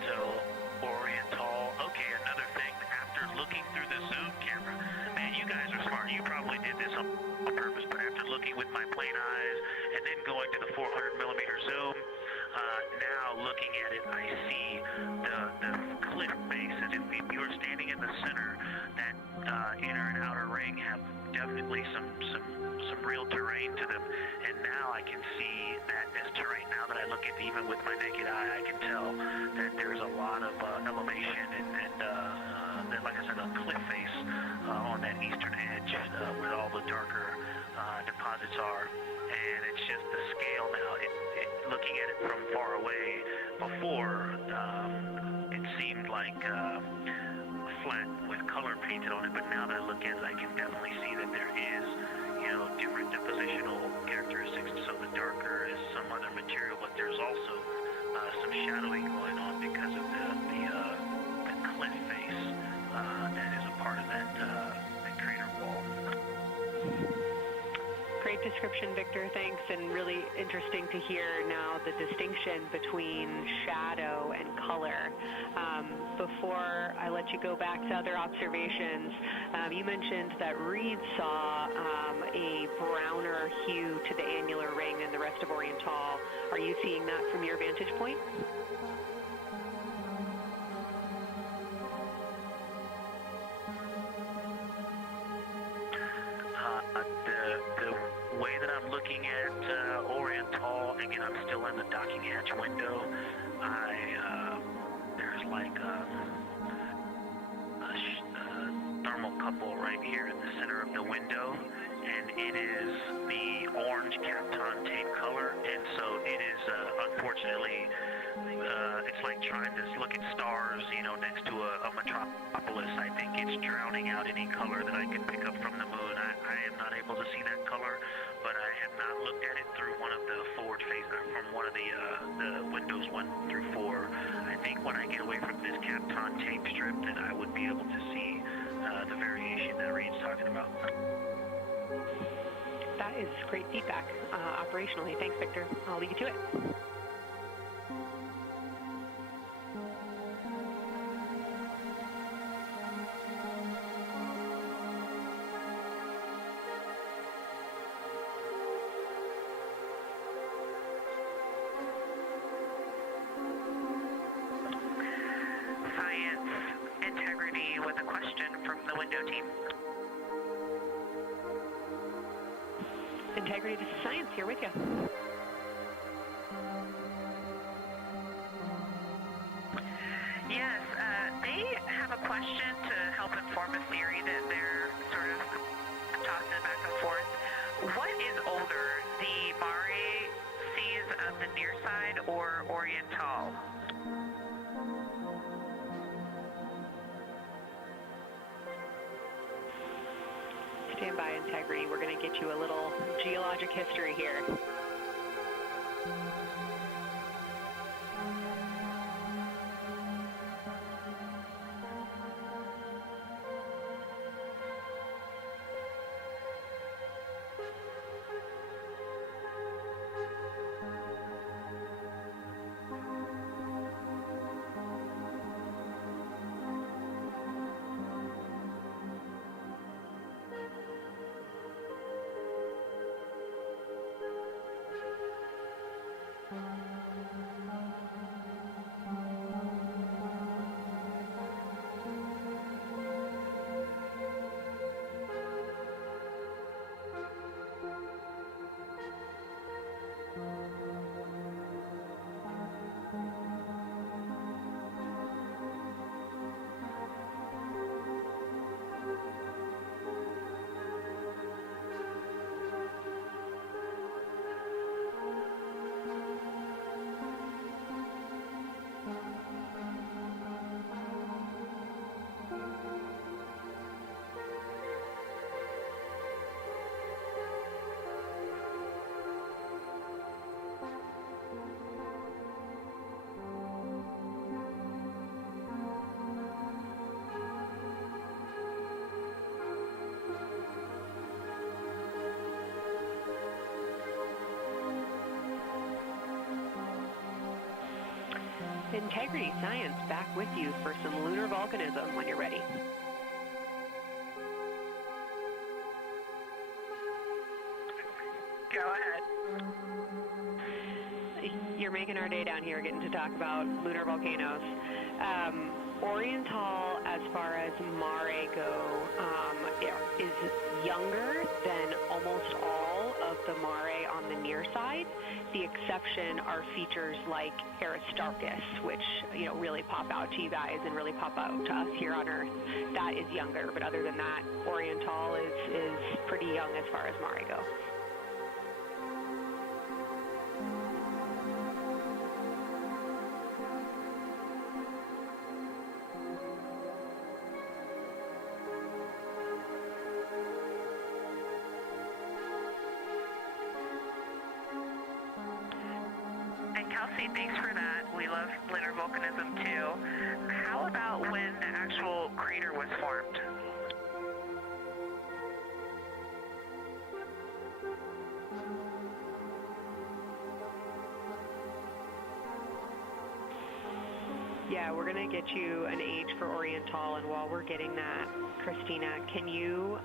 Oriental. Okay, another thing, after looking through the zoom camera, man, you guys are smart. You probably did this on purpose, but after looking with my plain eyes and then going to the 400 millimeter zoom, now looking at it, I see the cliff face as if you were standing in the center. That inner and outer ring have definitely some real terrain to them, and now I can see that as terrain. Now that I look at it, even with my naked eye, I can tell that there's a lot of elevation and like I said, a cliff face on that eastern edge where all the darker deposits are. And it's just the scale now. Looking at it from far away, before it seemed like flat with color painted on it, but now that I look at it, I can definitely see that there is, different depositional characteristics. So the darker is some other material, but there's also some shadowing going on because of the cliff face that is a part of that crater wall. Great description, Victor. Thanks, and really interesting to hear now the distinction between shadow and color. Before I let you go back to other observations, you mentioned that Reed saw a browner hue to the annular ring and the rest of Oriental. Are you seeing that from your vantage point? The way that I'm looking at Oriental, again, I'm still in the docking hatch window. There's like a thermocouple right here in the center of the window, and it is the orange Kapton tape color, and so it is unfortunately it's like trying to look at stars, next to a metropolis. I think it's drowning out any color that I could pick up from the moon. I am not able to see that color, but I have not looked at it through one of the forward phases, from one of the windows 1 through 4. I think when I get away from this Kapton tape strip, that I would be able to see the variation that Reed's talking about. That is great feedback operationally. Thanks, Victor. I'll leave you to it. me with a question from the window team. Integrity, this is Science, here with you. Yes, they have a question to help inform a theory that they're sort of tossing back and forth. What is older, the Mare seas of the near side or Oriental? Stand by, Integrity. We're going to get you a little geologic history here. Integrity Science back with you for some lunar volcanism when you're ready. Go ahead. You're making our day down here getting to talk about lunar volcanoes. Oriental, as far as Mare go, is younger than almost all of the Mare on the near side. The exception are features like Aristarchus, which really pop out to you guys and really pop out to us here on Earth. That is younger, but other than that, Oriental is pretty young as far as Mare go. Kelsey, thanks for that. We love lunar volcanism too. How about when the actual crater was formed? Yeah, we're going to get you an age for Oriental, and while we're getting that, Christina, can you,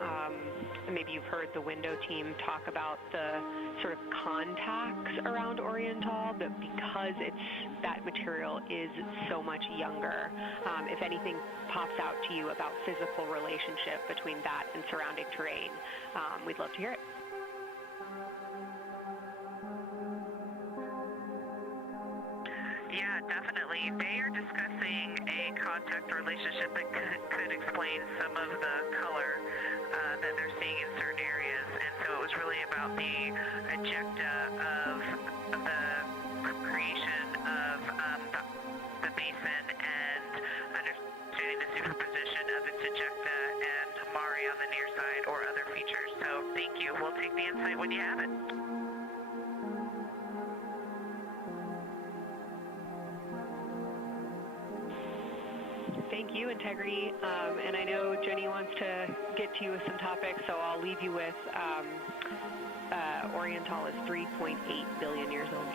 maybe you've heard the window team talk about the sort of contacts around Oriental, but because that material is so much younger, if anything pops out to you about physical relationship between that and surrounding terrain, we'd love to hear it. Yeah, definitely. They are discussing a contact relationship that could explain some of the color that they're seeing in certain areas. And so it was really about the ejecta of the creation of the basin and understanding the superposition of its ejecta and Mare on the near side or other features. So thank you. We'll take the insight when you have it. Thank you, Integrity. And I know Jenny wants to get to you with some topics, so I'll leave you with Oriental is 3.8 billion years old.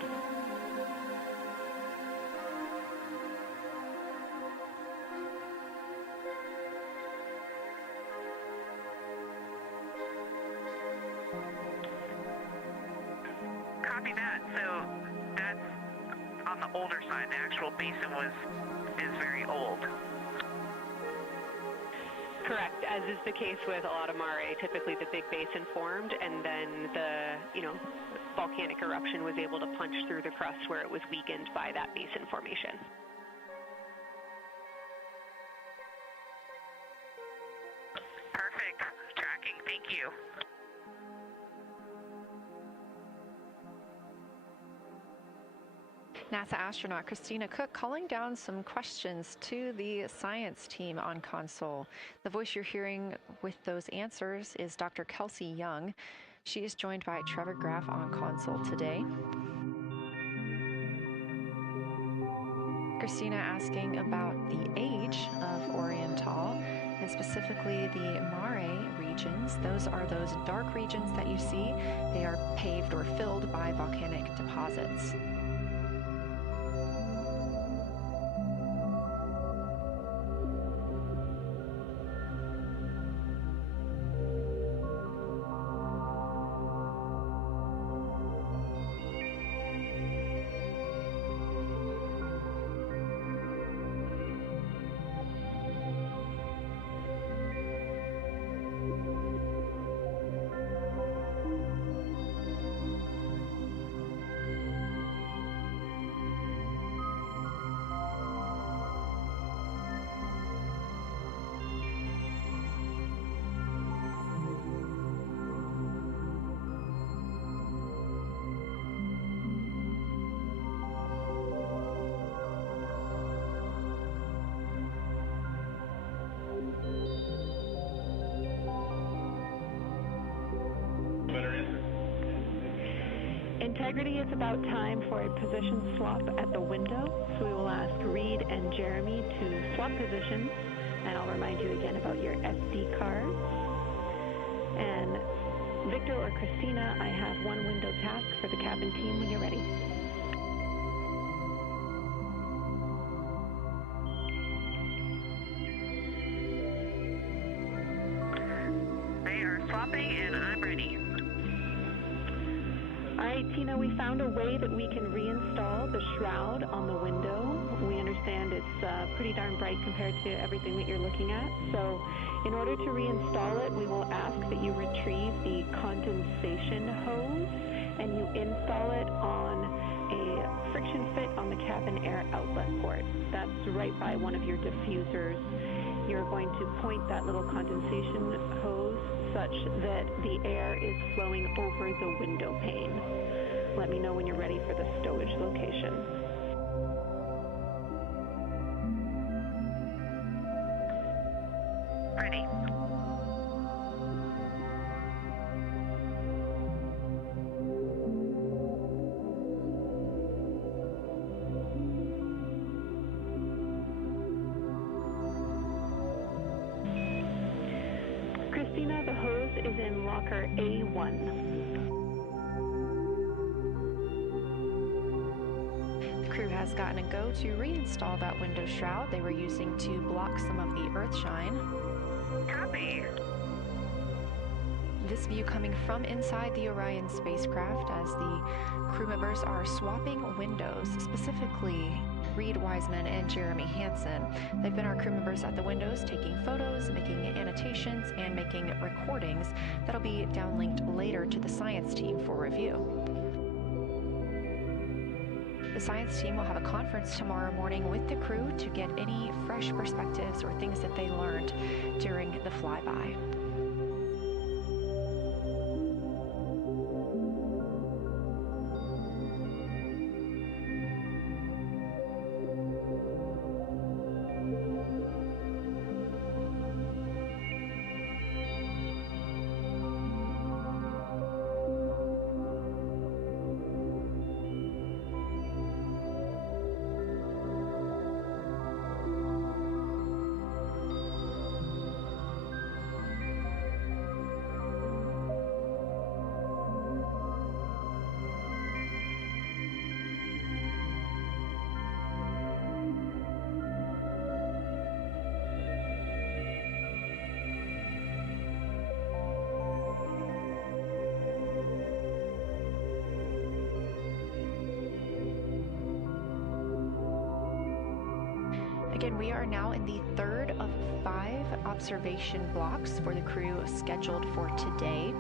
Copy that. So that's on the older side. The actual basin is very old. Correct, as is the case with a lot of mare. Typically the big basin formed and then the, volcanic eruption was able to punch through the crust where it was weakened by that basin formation. Perfect. Tracking. Thank you. NASA astronaut Christina Cook calling down some questions to the science team on console. The voice you're hearing with those answers is Dr. Kelsey Young. She is joined by Trevor Graff on console today. Christina asking about the age of Oriental, and specifically the mare regions. Those are those dark regions that you see. They are paved or filled by volcanic deposits. Integrity, it's about time for a position swap at the window. So we will ask Reed and Jeremy to swap positions, and I'll remind you again about your SD cards. And Victor or Christina, I have one window task for the cabin team when you're ready. They are swapping, and I'm ready. All right, Tina, we found a way that we can reinstall the shroud on the window. We understand it's pretty darn bright compared to everything that you're looking at. So in order to reinstall it, we will ask that you retrieve the condensation hose and you install it on a friction fit on the cabin air outlet port. That's right by one of your diffusers. You're going to point that little condensation hose such that the air is flowing over the window pane. Let me know when you're ready for the stowage location. Ready. Christina, the hose is in locker A1. The crew has gotten a go to reinstall that window shroud they were using to block some of the earth shine. Copy. This view coming from inside the Orion spacecraft as the crew members are swapping windows, specifically Reed Wiseman and Jeremy Hansen. They've been our crew members at the windows taking photos, making annotations, and making recordings that'll be downlinked later to the science team for review. The science team will have a conference tomorrow morning with the crew to get any fresh perspectives or things that they learned during the flyby. Again, we are now in the third of 5 observation blocks for the crew scheduled for today.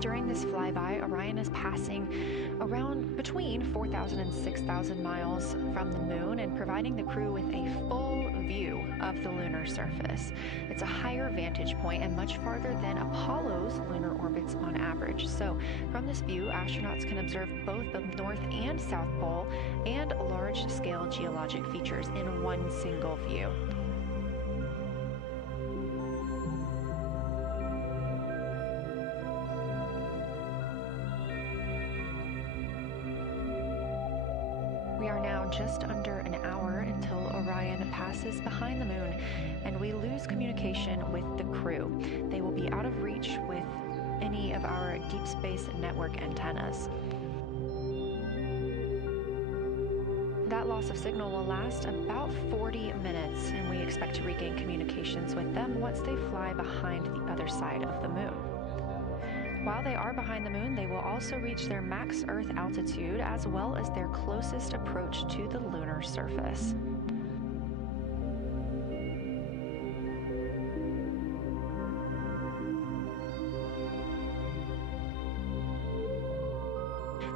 During this flyby, Orion is passing around between 4,000 and 6,000 miles from the moon and providing the crew with a full view of the lunar surface. It's a higher vantage point and much farther than Apollo's lunar orbits on average. So from this view, astronauts can observe both the North and South Pole and large-scale geologic features in one single view. We are now just under an hour until Orion passes behind the moon and we lose communication with the crew. They will be out of reach with any of our deep space network antennas. That loss of signal will last about 40 minutes and we expect to regain communications with them once they fly behind the other side of the moon. While they are behind the moon, they will also reach their max Earth altitude as well as their closest approach to the lunar surface.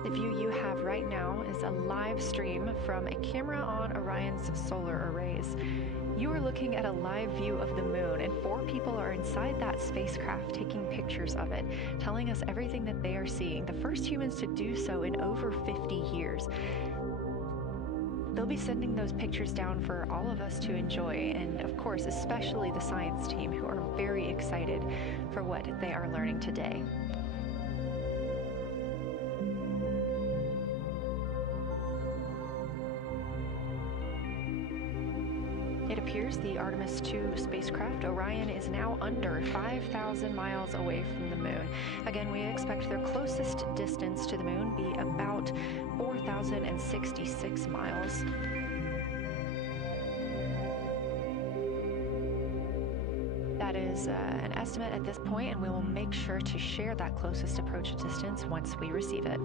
The view you have right now is a live stream from a camera on Orion's solar arrays. You are looking at a live view of the moon, and 4 people are inside that spacecraft taking pictures of it, telling us everything that they are seeing, the first humans to do so in over 50 years. They'll be sending those pictures down for all of us to enjoy, and of course, especially the science team who are very excited for what they are learning today. It appears the Artemis II spacecraft, Orion, is now under 5,000 miles away from the moon. Again, we expect their closest distance to the moon be about 4,066 miles. That is an estimate at this point, and we will make sure to share that closest approach distance once we receive it.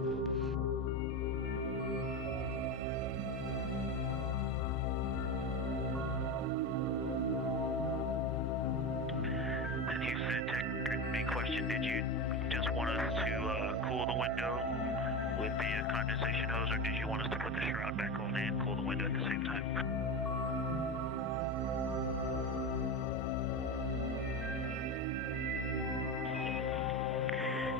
Did you just want us to cool the window with the condensation hose, or did you want us to put the shroud back on and cool the window at the same time?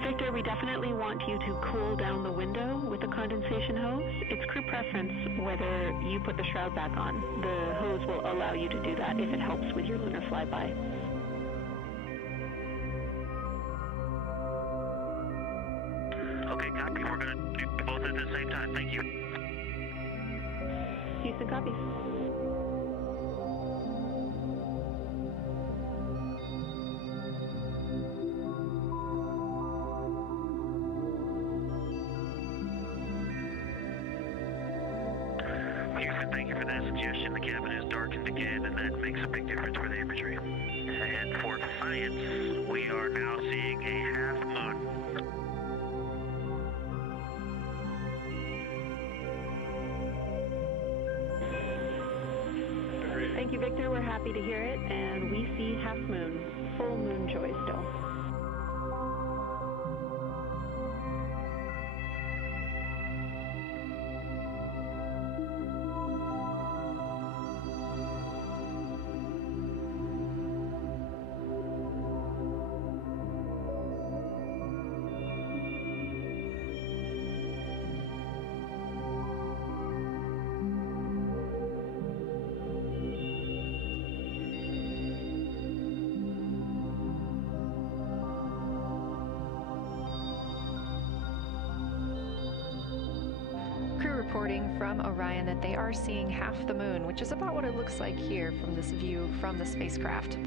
Victor, we definitely want you to cool down the window with the condensation hose. It's crew preference whether you put the shroud back on. The hose will allow you to do that if it helps with your lunar flyby. Okay, copy. We're going to do both at the same time. Thank you. Houston copies. Houston, thank you for that suggestion. The cabin is darkened again, and that makes a big difference for the imagery. And for science, we are now seeing a half moon. Thank you, Victor. We're happy to hear it, and we see half moon, full moon joy still. Reporting from Orion that they are seeing half the moon, which is about what it looks like here from this view from the spacecraft.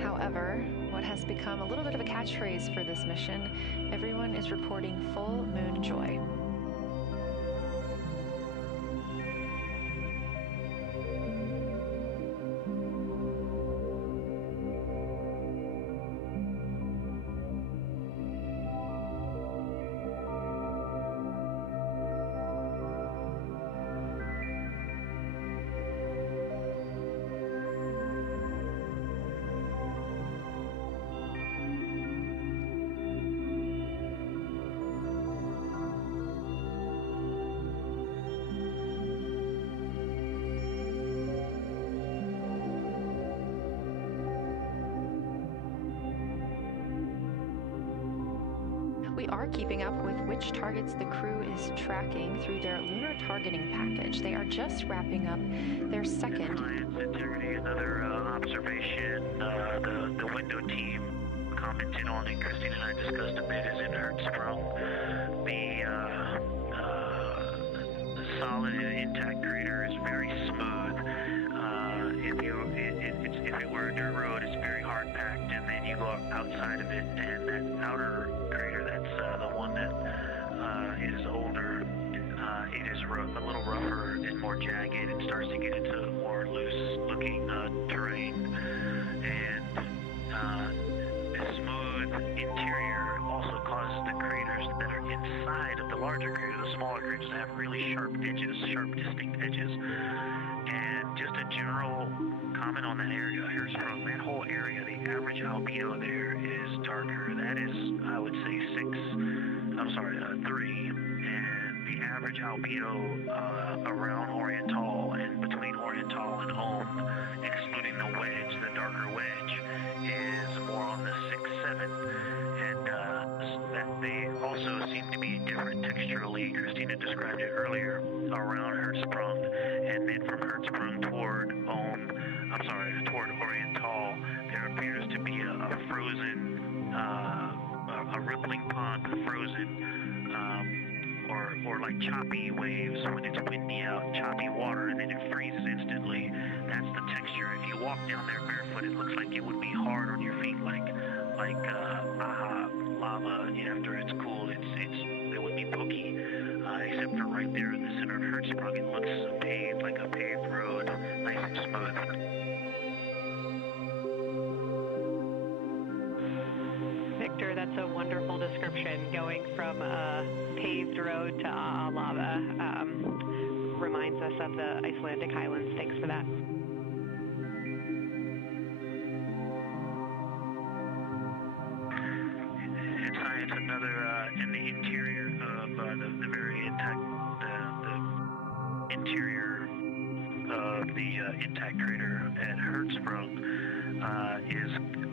However, what has become a little bit of a catchphrase for this mission, everyone is reporting full moon joy. are keeping up with which targets the crew is tracking through their lunar targeting package. They are just wrapping up their second. Science integrity, another observation. The window team commented on it. Christine and I discussed a bit. Is in Hertzsprung. The solid and intact crater is very smooth. If it were a dirt road, it's very hard packed, and then you go outside of it, and that outer crater, that's the one that is older. It is a little rougher and more jagged. It starts to get into more loose-looking terrain, and the smooth interior also causes the craters that are inside of the larger crater, the smaller craters, to have really sharp edges, sharp, distinct edges. And just a general comment on that area, Hertzsprung, that whole area, the average albedo there is darker. That is, I would say, 3. And the average albedo around Oriental and between Oriental and Ohm, excluding the wedge, the darker wedge, is more on the 6, 7. And that they also seem to be different texturally. Christina described it earlier around Hertzsprung, and then from Hertzsprung toward toward Oriental, there appears to be a frozen, a rippling pond, frozen, or like choppy waves when it's windy out, choppy water, and then it freezes instantly. That's the texture. If you walk down there barefoot, it looks like it would be hard on your feet, like lava. After it's cooled, it would be pokey. Except for right there in the center of Hertzsprung, it looks paved, like a paved road, nice and smooth. Victor, that's a wonderful description. Going from a paved road to lava reminds us of the Icelandic highlands. Thanks for that. In science, another in the interior of the very intact, the interior of the intact crater at Hertzsprung is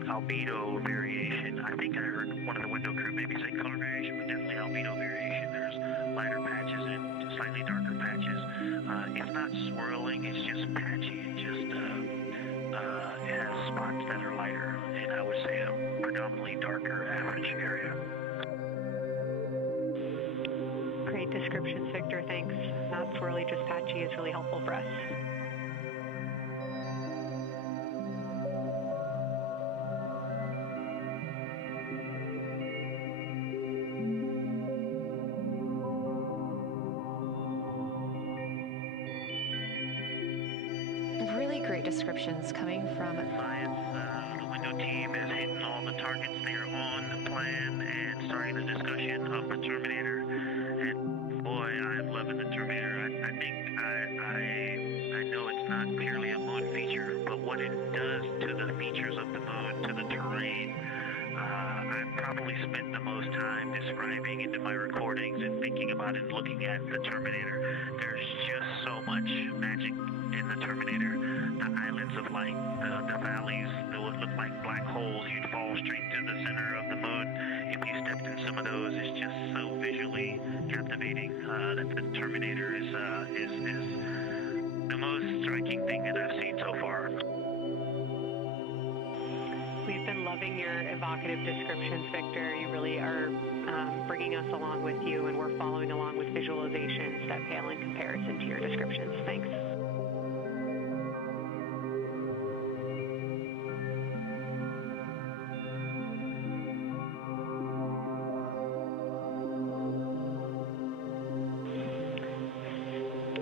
albedo variation. I think I heard one of the window crew maybe say color variation, but definitely albedo variation. There's lighter patches and slightly darker patches. It's not swirling, it's just patchy. It just it has spots that are lighter, and I would say a predominantly darker average area. Great descriptions, Victor. Thanks. Not swirly, just patchy is really helpful for us. Really great descriptions coming from Science, the window team is hitting all the targets. They are on the plan and starting the discussion of the Terminator. And boy, I'm loving the Terminator. I think I know it's not purely a moon feature, but what it does to the features of the moon, to the terrain, I've probably spent the most time describing into my recordings and thinking about and looking at the Terminator. There's just so much magic in the Terminator. The islands of light, the valleys that would look like black holes. You'd fall straight to the center of the moon. If you stepped in some of those, it's just so visually captivating that the Terminator is the most striking thing that I've seen so far. We've been loving your evocative descriptions, Victor. You really are bringing us along with you, and we're following along with visualizations that pale in comparison to your descriptions. Thanks.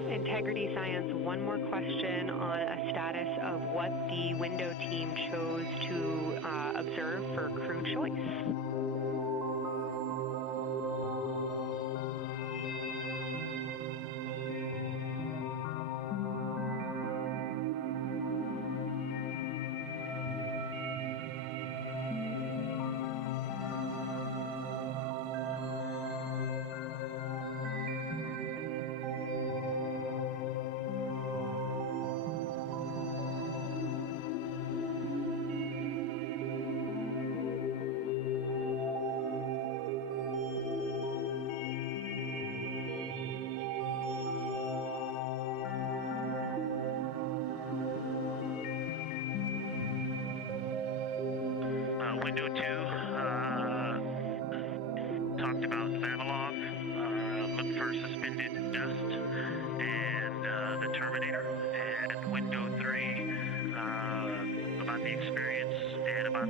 Integrity Science, one more question on a status of what the window team chose to observe for crew choice.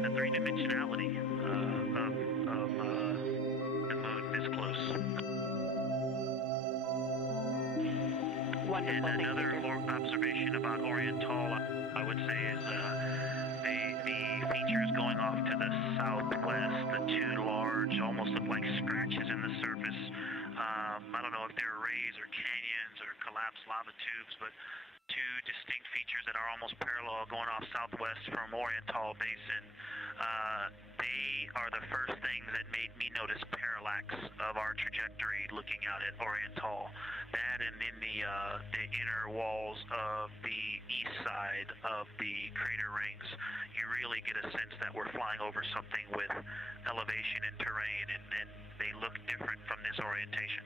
the three-dimensionality of the moon this close. Wonderful. And another observation about Oriental, I would say, is the features going off to the southwest, the two large, almost look like scratches in the surface. I don't know if they're rays or canyons or collapsed lava tubes, but two distinct features that are almost parallel going off southwest from Oriental Basin. They are the first things that made me notice parallax of our trajectory looking out at Oriental. That and in the inner walls of the east side of the crater rings, you really get a sense that we're flying over something with elevation and terrain, and they look different from this orientation.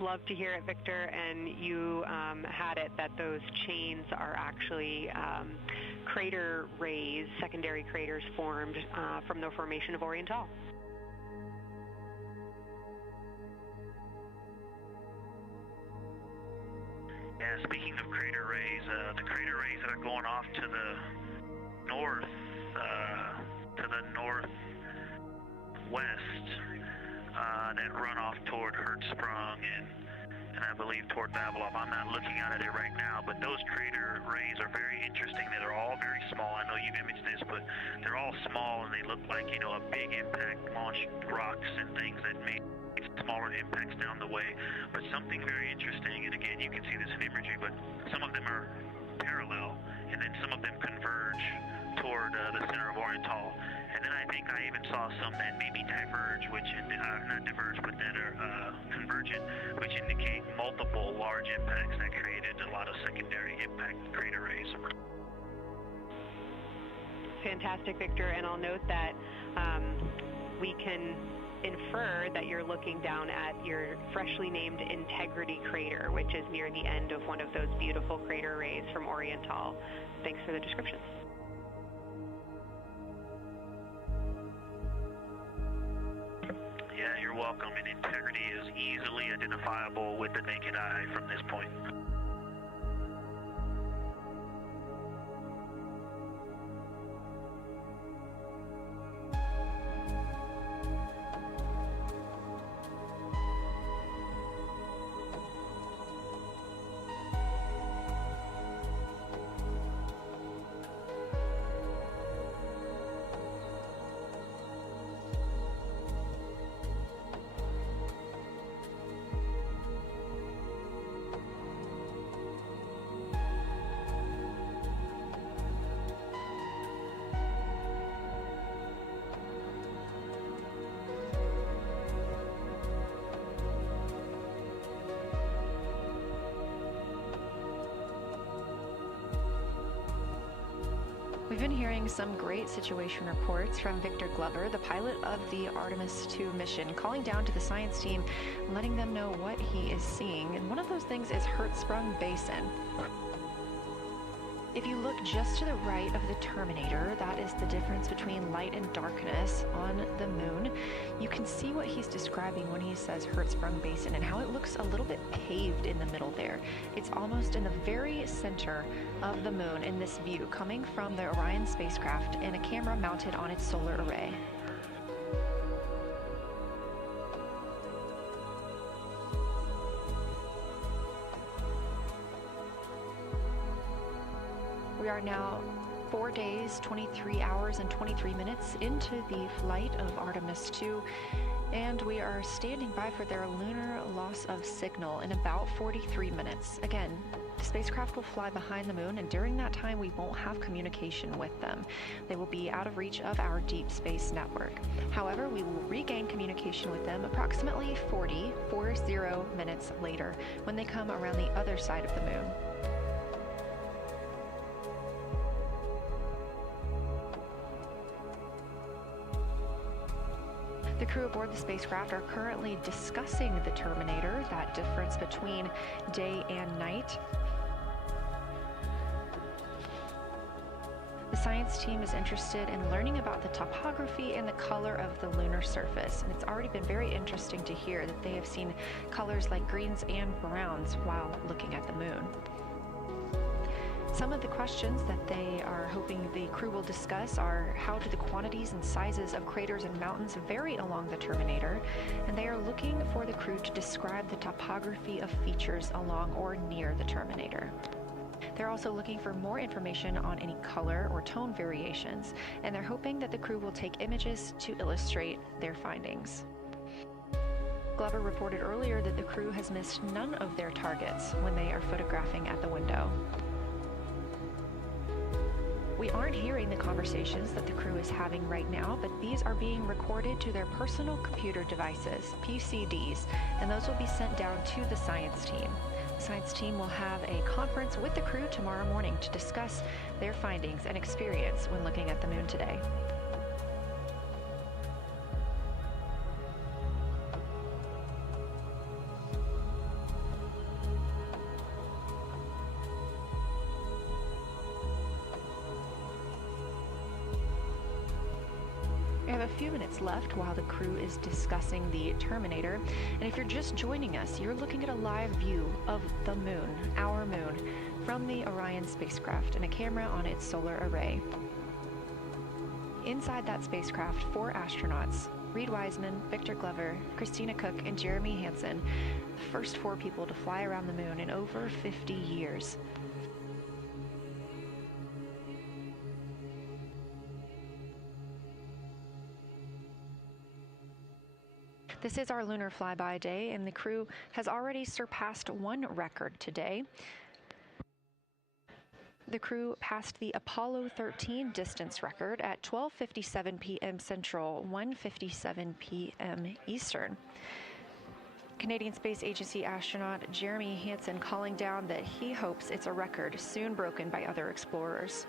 Love to hear it, Victor, and you had it that those chains are actually crater rays, secondary craters formed from the formation of Oriental. Yeah, speaking of crater rays, the crater rays that are going off to the northwest, that run off toward Hertzsprung and I believe toward Vavilov. I'm not looking at it right now, but those crater rays are very interesting. They're all very small. I know you've imaged this, but they're all small and they look like, you know, a big impact launched rocks and things that made smaller impacts down the way. But something very interesting, and again, you can see this in imagery, but some of them are parallel, and then some of them converge toward the center of Oriental. And then I think I even saw some that maybe diverge, which not diverge, but that are convergent, which indicate multiple large impacts that created a lot of secondary impact crater rays. Fantastic, Victor, and I'll note that we can infer that you're looking down at your freshly named Integrity crater, which is near the end of one of those beautiful crater rays from Oriental. Thanks for the description. Yeah, you're welcome, and Integrity is easily identifiable with the naked eye from this point. We've been hearing some great situation reports from Victor Glover, the pilot of the Artemis II mission, calling down to the science team, letting them know what he is seeing. And one of those things is Hertzsprung Basin. If you look just to the right of the Terminator, that is the difference between light and darkness on the moon. You can see what he's describing when he says Hertzsprung Basin and how it looks a little bit paved in the middle there. It's almost in the very center of the moon in this view, coming from the Orion spacecraft and a camera mounted on its solar array. We are now 4 days, 23 hours, and 23 minutes into the flight of Artemis II, and we are standing by for their lunar loss of signal in about 43 minutes. Again, the spacecraft will fly behind the moon, and during that time we won't have communication with them. They will be out of reach of our deep space network. However, we will regain communication with them approximately 40 minutes later when they come around the other side of the moon. The crew aboard the spacecraft are currently discussing the Terminator, that difference between day and night. The science team is interested in learning about the topography and the color of the lunar surface, and it's already been very interesting to hear that they have seen colors like greens and browns while looking at the moon. Some of the questions that they are hoping the crew will discuss are: how do the quantities and sizes of craters and mountains vary along the Terminator? And they are looking for the crew to describe the topography of features along or near the Terminator. They're also looking for more information on any color or tone variations, and they're hoping that the crew will take images to illustrate their findings. Glover reported earlier that the crew has missed none of their targets when they are photographing at the window. We aren't hearing the conversations that the crew is having right now, but these are being recorded to their personal computer devices, PCDs, and those will be sent down to the science team. The science team will have a conference with the crew tomorrow morning to discuss their findings and experience when looking at the moon today. We have a few minutes left while the crew is discussing the Terminator, and if you're just joining us, you're looking at a live view of the moon, our moon, from the Orion spacecraft and a camera on its solar array. Inside that spacecraft, 4 astronauts: Reed Wiseman, Victor Glover, Christina Cook, and Jeremy Hansen, the first 4 people to fly around the moon in over 50 years. This is our lunar flyby day, and the crew has already surpassed one record today. The crew passed the Apollo 13 distance record at 12:57 p.m. Central, 1:57 p.m. Eastern. Canadian Space Agency astronaut Jeremy Hansen calling down that he hopes it's a record soon broken by other explorers.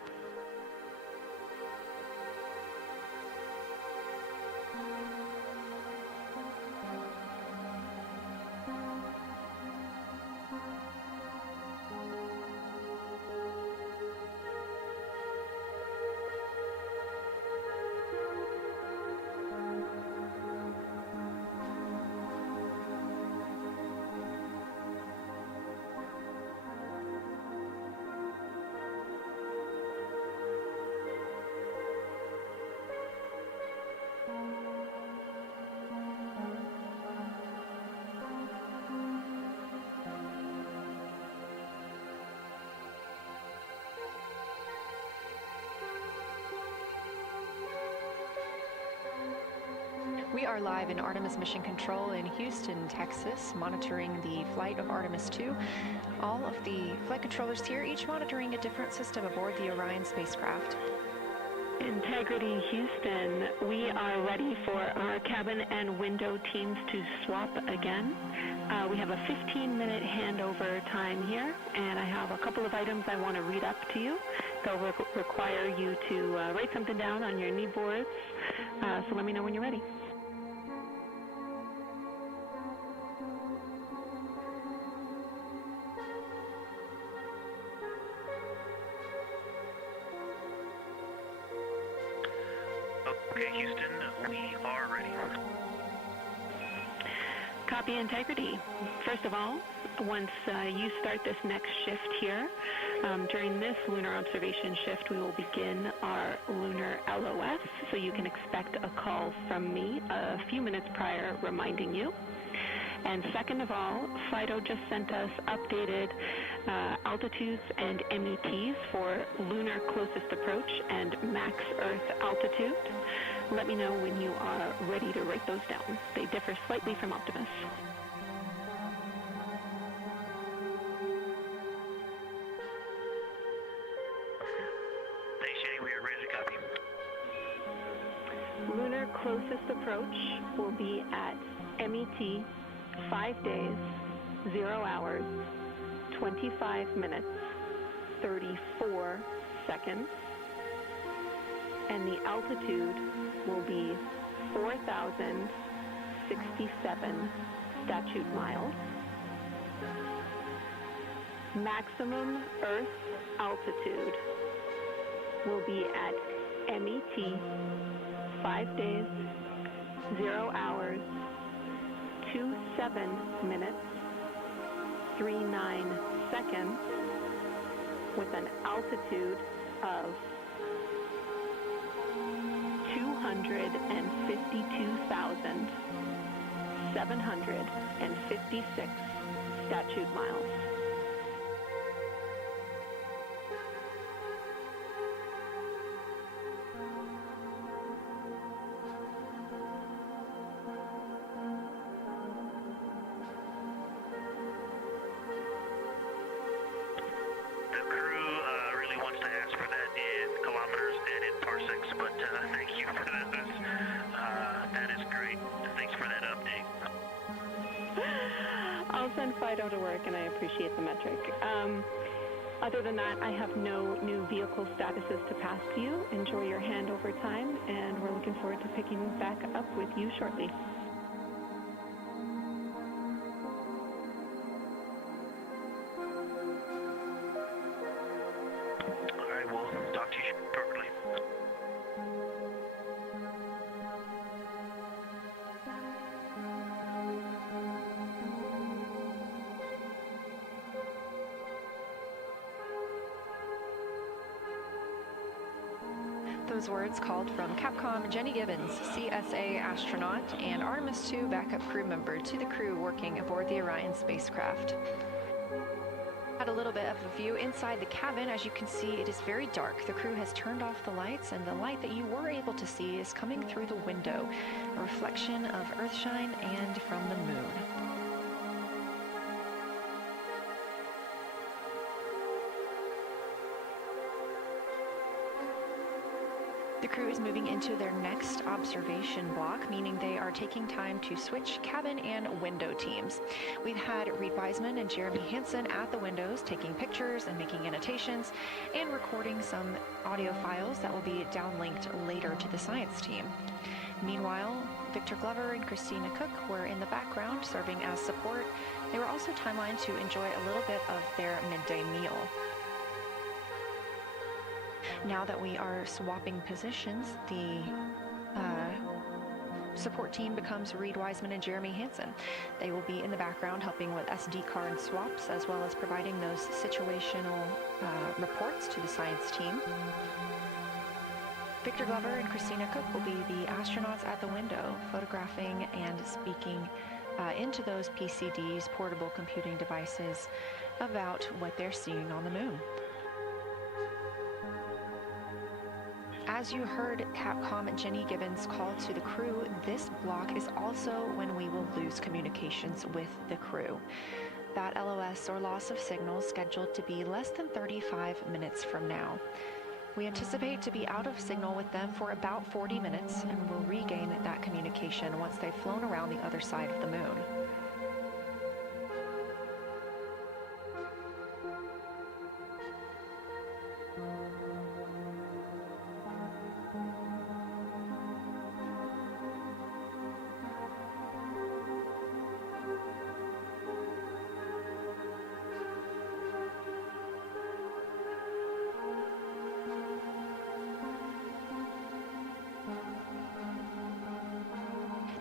We are live in Artemis Mission Control in Houston, Texas, monitoring the flight of Artemis II. All of the flight controllers here, each monitoring a different system aboard the Orion spacecraft. Integrity Houston, we are ready for our cabin and window teams to swap again. We have a 15-minute handover time here, and I have a couple of items I want to read up to you. They'll require you to write something down on your knee boards, so let me know when you're ready. Okay, Houston, we are ready. Copy, Integrity. First of all, once you start this next shift here, during this lunar observation shift, we will begin our lunar LOS, so you can expect a call from me a few minutes prior reminding you. And second of all, FIDO just sent us updated altitudes and METs for lunar closest approach and max Earth altitude. Let me know when you are ready to write those down. They differ slightly from Optimus. Thanks, Jenny. We are ready to copy. Lunar closest approach will be at MET 5 days, 0 hours, 25 minutes, 34 seconds, and the altitude will be 4,067 statute miles. Maximum Earth altitude will be at MET 5 days, 0 hours, 27 minutes, 39 seconds, with an altitude of 252,756 statute miles. I'll send Fido to work, and I appreciate the metric. Other than that, I have no new vehicle statuses to pass to you. Enjoy your handover time, and we're looking forward to picking back up with you shortly. All right, we'll talk to you shortly. Those words called from Capcom Jenny Gibbons, CSA astronaut and ARTEMIS II backup crew member to the crew working aboard the Orion spacecraft. Had a little bit of a view inside the cabin. As you can see, it is very dark. The crew has turned off the lights, and the light that you were able to see is coming through the window, a reflection of Earthshine and from the moon. The crew is moving into their next observation block, meaning they are taking time to switch cabin and window teams. We've had Reed Wiseman and Jeremy Hansen at the windows taking pictures and making annotations and recording some audio files that will be downlinked later to the science team. Meanwhile, Victor Glover and Christina Cook were in the background serving as support. They were also timelined to enjoy a little bit of their midday meal. Now that we are swapping positions, the support team becomes Reed Wiseman and Jeremy Hansen. They will be in the background helping with SD card swaps, as well as providing those situational reports to the science team. Victor Glover and Christina Cook will be the astronauts at the window, photographing and speaking into those PCDs, portable computing devices, about what they're seeing on the moon. As you heard Capcom Jenny Gibbons call to the crew, this block is also when we will lose communications with the crew. That LOS, or loss of signal, is scheduled to be less than 35 minutes from now. We anticipate to be out of signal with them for about 40 minutes, and will regain that communication once they've flown around the other side of the moon.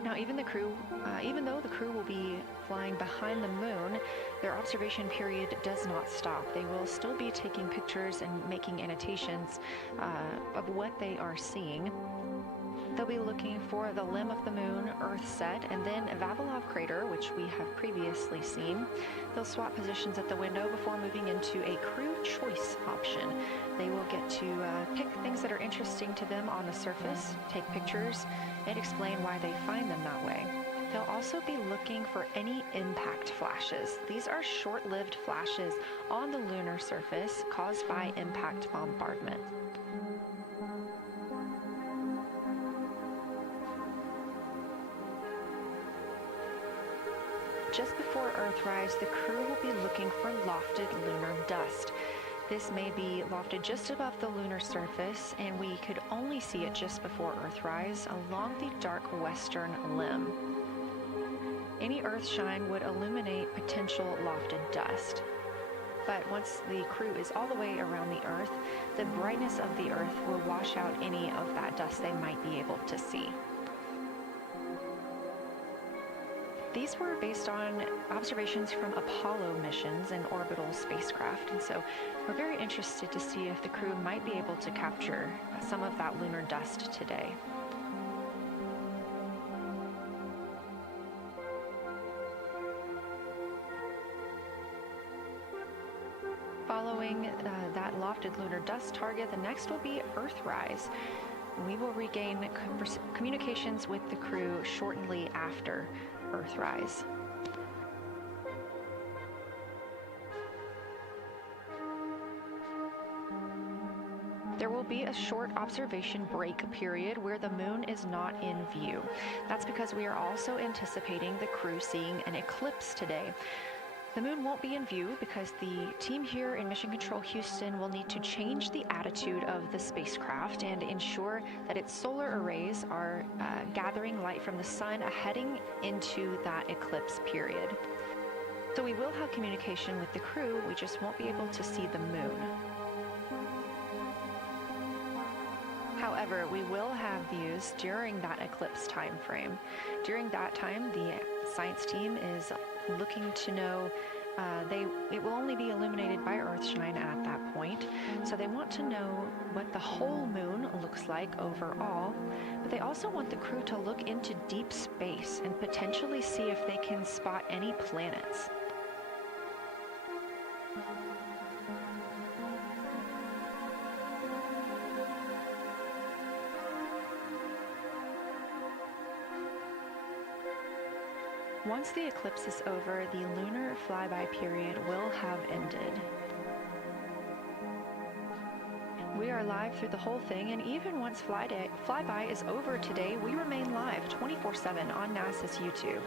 Now, even though the crew will be flying behind the moon, their observation period does not stop. They will still be taking pictures and making annotations of what they are seeing. They'll be looking for the limb of the moon, Earth set, and then Vavilov crater, which we have previously seen. They'll swap positions at the window before moving into a crew choice option. They will get to pick things that are interesting to them on the surface, take pictures, and explain why they find them that way. They'll also be looking for any impact flashes. These are short-lived flashes on the lunar surface caused by impact bombardment. Just before Earthrise, the crew will be looking for lofted lunar dust. This may be lofted just above the lunar surface, and we could only see it just before Earthrise along the dark western limb. Any Earthshine would illuminate potential lofted dust. But once the crew is all the way around the Earth, the brightness of the Earth will wash out any of that dust they might be able to see. These were based on observations from Apollo missions and orbital spacecraft, and so we're very interested to see if the crew might be able to capture some of that lunar dust today. Following that lofted lunar dust target, the next will be Earthrise. We will regain communications with the crew shortly after Earthrise. There will be a short observation break period where the moon is not in view. That's because we are also anticipating the crew seeing an eclipse today. The moon won't be in view because the team here in Mission Control Houston will need to change the attitude of the spacecraft and ensure that its solar arrays are gathering light from the sun heading into that eclipse period. So we will have communication with the crew, we just won't be able to see the moon. However, we will have views during that eclipse time frame. During that time, the science team is looking to know it will only be illuminated by Earthshine at that point, so they want to know what the whole moon looks like overall, but they also want the crew to look into deep space and potentially see if they can spot any planets. Once the eclipse is over, the lunar flyby period will have ended. We are live through the whole thing, and even once flyby is over today, we remain live 24/7 on NASA's YouTube.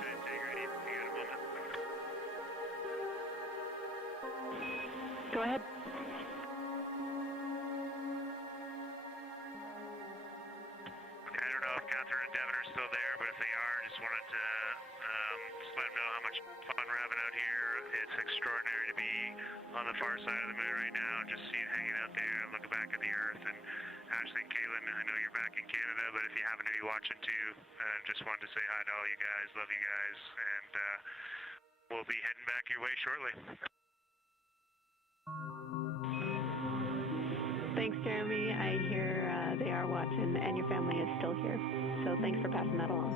Go ahead. I don't know if Catherine and Devin are still there, but if they are, just wanted to just let them know how much fun we're having out here. It's extraordinary to be on the far side of the moon right now, just hanging out there and looking back at the Earth. And Ashley and Caitlin, I know you're back in Canada, but if you happen to be watching too, just wanted to say hi to all you guys. Love you guys, and we'll be heading back your way shortly. Thanks, Jeremy. I hear they are watching, and your family is still here. So thanks for passing that along.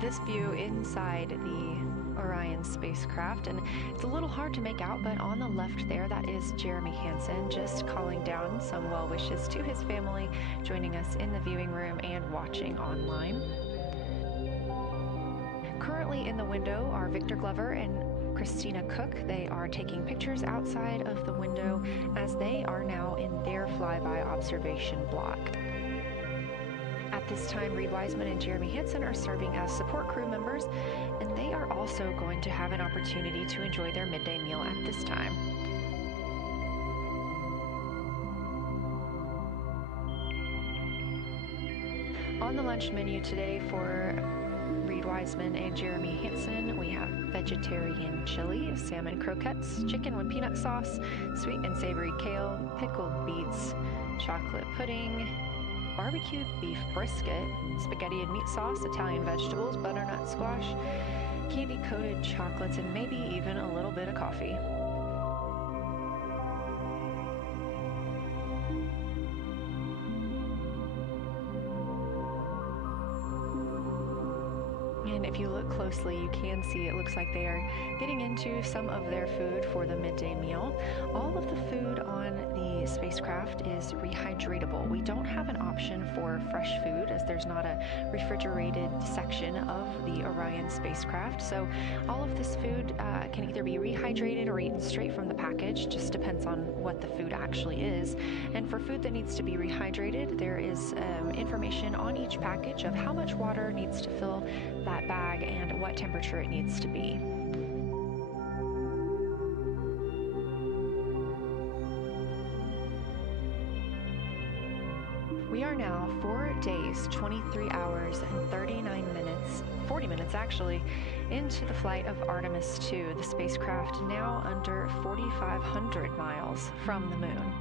This view inside the Orion spacecraft, and it's a little hard to make out, but on the left there, that is Jeremy Hansen just calling down some well wishes to his family, joining us in the viewing room and watching online. Currently in the window are Victor Glover and Christina Cook. They are taking pictures outside of the window as they are now in their flyby observation block. At this time, Reed Wiseman and Jeremy Hansen are serving as support crew members, and they are also going to have an opportunity to enjoy their midday meal at this time. On the lunch menu today for Reed Wiseman and Jeremy Hansen, we have vegetarian chili, salmon croquettes, chicken with peanut sauce, sweet and savory kale, pickled beets, chocolate pudding, barbecued beef brisket, spaghetti and meat sauce, Italian vegetables, butternut squash, candy-coated chocolates, and maybe even a little bit of coffee. And if you look closely, you can see it looks like they are getting into some of their food for the midday meal. All of the food on the spacecraft is rehydratable. We don't have an option for fresh food as there's not a refrigerated section of the Orion spacecraft. So all of this food can either be rehydrated or eaten straight from the package, just depends on what the food actually is. And for food that needs to be rehydrated, there is information on each package of how much water needs to fill that bag and what temperature it needs to be. We are now 4 days, 23 hours, and 39 minutes, 40 minutes actually, into the flight of Artemis II, the spacecraft now under 4,500 miles from the moon.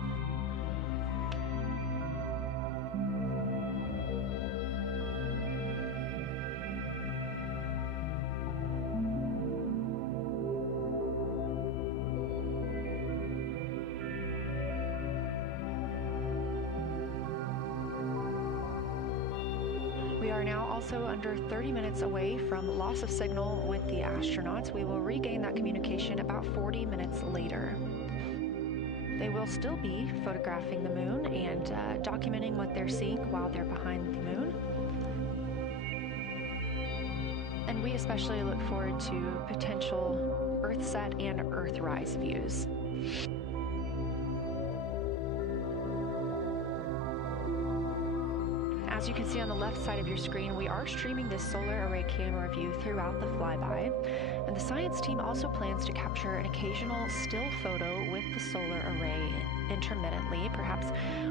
We are now also under 30 minutes away from loss of signal with the astronauts. We will regain that communication about 40 minutes later. They will still be photographing the moon and documenting what they're seeing while they're behind the moon. And we especially look forward to potential Earthset and Earthrise views. As you can see on the left side of your screen, we are streaming this solar array camera view throughout the flyby. And the science team also plans to capture an occasional still photo with the solar array intermittently, perhaps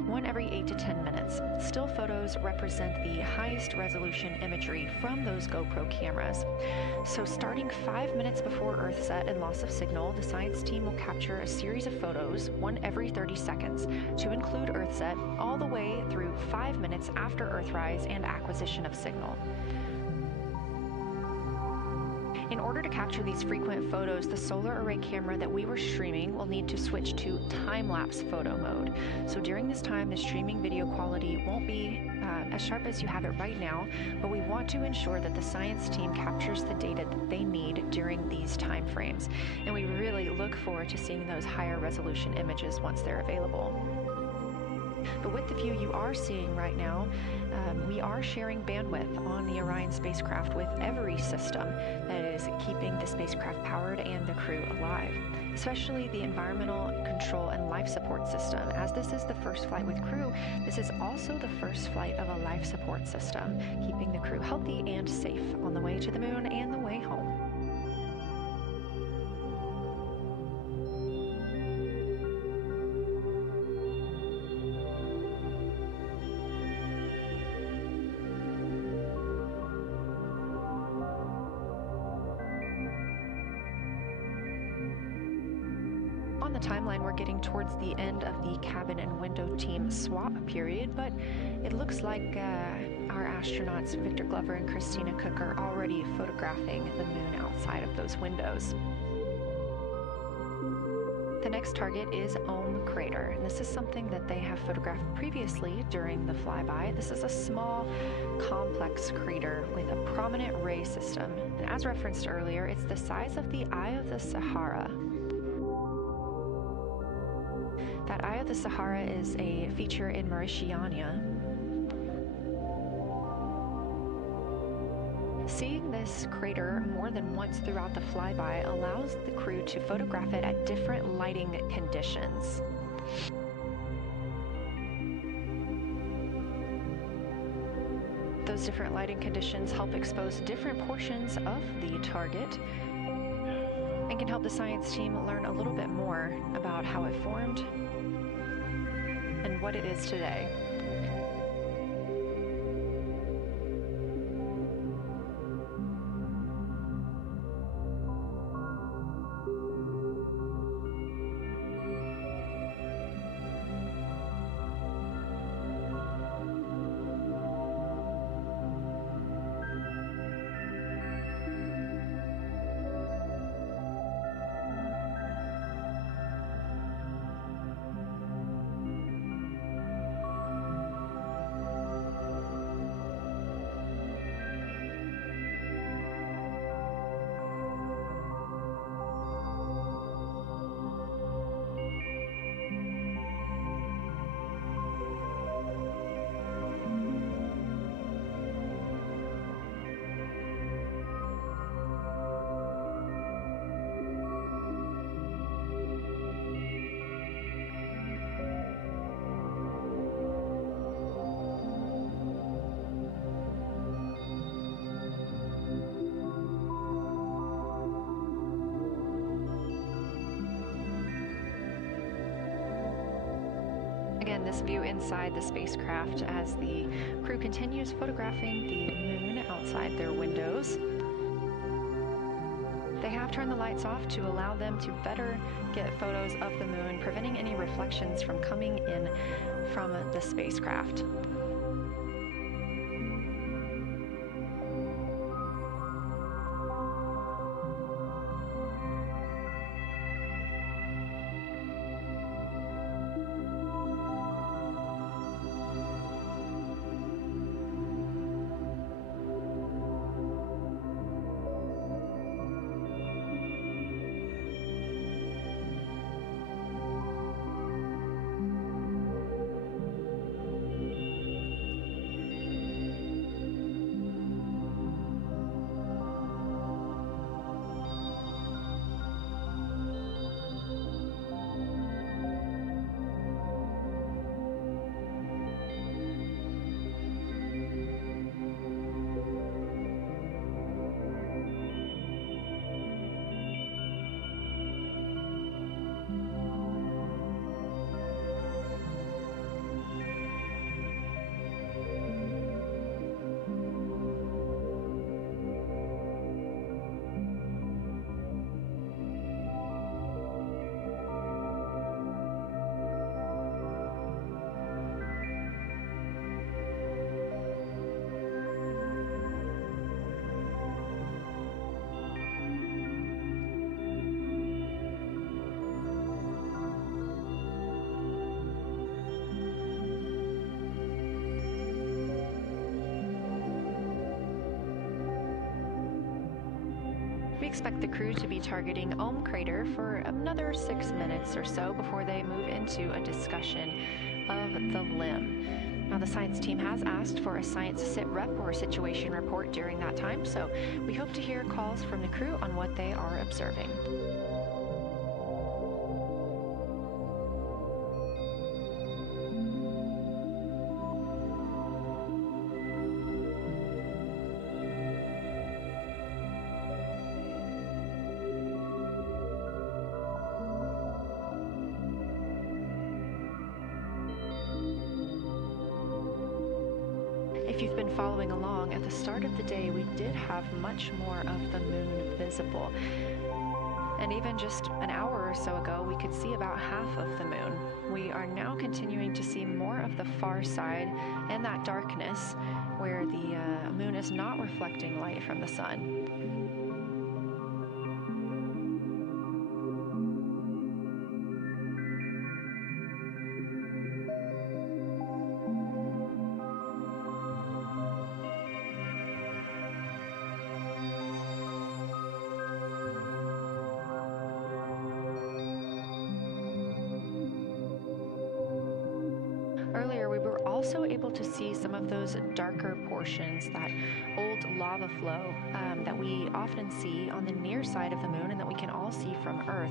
one every 8 to 10 minutes. Still photos represent the highest resolution imagery from those GoPro cameras. So starting 5 minutes before Earthset and loss of signal, the science team will capture a series of photos, one every 30 seconds, to include Earthset, all the way through 5 minutes after Earthrise and acquisition of signal. In order to capture these frequent photos, the solar array camera that we were streaming will need to switch to time-lapse photo mode. So during this time, the streaming video quality won't be as sharp as you have it right now, but we want to ensure that the science team captures the data that they need during these time frames. And we really look forward to seeing those higher resolution images once they're available. But with the view you are seeing right now, we are sharing bandwidth on the Orion spacecraft with every system that is keeping the spacecraft powered and the crew alive, especially the environmental control and life support system. As this is the first flight with crew, this is also the first flight of a life support system, keeping the crew healthy and safe on the way to the moon and the way home. On the timeline, we're getting towards the end of the cabin and window team swap period, but it looks like our astronauts, Victor Glover and Christina Cook, are already photographing the moon outside of those windows. The next target is Ohm Crater, and this is something that they have photographed previously during the flyby. This is a small, complex crater with a prominent ray system. And as referenced earlier, it's the size of the Eye of the Sahara. That Eye of the Sahara is a feature in Mauritania. Seeing this crater more than once throughout the flyby allows the crew to photograph it at different lighting conditions. Those different lighting conditions help expose different portions of the target and can help the science team learn a little bit more about how it formed and what it is today. Again, this view inside the spacecraft as the crew continues photographing the moon outside their windows. They have turned the lights off to allow them to better get photos of the moon, preventing any reflections from coming in from the spacecraft. We expect the crew to be targeting Ohm Crater for another 6 minutes or so before they move into a discussion of the limb. Now, the science team has asked for a science sit rep or situation report during that time, so we hope to hear calls from the crew on what they are observing. If you've been following along, at the start of the day, we did have much more of the moon visible. And even just an hour or so ago, we could see about half of the moon. We are now continuing to see more of the far side and that darkness where the moon is not reflecting light from the sun. Earlier, we were also able to see some of those darker portions, that old lava flow that we often see on the near side of the moon and that we can all see from Earth.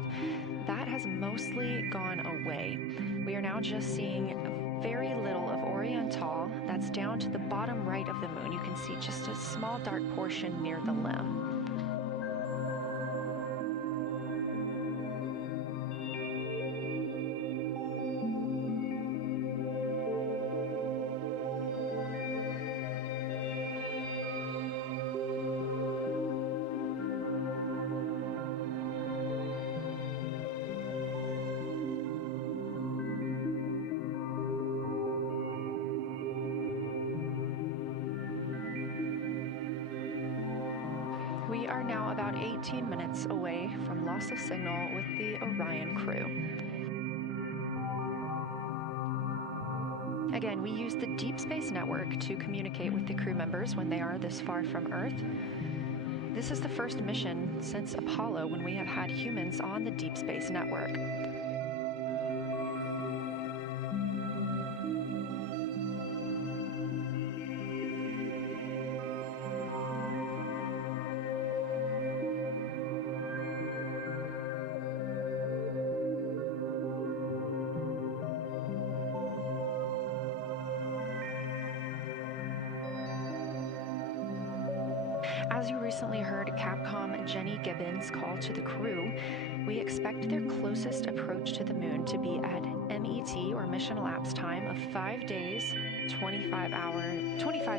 That has mostly gone away. We are now just seeing very little of ORION Tall. That's down to the bottom right of the moon. You can see just a small dark portion near the limb. We are now about 18 minutes away from loss of signal with the Orion crew. Again, we use the Deep Space Network to communicate with the crew members when they are this far from Earth. This is the first mission since Apollo when we have had humans on the Deep Space Network. As you recently heard Capcom Jenny Gibbons call to the crew, we expect their closest approach to the moon to be at MET, or mission elapsed time, of 5 days, 25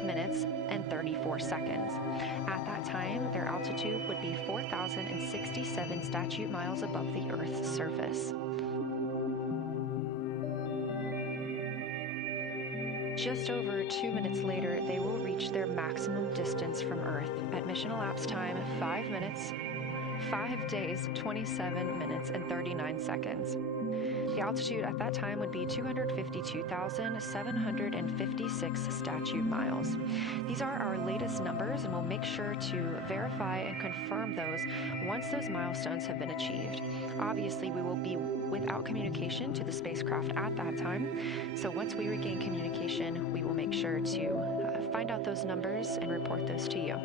minutes, and 34 seconds. At that time, their altitude would be 4,067 statute miles above the Earth's surface. Just over 2 minutes later, they will reach their maximum distance from Earth. At mission elapsed time, 5 days, 27 minutes, and 39 seconds. The altitude at that time would be 252,756 statute miles. These are our latest numbers, and we'll make sure to verify and confirm those once those milestones have been achieved. Obviously, we will be without communication to the spacecraft at that time, so once we regain communication, we will make sure to find out those numbers and report those to you.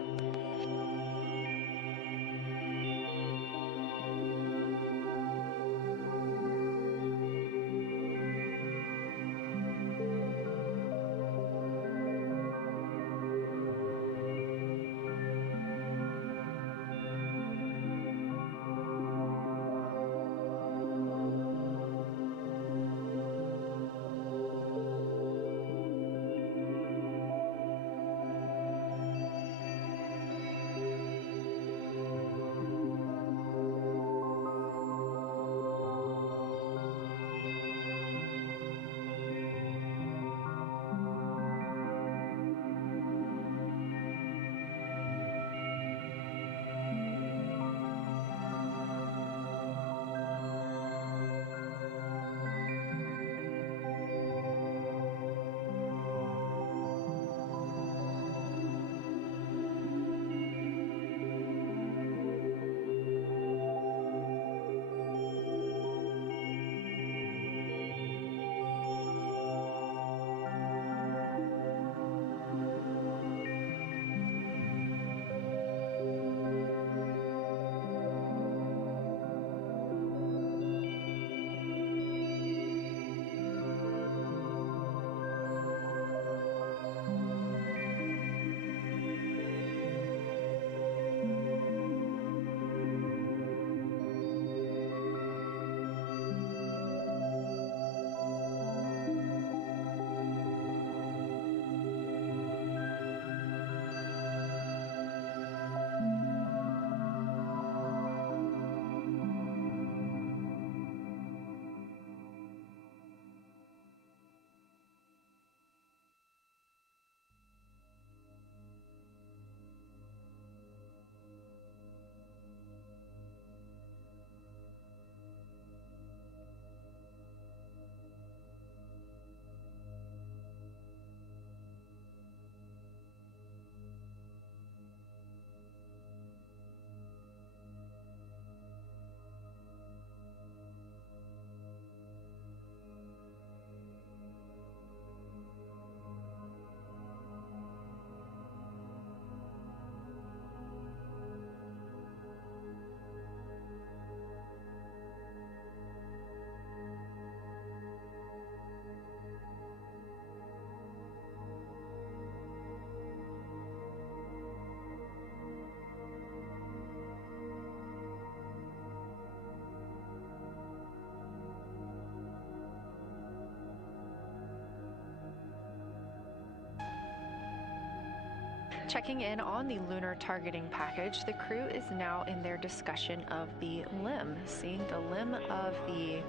Checking in on the lunar targeting package, the crew is now in their discussion of the limb, seeing the limb of the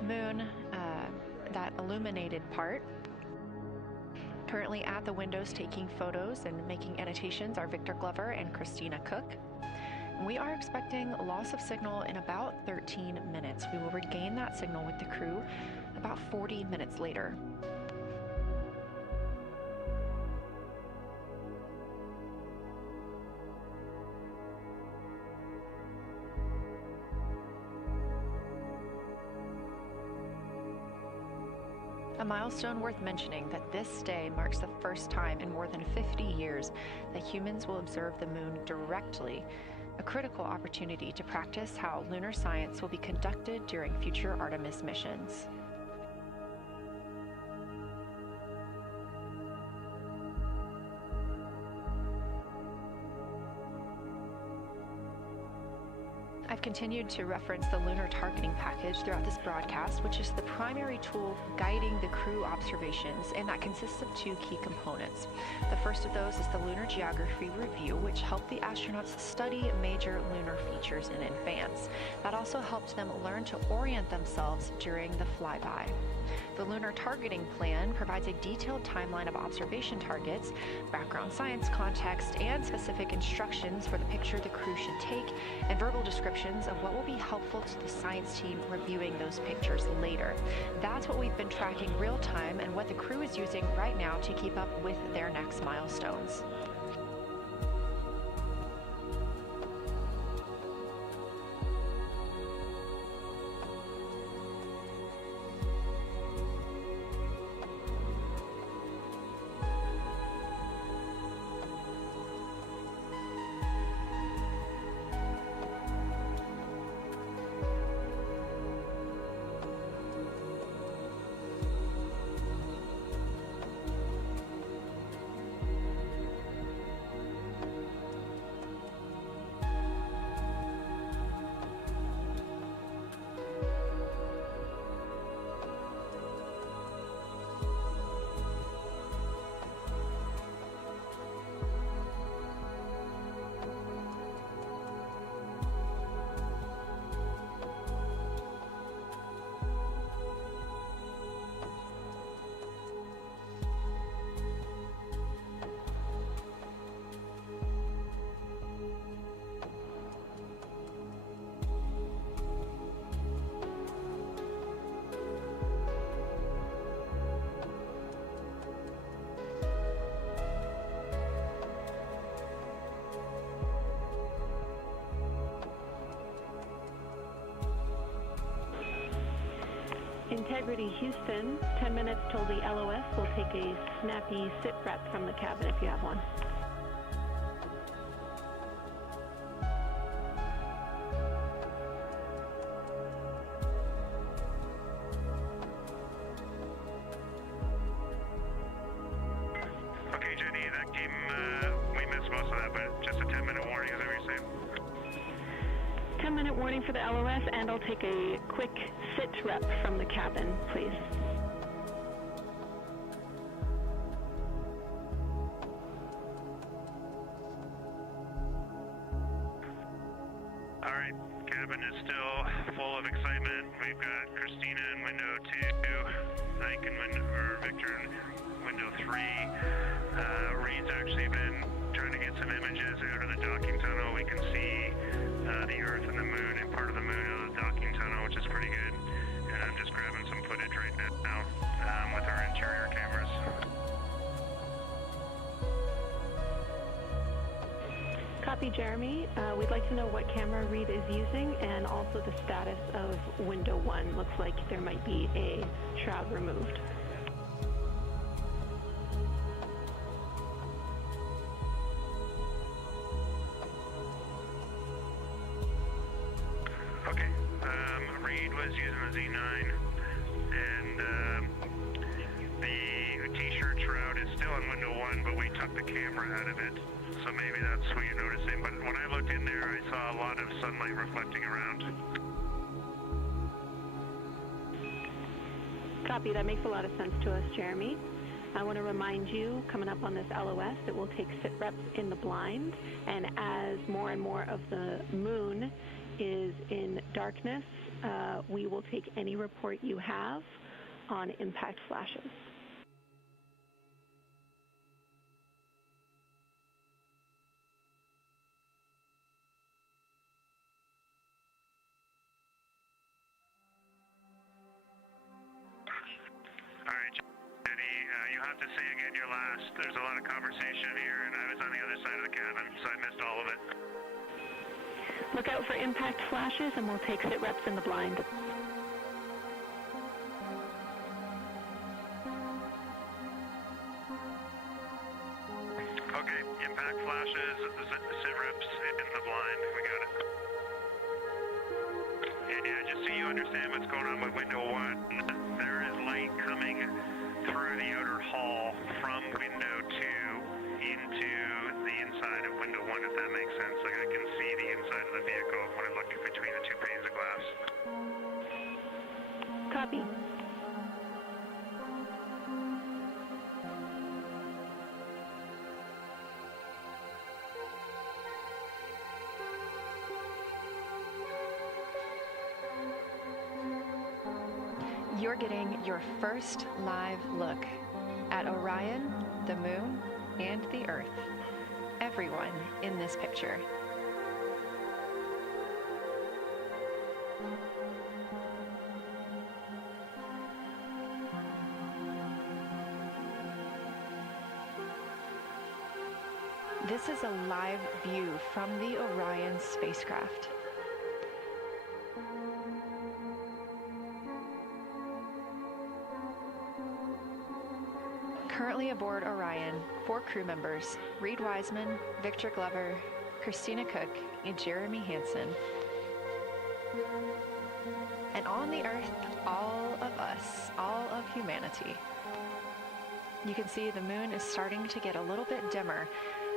moon, that illuminated part. Currently at the windows taking photos and making annotations are Victor Glover and Christina Cook. We are expecting loss of signal in about 13 minutes. We will regain that signal with the crew about 40 minutes later. A milestone worth mentioning that this day marks the first time in more than 50 years that humans will observe the moon directly, a critical opportunity to practice how lunar science will be conducted during future Artemis missions. I've continued to reference the lunar targeting package throughout this broadcast, which is the primary tool guiding the crew observations, and that consists of two key components. The first of those is the Lunar Geography Review, which helped the astronauts study major lunar features in advance. That also helped them learn to orient themselves during the flyby. The Lunar Targeting Plan provides a detailed timeline of observation targets, background science context, and specific instructions for the picture the crew should take, and verbal descriptions of what will be helpful to the science team reviewing those pictures later. That's what we've been tracking real time and what the crew is using right now to keep up with their next milestones. Integrity Houston, 10 minutes till the LOS. We'll take a snappy sit rep from the cabin if you have one. Okay, Jenny, that came, we missed most of that, but just a 10-minute warning, is that what you're saying? 10-minute warning for the LOS, and I'll take a quick sit rep from the cabin, please. All right, cabin is still full of excitement. We've got Christina in window 2, Ike in Victor in window 3. Reed's actually been trying to get some images out of the docking tunnel. We can see the Earth and the Moon and part of the Moon out of the docking tunnel, which is pretty good. And I'm just grabbing some footage right now with our interior cameras. Copy, Jeremy. We'd like to know what camera Reed is using and also the status of window 1. Looks like there might be a shroud removed. Okay, Reed was using the Z9, and the T-shirt shroud is still on window 1, but we took the camera out of it, so maybe that's what you're noticing. But when I looked in there, I saw a lot of sunlight reflecting around. Copy, that makes a lot of sense to us, Jeremy. I want to remind you, coming up on this LOS, that we'll take sit reps in the blind, and as more and more of the moon is in darkness, we will take any report you have on impact flashes. All right, Jenny, you have to say again your last. There's a lot of conversation here, and I was on the other side of the cabin, so I missed all of it. Look out for impact flashes, and we'll take sit reps in the blind. Okay, impact flashes, sit reps in the blind. We got it. And yeah, just so you understand what's going on with window 1, there is light coming through the outer hall from window 2 into the inside of window 1, if that makes sense. Like I can see the inside of the vehicle when I look looking between the two panes of glass. Copy. You're getting your first live look at Orion, the Moon, and the Earth. Everyone in this picture. This is a live view from the Orion spacecraft. Currently aboard Orion, 4 crew members: Reed Wiseman, Victor Glover, Christina Cook, and Jeremy Hansen. And on the Earth, all of us, all of humanity. You can see the moon is starting to get a little bit dimmer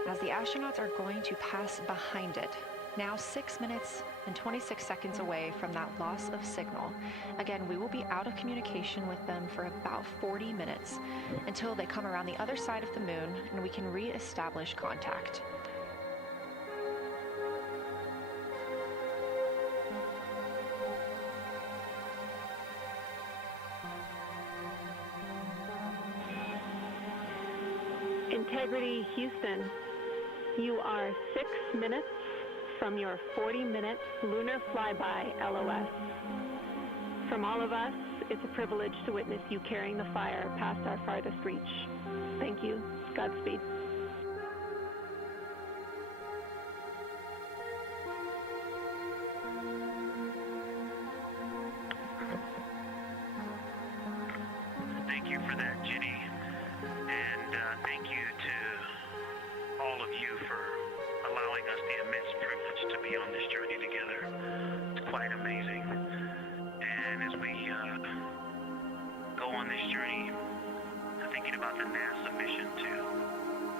as the astronauts are going to pass behind it. Now 6 minutes and 26 seconds away from that loss of signal. Again, we will be out of communication with them for about 40 minutes until they come around the other side of the moon and we can re-establish contact. Integrity Houston, you are 6 minutes from your 40-minute lunar flyby LOS. From all of us, it's a privilege to witness you carrying the fire past our farthest reach. Thank you. Godspeed. Thank you for that, Jenny. And thank you to all of you for allowing us the immense privilege to be on this journey together. It's quite amazing. And as we go on this journey, thinking about the NASA mission to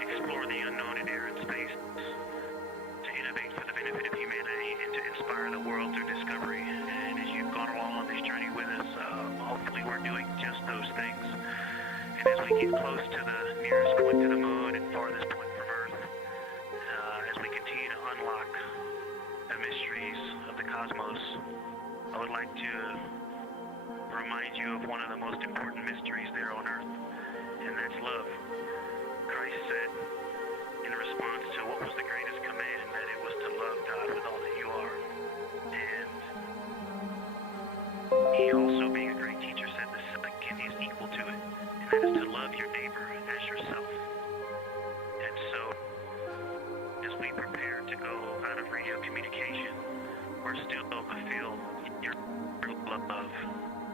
explore the unknown in air and space, to innovate for the benefit of humanity, and to inspire the world through discovery. And as you've gone along on this journey with us, hopefully we're doing just those things. And as we get close to the nearest point to the moon and farthest point from Earth, as we continue to unlock the mysteries of the cosmos, I would like to remind you of one of the most important mysteries there on Earth, and that's love. Christ said in response to what was the greatest command, that it was to love God with all that you are. And he also, being a great teacher, said the second is equal to it, and that is to love your neighbor as yourself. And so, as we prepare to go out of radio communication, we're still to feel your love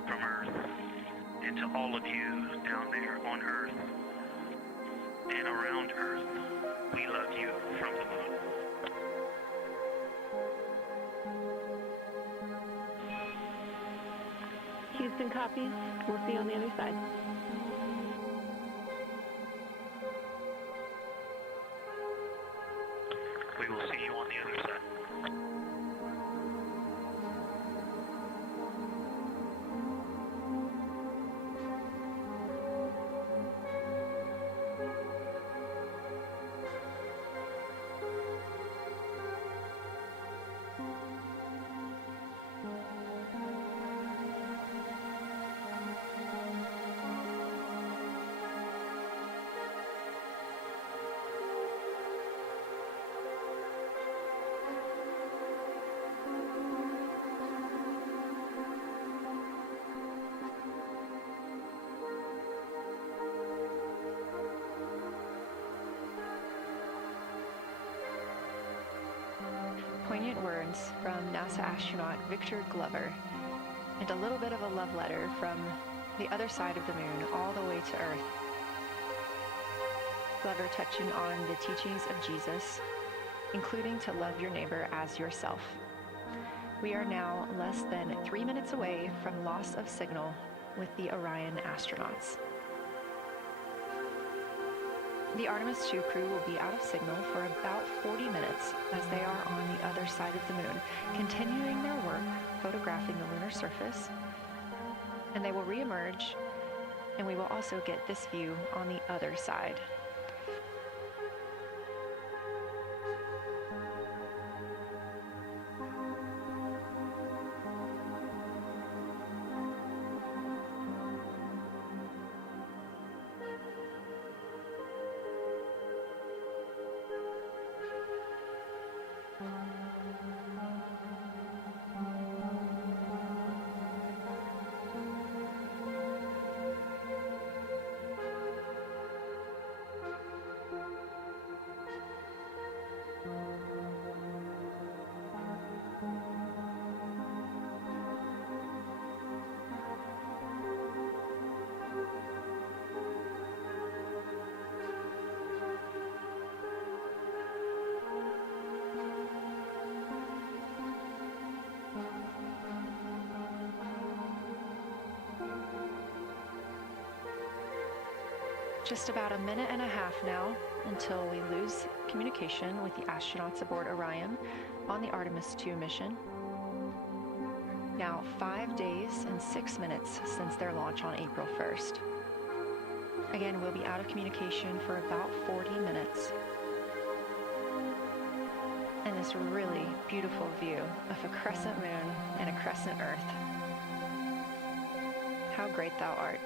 from Earth, and to all of you down there on Earth and around Earth, we love you from the moon. Houston copies. We'll see you on the other side. We will see you on the other side. Poignant words from NASA astronaut Victor Glover, and a little bit of a love letter from the other side of the moon all the way to Earth. Glover touching on the teachings of Jesus, including to love your neighbor as yourself. We are now less than 3 minutes away from loss of signal with the Orion astronauts. The Artemis II crew will be out of signal for about 40 minutes as they are on the other side of the moon, continuing their work photographing the lunar surface, and they will re-emerge, and we will also get this view on the other side. Just about a minute and a half now until we lose communication with the astronauts aboard Orion on the Artemis II mission. Now 5 days and 6 minutes since their launch on April 1st. Again, we'll be out of communication for about 40 minutes. And this really beautiful view of a crescent moon and a crescent Earth. How great thou art.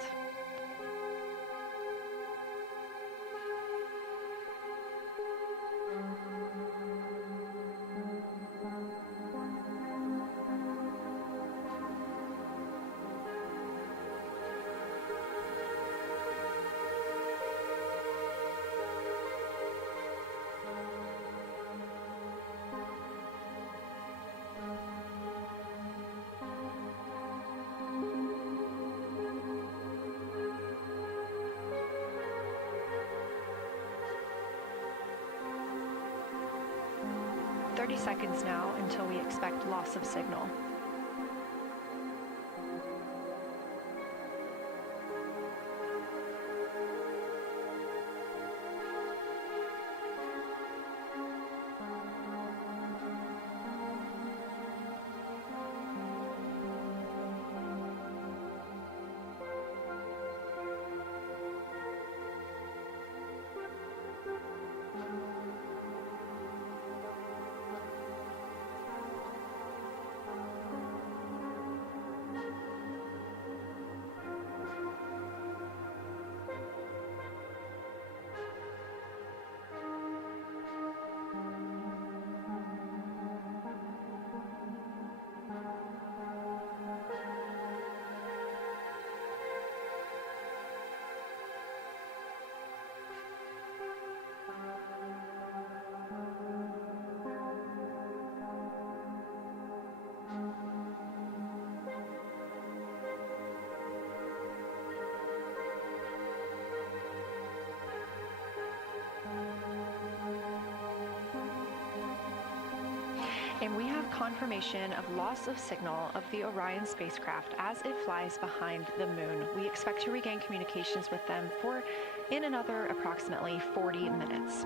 Seconds now until we expect loss of signal. And we have confirmation of loss of signal of the Orion spacecraft as it flies behind the moon. We expect to regain communications with them in another approximately 40 minutes.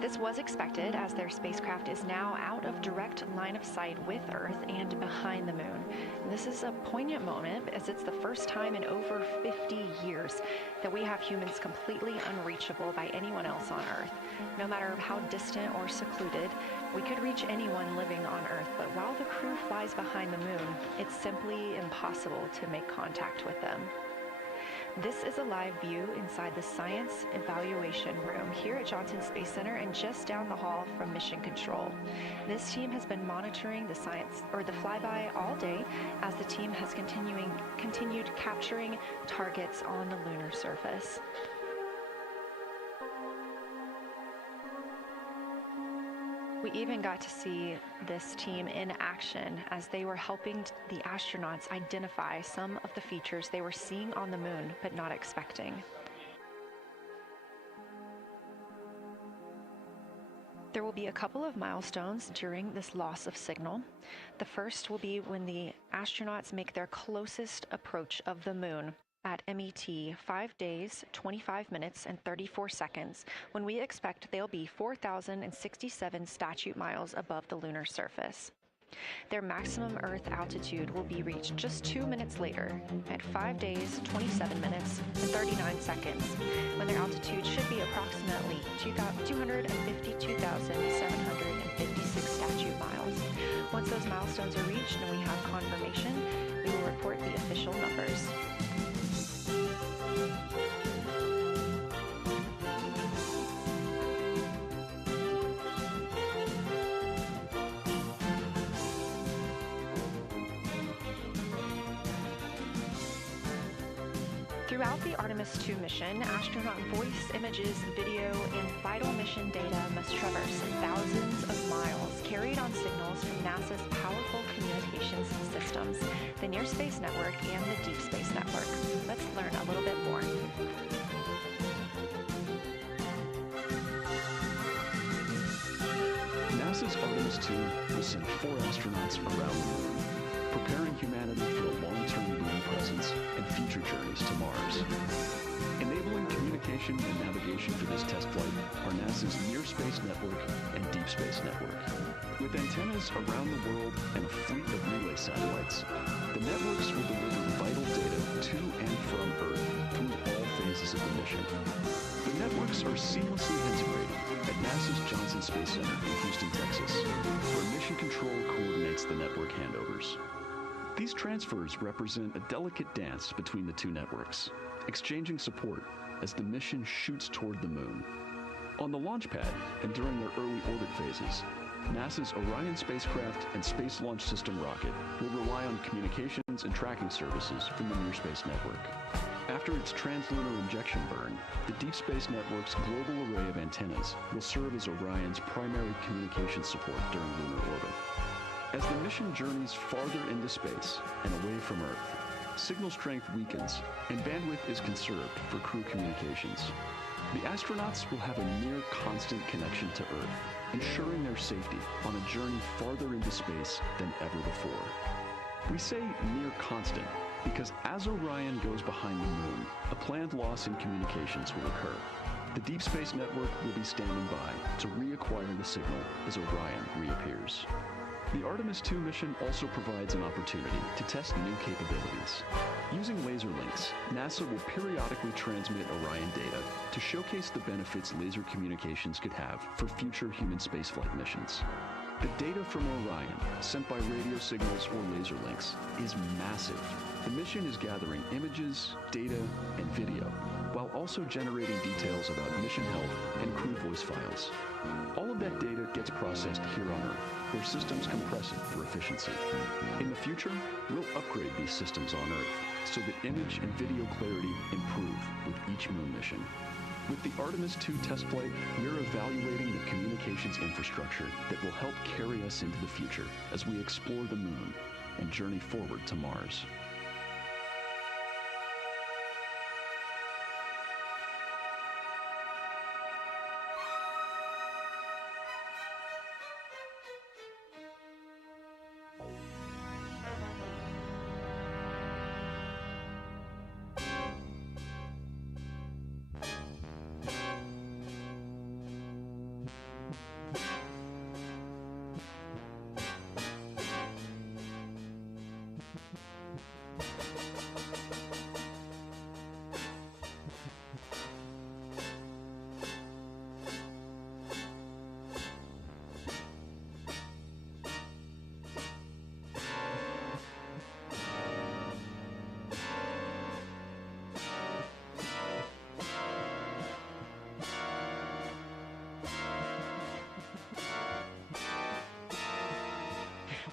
This was expected as their spacecraft is now out of direct line of sight with Earth and behind the moon. And this is a poignant moment as it's the first time in over 50 years that we have humans completely unreachable by anyone else on Earth. No matter how distant or secluded, we could reach anyone living on Earth, but while the crew flies behind the moon, it's simply impossible to make contact with them. This is a live view inside the Science Evaluation Room here at Johnson Space Center and just down the hall from Mission Control. This team has been monitoring the flyby all day as the team has continued capturing targets on the lunar surface. We even got to see this team in action as they were helping the astronauts identify some of the features they were seeing on the moon but not expecting. There will be a couple of milestones during this loss of signal. The first will be when the astronauts make their closest approach of the moon at MET 5 days, 25 minutes, and 34 seconds, when we expect they'll be 4,067 statute miles above the lunar surface. Their maximum Earth altitude will be reached just 2 minutes later, at 5 days, 27 minutes, and 39 seconds, when their altitude should be approximately 252,756 statute miles. Once those milestones are reached and we have confirmation, we will report the official numbers. Throughout the Artemis II mission, astronaut voice, images, video, and vital mission data must traverse thousands of miles, carried on signals from NASA's powerful communications systems, the Near Space Network, and the Deep Space Network. Let's learn a little bit more. NASA's Artemis II will send 4 astronauts around the moon, preparing humanity for a long-term moon presence and future journeys to Mars. Enabling communication and navigation for this test flight are NASA's Near Space Network and Deep Space Network. With antennas around the world and a fleet of relay satellites, the networks will deliver vital data to and from Earth through all phases of the mission. The networks are seamlessly integrated at NASA's Johnson Space Center in Houston, Texas, where Mission Control coordinates the network handovers. These transfers represent a delicate dance between the two networks, exchanging support as the mission shoots toward the moon. On the launch pad and during their early orbit phases, NASA's Orion spacecraft and Space Launch System rocket will rely on communications and tracking services from the Near Space Network. After its translunar injection burn, the Deep Space Network's global array of antennas will serve as Orion's primary communication support during lunar orbit. As the mission journeys farther into space and away from Earth, signal strength weakens and bandwidth is conserved for crew communications. The astronauts will have a near constant connection to Earth, ensuring their safety on a journey farther into space than ever before. We say near constant because as Orion goes behind the moon, a planned loss in communications will occur. The Deep Space Network will be standing by to reacquire the signal as Orion reappears. The Artemis II mission also provides an opportunity to test new capabilities. Using laser links, NASA will periodically transmit Orion data to showcase the benefits laser communications could have for future human spaceflight missions. The data from Orion, sent by radio signals or laser links, is massive. The mission is gathering images, data, and video, while also generating details about mission health and crew voice files. All of that data gets processed here on Earth, where systems compress it for efficiency. In the future, we'll upgrade these systems on Earth so that image and video clarity improve with each moon mission. With the Artemis II test flight, we're evaluating the communications infrastructure that will help carry us into the future as we explore the moon and journey forward to Mars.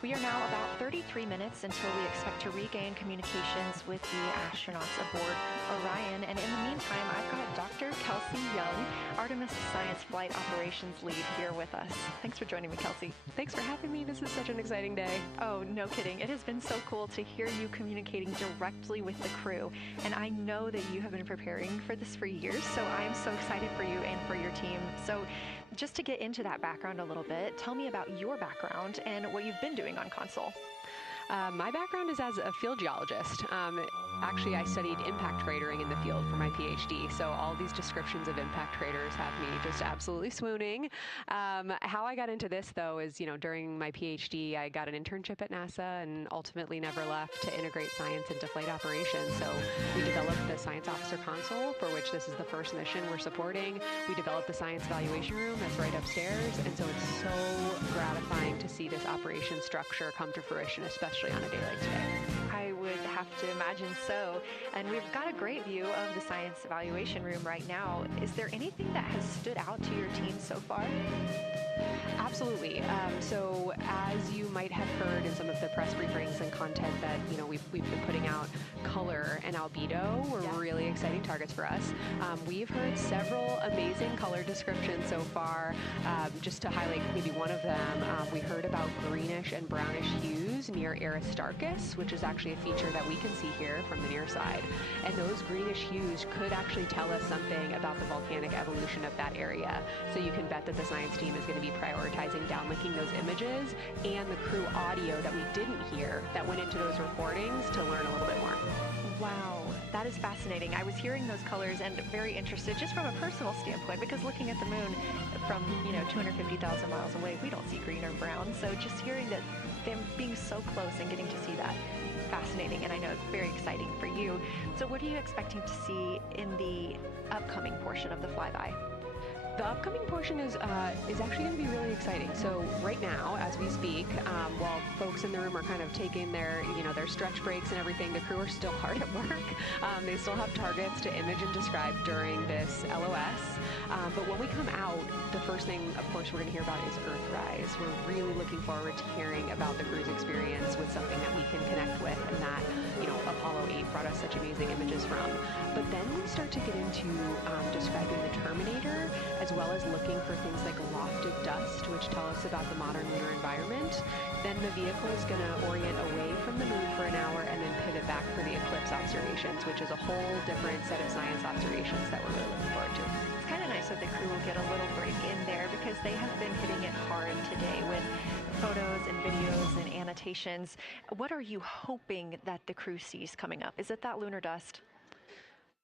We are now about 33 minutes until we expect to regain communications with the astronauts aboard Orion, and in the meantime, I've got Dr. Kelsey Young, Artemis Science Flight Operations Lead, here with us. Thanks for joining me, Kelsey. Thanks for having me. This is such an exciting day. Oh, no kidding. It has been so cool to hear you communicating directly with the crew, and I know that you have been preparing for this for years, so I am so excited for you and for your team. So just to get into that background a little bit, tell me about your background and what you've been doing on console. My background is as a field geologist. Actually, I studied impact cratering in the field for my PhD, so all these descriptions of impact craters have me just absolutely swooning. How I got into this, though, is, during my PhD, I got an internship at NASA and ultimately never left to integrate science into flight operations. So we developed the Science Officer Console, for which this is the first mission we're supporting. We developed the Science Evaluation Room that's right upstairs, and so it's so gratifying to see this operation structure come to fruition, especially on a day like today. I would have to imagine so. And we've got a great view of the Science Evaluation Room right now. Is there anything that has stood out to your team so far? Absolutely. So as you might have heard in some of the press briefings and content that, we've been putting out, color and albedo were really exciting targets for us. We've heard several amazing color descriptions so far. Just to highlight maybe one of them, we heard about greenish and brownish hues near Aristarchus, which is actually a feature that we can see here from the near side. And those greenish hues could actually tell us something about the volcanic evolution of that area. So you can bet that the science team is going to be prioritizing downlinking those images and the crew audio that we didn't hear that went into those recordings to learn a little bit more. Wow, that is fascinating. I was hearing those colors and very interested just from a personal standpoint, because looking at the moon from, 250,000 miles away, we don't see green or brown. So just hearing that them being so close and getting to see that, fascinating, and I know it's very exciting for you. So what are you expecting to see in the upcoming portion of the flyby? The upcoming portion is actually going to be really exciting. So right now, as we speak, while folks in the room are kind of taking their stretch breaks and everything, the crew are still hard at work. They still have targets to image and describe during this LOS. But when we come out, the first thing, of course, we're going to hear about is Earthrise. We're really looking forward to hearing about the crew's experience with something that we can connect with, and that, Apollo 8 brought us such amazing images from. But then we start to get into describing the Terminator, as well as looking for things like lofted dust, which tell us about the modern lunar environment. Then the vehicle is going to orient away from the moon for an hour and then pivot back for the eclipse observations, which is a whole different set of science observations that we're really looking forward to. It's kind of nice that the crew will get a little break in there, because they have been hitting it hard today with photos and videos and annotations. What are you hoping that the crew sees coming up? Is it that lunar dust?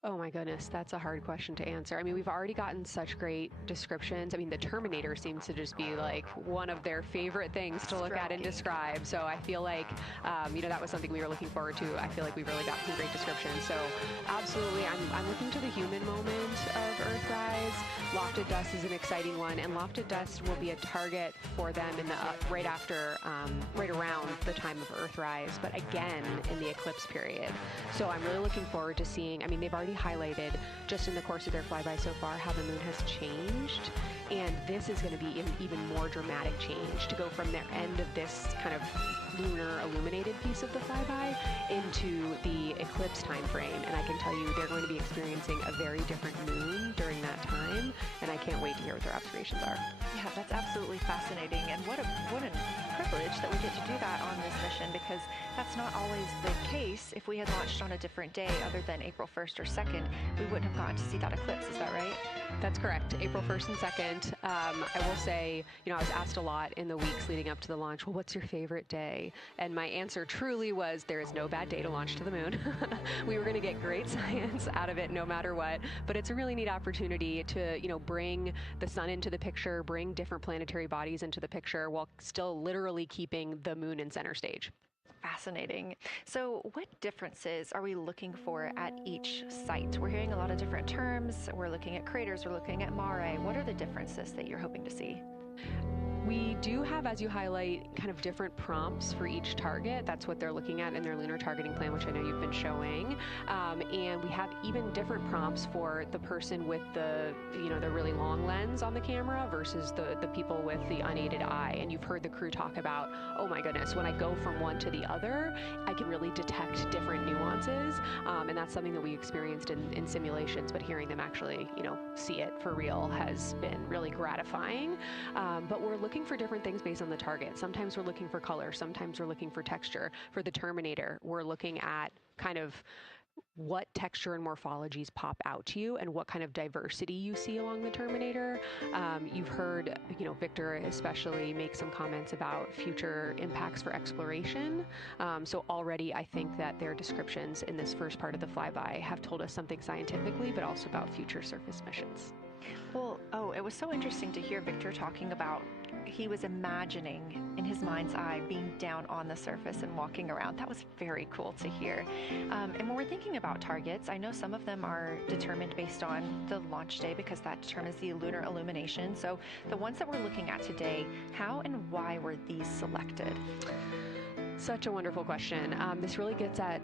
Oh my goodness, that's a hard question to answer. I mean, we've already gotten such great descriptions. I mean, the Terminator seems to just be like one of their favorite things to look at and describe. So I feel like, that was something we were looking forward to. I feel like we've really got some great descriptions. So absolutely, I'm looking to the human moment of Earthrise. Lofted dust is an exciting one, and lofted dust will be a target for them in the right around the time of Earthrise, but again in the eclipse period. So I'm really looking forward to seeing. I mean, they've already highlighted just in the course of their flyby so far how the moon has changed, and this is going to be an even more dramatic change to go from their end of this kind of lunar illuminated piece of the flyby into the eclipse time frame. And I can tell you they're going to be experiencing a very different moon during that time, and I can't wait to hear what their observations are. Yeah, that's absolutely fascinating, and what a privilege that we get to do that on this mission, because that's not always the case. If we had launched on a different day other than April 1st or 2nd, we wouldn't have gotten to see that eclipse. Is that right? That's correct. April 1st and 2nd. I will say, I was asked a lot in the weeks leading up to the launch, well, what's your favorite day? And my answer truly was, there is no bad day to launch to the moon. We were going to get great science out of it no matter what, but it's a really neat opportunity to, bring the sun into the picture, bring different planetary bodies into the picture while still literally keeping the moon in center stage. Fascinating. So what differences are we looking for at each site? We're hearing a lot of different terms. We're looking at craters, we're looking at mare. What are the differences that you're hoping to see? We do have, as you highlight, kind of different prompts for each target. That's what they're looking at in their lunar targeting plan, which I know you've been showing. And we have even different prompts for the person with the really long lens on the camera versus the people with the unaided eye. And you've heard the crew talk about, oh my goodness, when I go from one to the other, I can really detect different nuances. And that's something that we experienced in simulations, but hearing them actually, see it for real has been really gratifying. But we're looking for different things based on the target. Sometimes we're looking for color, sometimes we're looking for texture. For the Terminator, we're looking at kind of what texture and morphologies pop out to you and what kind of diversity you see along the Terminator. You've heard, Victor especially make some comments about future impacts for exploration. So already I think that their descriptions in this first part of the flyby have told us something scientifically, but also about future surface missions. Well, it was so interesting to hear Victor talking about he was imagining in his mind's eye being down on the surface and walking around. That was very cool to hear. And when we're thinking about targets, I know some of them are determined based on the launch day because that determines the lunar illumination. So the ones that we're looking at today, how and why were these selected? Such a wonderful question. This really gets at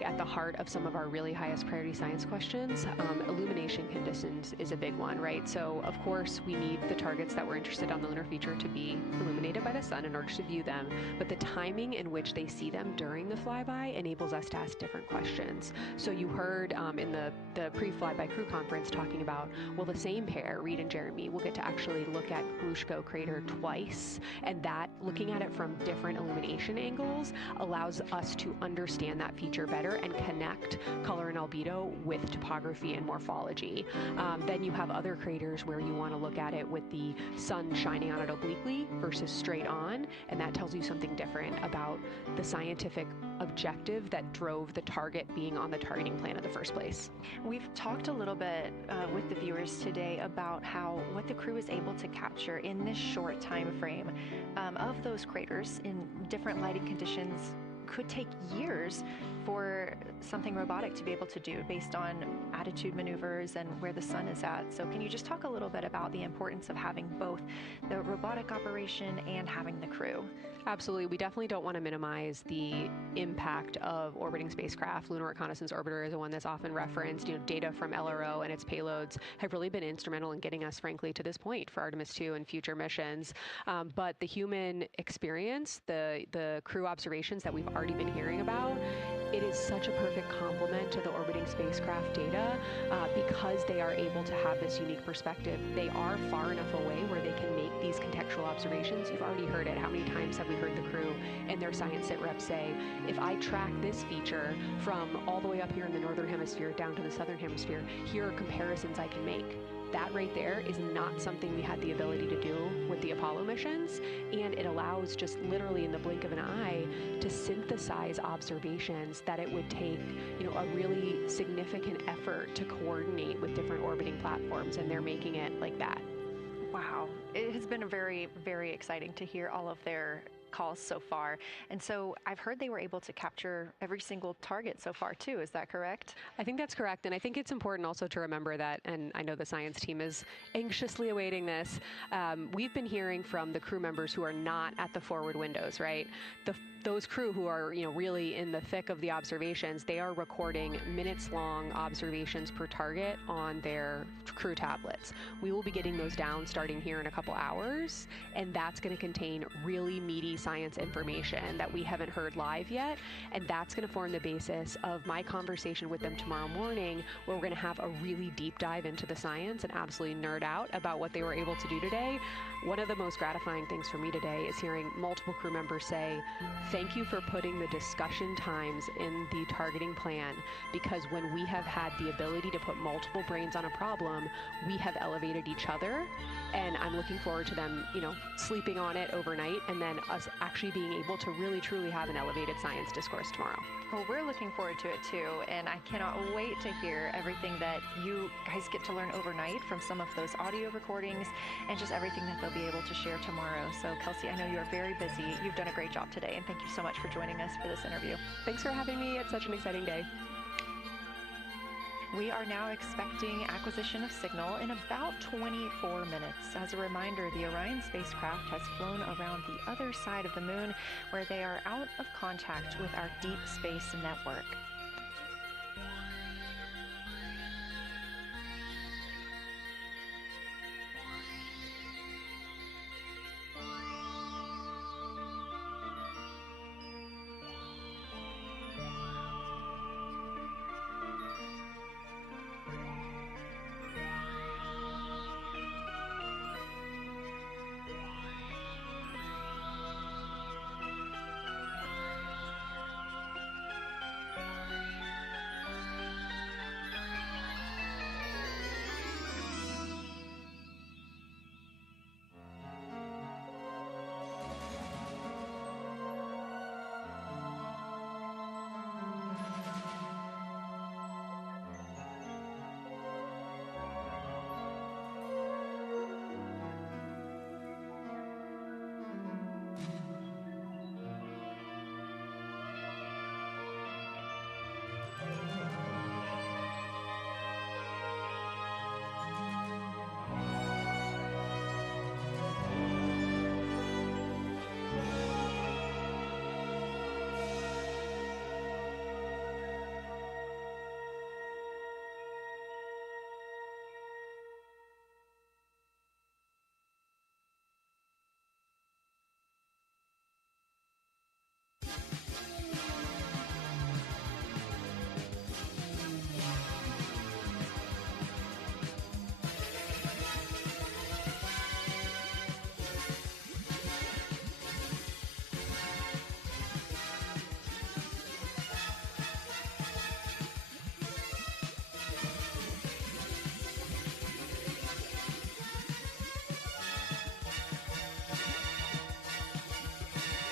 at the heart of some of our really highest priority science questions. Illumination conditions is a big one, right? So of course we need the targets that we're interested on the lunar feature to be illuminated by the sun in order to view them, but the timing in which they see them during the flyby enables us to ask different questions. So you heard in the pre-flyby crew conference talking about, well, the same pair, Reed and Jeremy, will get to actually look at Glushko crater twice, and that looking at it from different illumination angles allows us to understand that feature better and connect color and albedo with topography and morphology. Then you have other craters where you want to look at it with the sun shining on it obliquely versus straight on, and that tells you something different about the scientific objective that drove the target being on the targeting plan in the first place. We've talked a little bit with the viewers today about what the crew is able to capture in this short time frame of those craters in different lighting conditions. Could take years for something robotic to be able to do based on attitude maneuvers and where the sun is at. So can you just talk a little bit about the importance of having both the robotic operation and having the crew? Absolutely. We definitely don't want to minimize the impact of orbiting spacecraft. Lunar Reconnaissance Orbiter is the one that's often referenced. Data from LRO and its payloads have really been instrumental in getting us, frankly, to this point for Artemis II and future missions. But the human experience, the crew observations that we've already been hearing about, it is such a perfect complement to the orbiting spacecraft data because they are able to have this unique perspective. They are far enough away where they can make these contextual observations. You've already heard it. How many times have we heard the crew and their science sit reps say, if I track this feature from all the way up here in the northern hemisphere down to the southern hemisphere, here are comparisons I can make. That right there is not something we had the ability to do with the Apollo missions, and it allows just literally in the blink of an eye to synthesize observations that it would take, a really significant effort to coordinate with different orbiting platforms, and they're making it like that. Wow. It has been very, very exciting to hear all of their calls so far. And so I've heard they were able to capture every single target so far too. Is that correct? I think that's correct. And I think it's important also to remember that, and I know the science team is anxiously awaiting this, we've been hearing from the crew members who are not at the forward windows, right? Those crew who are, really in the thick of the observations, they are recording minutes-long observations per target on their crew tablets. We will be getting those down starting here in a couple hours, and that's going to contain really meaty science information that we haven't heard live yet, and that's going to form the basis of my conversation with them tomorrow morning, where we're going to have a really deep dive into the science and absolutely nerd out about what they were able to do today. One of the most gratifying things for me today is hearing multiple crew members say, thank you for putting the discussion times in the targeting plan, because when we have had the ability to put multiple brains on a problem, we have elevated each other, and I'm looking forward to them, sleeping on it overnight, and then us actually being able to really truly have an elevated science discourse tomorrow. Well, we're looking forward to it too, and I cannot wait to hear everything that you guys get to learn overnight from some of those audio recordings and just everything that they'll be able to share tomorrow. So Kelsey, I know you are very busy. You've done a great job today, and thank you so much for joining us for this interview. Thanks for having me. It's such an exciting day. We are now expecting acquisition of signal in about 24 minutes. As a reminder, the Orion spacecraft has flown around the other side of the moon, where they are out of contact with our deep space network.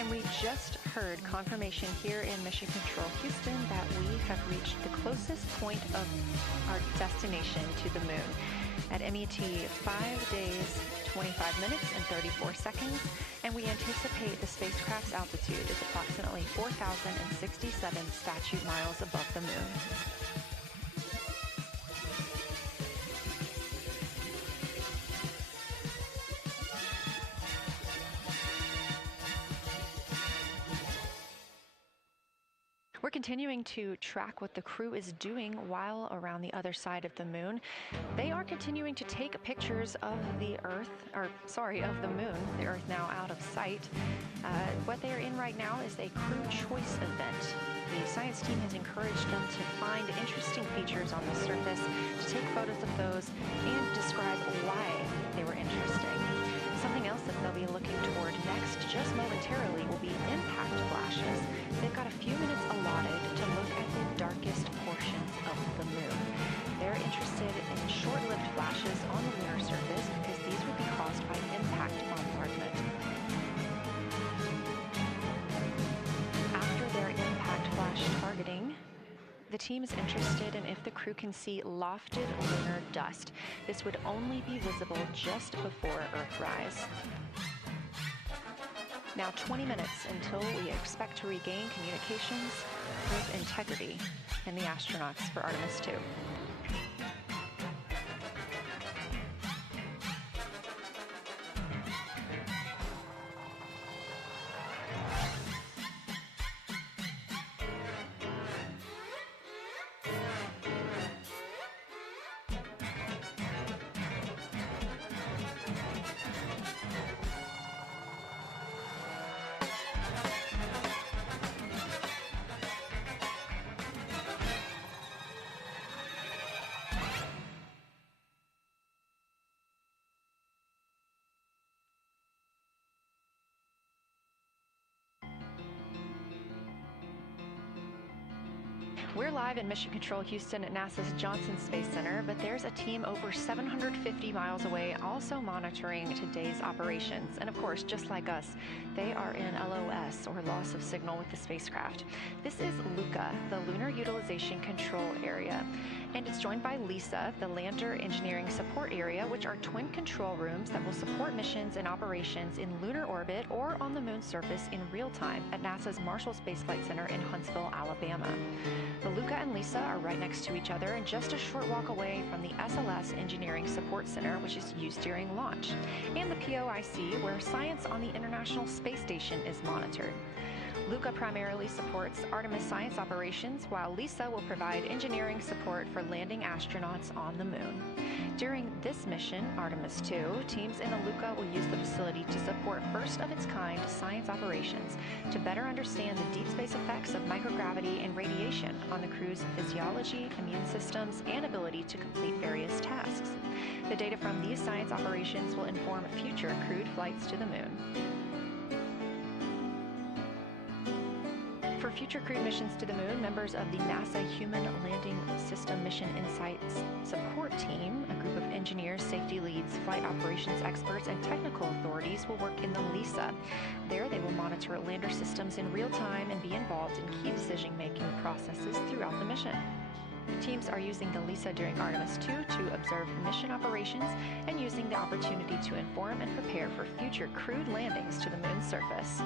And we just heard confirmation here in Mission Control Houston that we have reached the closest point of our destination to the moon at MET 5 days, 25 minutes, and 34 seconds, and we anticipate the spacecraft's altitude is approximately 4,067 statute miles above the moon. We're continuing to track what the crew is doing while around the other side of the moon. They are continuing to take pictures of the of the moon, the Earth now out of sight. What they are in right now is a crew choice event. The science team has encouraged them to find interesting features on the surface, to take photos of those, and describe why they were interesting. Something else that they'll be looking toward next, just momentarily, will be impact flashes. They've got a few minutes allotted to look at the darkest portions of the moon. They're interested in short-lived flashes on the lunar surface because these would be caused by impact bombardment. After their impact flash targeting, the team is interested in if the crew can see lofted lunar dust. This would only be visible just before Earthrise. Now 20 minutes until we expect to regain communications with integrity in the astronauts for Artemis II. We're live in Mission Control Houston at NASA's Johnson Space Center, but there's a team over 750 miles away also monitoring today's operations. And of course, just like us, they are in LOS, or loss of signal, with the spacecraft. This is LUCA, the Lunar Utilization Control Area. And it's joined by LISA, the Lander Engineering Support Area, which are twin control rooms that will support missions and operations in lunar orbit or on the moon's surface in real time at NASA's Marshall Space Flight Center in Huntsville, Alabama. The LUCA and LISA are right next to each other and just a short walk away from the SLS Engineering Support Center, which is used during launch, and the POIC, where science on the International Space Station is monitored. LUCA primarily supports Artemis science operations, while LISA will provide engineering support for landing astronauts on the moon. During this mission, Artemis II, teams in the LUCA will use the facility to support first-of-its-kind science operations to better understand the deep space effects of microgravity and radiation on the crew's physiology, immune systems, and ability to complete various tasks. The data from these science operations will inform future crewed flights to the moon. For future crewed missions to the moon, members of the NASA Human Landing System Mission Insights Support Team, a group of engineers, safety leads, flight operations experts, and technical authorities will work in the LISA. There, they will monitor lander systems in real time and be involved in key decision-making processes throughout the mission. Teams are using the LISA during Artemis II to observe mission operations and using the opportunity to inform and prepare for future crewed landings to the moon's surface.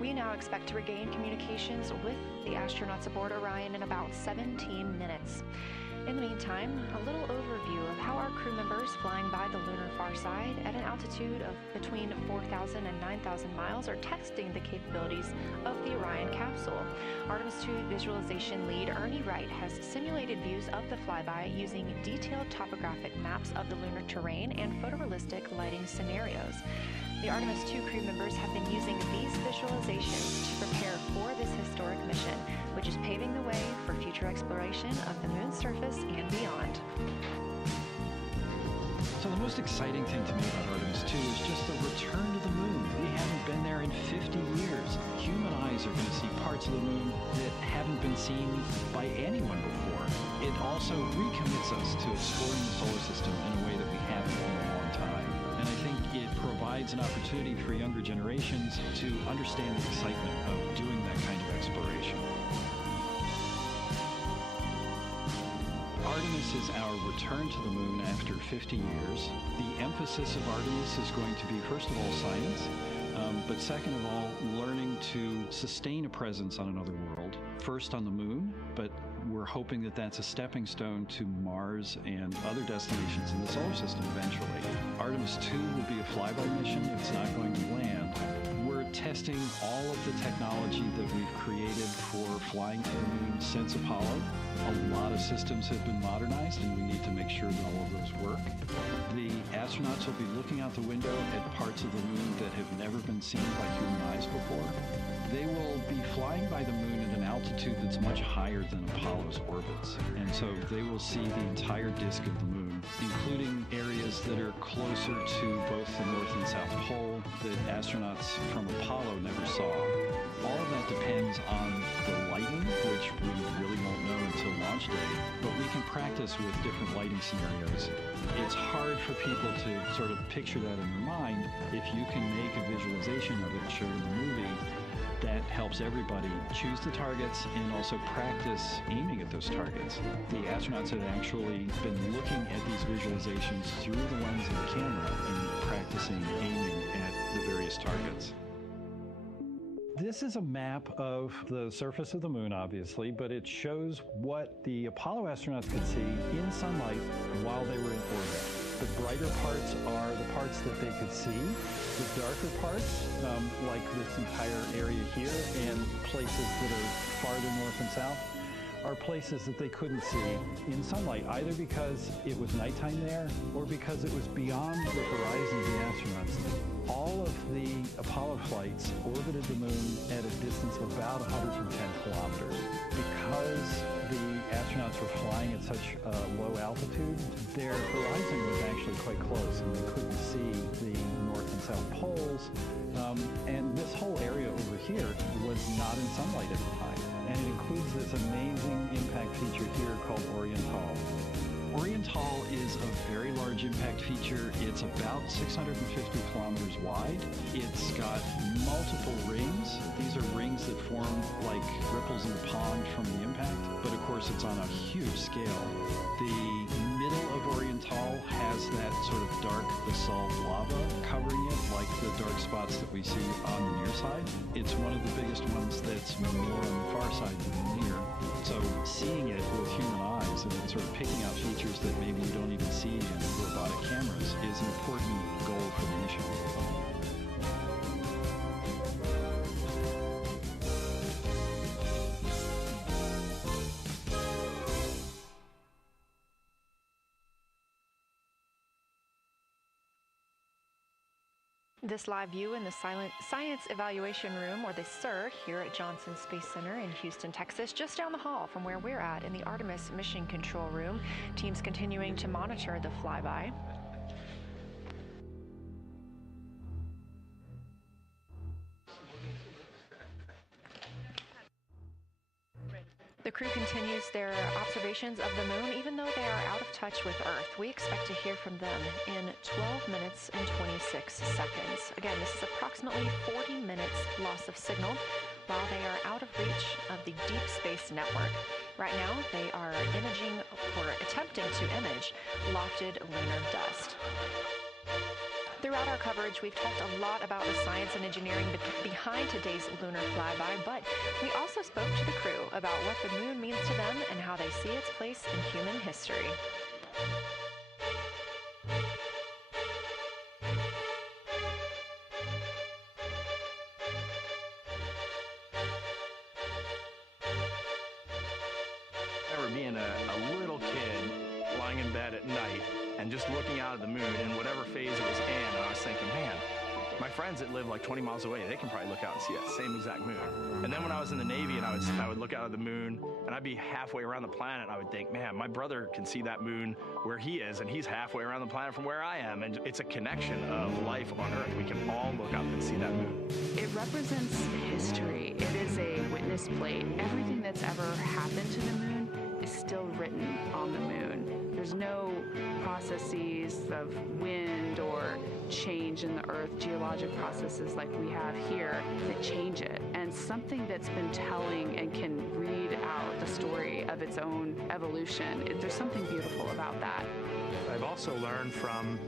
We now expect to regain communications with the astronauts aboard Orion in about 17 minutes. In the meantime, a little overview of how our crew members flying by the lunar far side at an altitude of between 4,000 and 9,000 miles are testing the capabilities of the Orion capsule. Artemis II visualization lead Ernie Wright has simulated views of the flyby using detailed topographic maps of the lunar terrain and photorealistic lighting scenarios. The Artemis II crew members have been using these visualizations to prepare for this historic mission, which is paving the way for future exploration of the moon's surface and beyond. So the most exciting thing to me about Artemis II is just the return to the moon. We haven't been there in 50 years. Human eyes are going to see parts of the moon that haven't been seen by anyone before. It also recommits us to exploring the solar system in a way that we haven't in a long time. And I think it provides an opportunity for younger generations to understand the excitement of doing that kind of exploration. Artemis is our return to the moon after 50 years. The emphasis of Artemis is going to be, first of all, science, but second of all, learning to sustain a presence on another world. First on the moon, but we're hoping that that's a stepping stone to Mars and other destinations in the solar system eventually. Artemis II will be a flyby mission. It's not going to land. We're testing all of the technology that we've created for flying to the moon since Apollo. A lot of systems have been modernized, and we need to make sure that all of those work. The astronauts will be looking out the window at parts of the moon that have never been seen by human eyes before. They will be flying by the moon at an altitude that's much higher than Apollo's orbits. And so they will see the entire disk of the moon, including areas that are closer to both the North and South Pole that astronauts from Apollo never saw. All of that depends on the lighting, which we really won't know until launch day, but we can practice with different lighting scenarios. It's hard for people to sort of picture that in their mind. If you can make a visualization of it shown in the movie, that helps everybody choose the targets and also practice aiming at those targets. The astronauts have actually been looking at these visualizations through the lens of the camera and practicing aiming at the various targets. This is a map of the surface of the moon, obviously, but it shows what the Apollo astronauts could see in sunlight while they were in orbit. The brighter parts are the parts that they could see. The darker parts, like this entire area here, and places that are farther north and south, are places that they couldn't see in sunlight, either because it was nighttime there or because it was beyond the horizon of the astronauts. All of the Apollo flights orbited the moon at a distance of about 110 kilometers. Because the astronauts were flying at such a low altitude, their horizon was actually quite close, and they couldn't see the north and south poles. And this whole area over here was not in sunlight at the time. And it includes this amazing impact feature here called Oriental. Oriental is a very large impact feature. It's about 650 kilometers wide. It's got multiple rings. These are rings that form like ripples in a pond from the impact, but of course it's on a huge scale. The middle of Oriental has that sort of dark basalt lava covering it, like the dark spots that we see on the near side. It's one of the biggest ones that's more on the far side than the near. So seeing it with human eyes and sort of picking out features that maybe you don't even see in robotic cameras is an important goal for the mission. This live view in the Science Evaluation Room, or the SIR, here at Johnson Space Center in Houston, Texas, just down the hall from where we're at in the Artemis Mission Control Room. Teams continuing to monitor the flyby. The crew continues their observations of the moon, even though they are out of touch with Earth. We expect to hear from them in 12 minutes and 26 seconds. Again, this is approximately 40 minutes loss of signal while they are out of reach of the Deep Space Network. Right now, they are imaging, or attempting to image, lofted lunar dust. The Throughout our coverage, we've talked a lot about the science and engineering behind today's lunar flyby, but we also spoke to the crew about what the moon means to them and how they see its place in human history. I remember being a little kid lying in bed at night and just looking out at the moon in whatever phase it was in, and I was thinking, man, my friends that live like 20 miles away, they can probably look out and see that same exact moon. And then when I was in the Navy and I would look out at the moon and I'd be halfway around the planet, I would think, man, my brother can see that moon where he is and he's halfway around the planet from where I am. And it's a connection of life on Earth. We can all look up and see that moon. It represents history. It is a witness plate. Everything that's ever happened to the moon is still written on the moon. There's no processes of wind or change in the Earth, geologic processes like we have here that change it. And something that's been telling and can read out the story of its own evolution, there's something beautiful about that. I've also learned from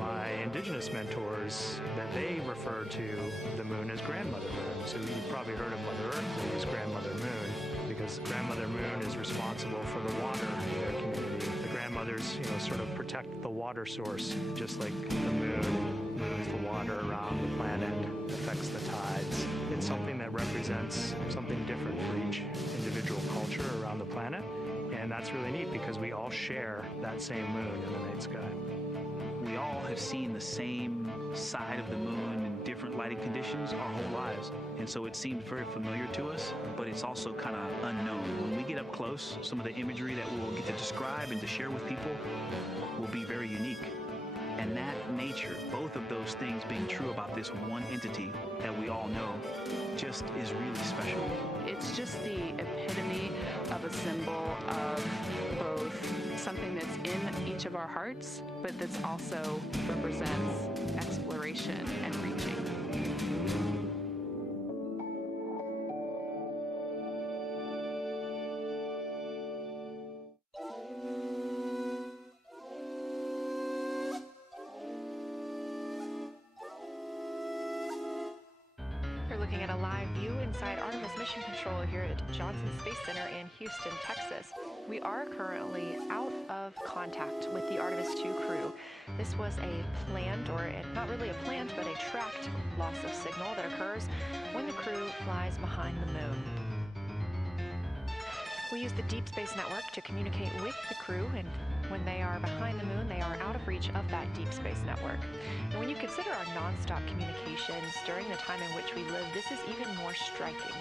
my indigenous mentors that they refer to the moon as grandmother moon. So you've probably heard of Mother Earth as grandmother moon, because grandmother moon is responsible for the water in their community. The grandmothers, sort of protect the water source, just like the moon moves the water around the planet, affects the tides. It's something that represents something different for each individual culture around the planet. And that's really neat because we all share that same moon in the night sky. We all have seen the same side of the moon in different lighting conditions our whole lives. And so it seems very familiar to us, but it's also kind of unknown. When we get up close, some of the imagery that we'll get to describe and to share with people will be very unique. And that nature, both of those things being true about this one entity that we all know, just is really special. It's just the epitome of a symbol of both something that's in each of our hearts, but that's also represents exploration and reaching. Looking at a live view inside Artemis Mission Control here at Johnson Space Center in Houston, Texas. We are currently out of contact with the Artemis II crew. This was a planned, or not really a planned, but a tracked loss of signal that occurs when the crew flies behind the moon. We use the Deep Space Network to communicate with the crew, and when they are behind the moon, they are out of reach of that Deep Space Network. And when you consider our nonstop communications during the time in which we live, this is even more striking.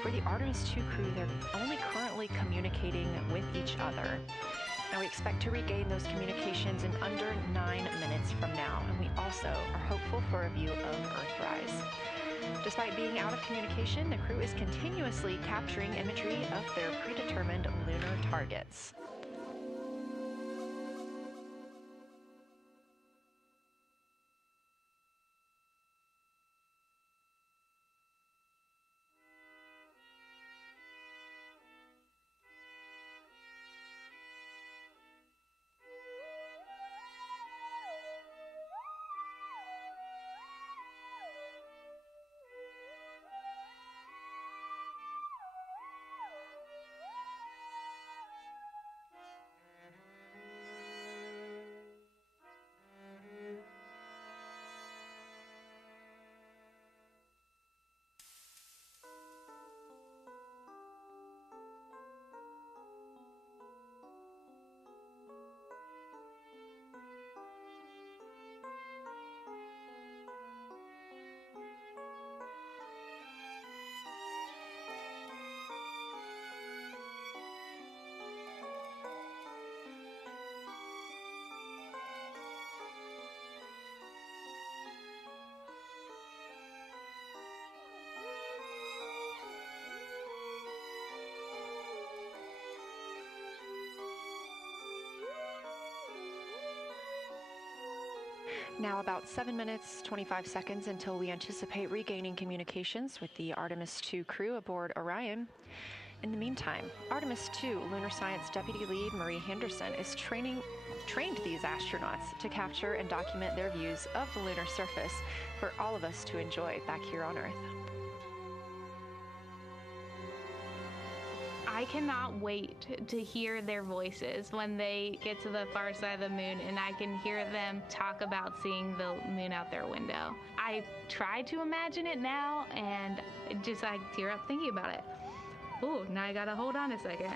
For the Artemis II crew, they're only currently communicating with each other. Now we expect to regain those communications in under 9 minutes from now, and we also are hopeful for a view of Earthrise. Despite being out of communication, the crew is continuously capturing imagery of their predetermined lunar targets. Now about 7 minutes, 25 seconds until we anticipate regaining communications with the Artemis II crew aboard Orion. In the meantime, Artemis II lunar science deputy lead Marie Henderson is trained these astronauts to capture and document their views of the lunar surface for all of us to enjoy back here on Earth. I cannot wait to hear their voices when they get to the far side of the moon and I can hear them talk about seeing the moon out their window. I try to imagine it now and I tear up thinking about it. Ooh, now I gotta hold on a second.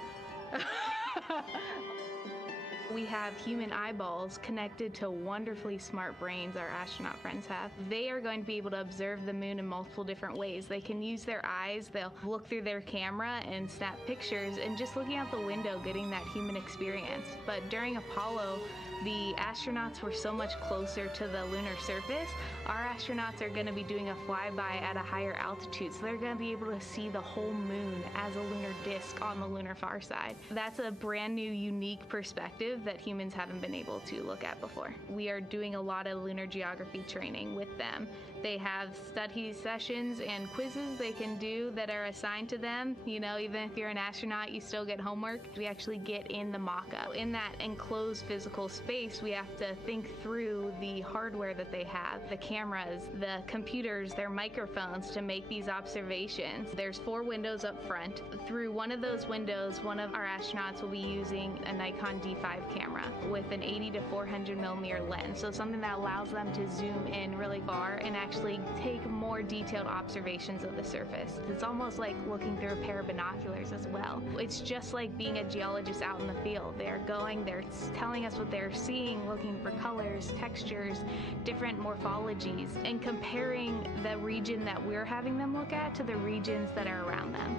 We have human eyeballs connected to wonderfully smart brains our astronaut friends have. They are going to be able to observe the moon in multiple different ways. They can use their eyes, they'll look through their camera and snap pictures, and just looking out the window getting that human experience. But during Apollo, the astronauts were so much closer to the lunar surface. Our astronauts are going to be doing a flyby at a higher altitude, so they're going to be able to see the whole moon as a lunar disk on the lunar far side. That's a brand new, unique perspective that humans haven't been able to look at before. We are doing a lot of lunar geography training with them. They have study sessions and quizzes they can do that are assigned to them. You know, even if you're an astronaut, you still get homework. We actually get in the mock-up. In that enclosed physical space, we have to think through the hardware that they have, the cameras, the computers, their microphones to make these observations. There's 4 windows up front. Through one of those windows, one of our astronauts will be using a Nikon D5 camera with an 80 to 400 millimeter lens. So something that allows them to zoom in really far and actually take more detailed observations of the surface. It's almost like looking through a pair of binoculars as well. It's just like being a geologist out in the field. They're telling us what they're seeing, looking for colors, textures, different morphologies, and comparing the region that we're having them look at to the regions that are around them.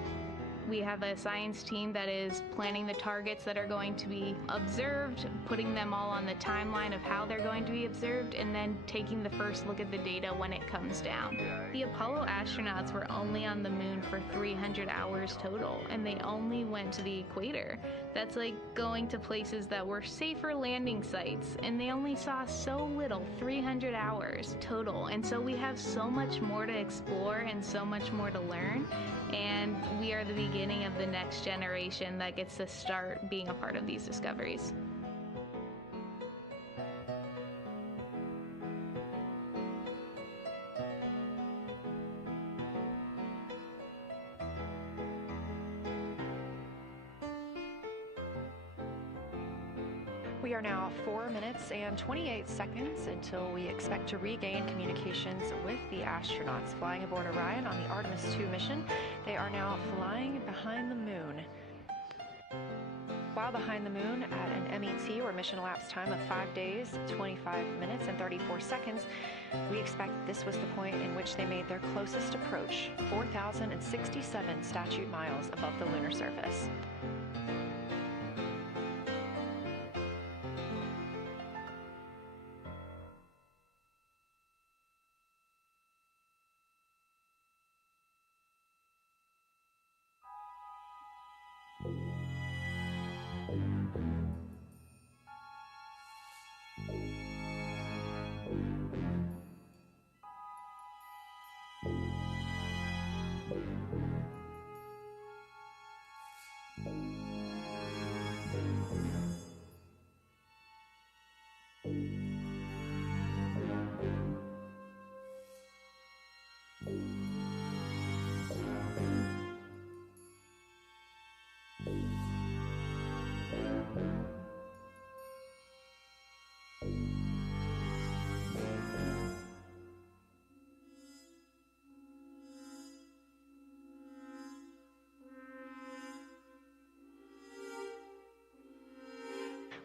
We have a science team that is planning the targets that are going to be observed, putting them all on the timeline of how they're going to be observed, and then taking the first look at the data when it comes down. The Apollo astronauts were only on the moon for 300 hours total, and they only went to the equator. That's like going to places that were safer landing sites, and they only saw so little, 300 hours total. And so we have so much more to explore and so much more to learn, and we are the beginning of the next generation that gets to start being a part of these discoveries. We are now 4 minutes and 28 seconds until we expect to regain communications with the astronauts flying aboard Orion on the Artemis II mission. They are now flying behind the moon. While behind the moon at an MET, or mission elapsed time, of 5 days, 25 minutes, and 34 seconds, we expect this was the point in which they made their closest approach, 4,067 statute miles above the lunar surface.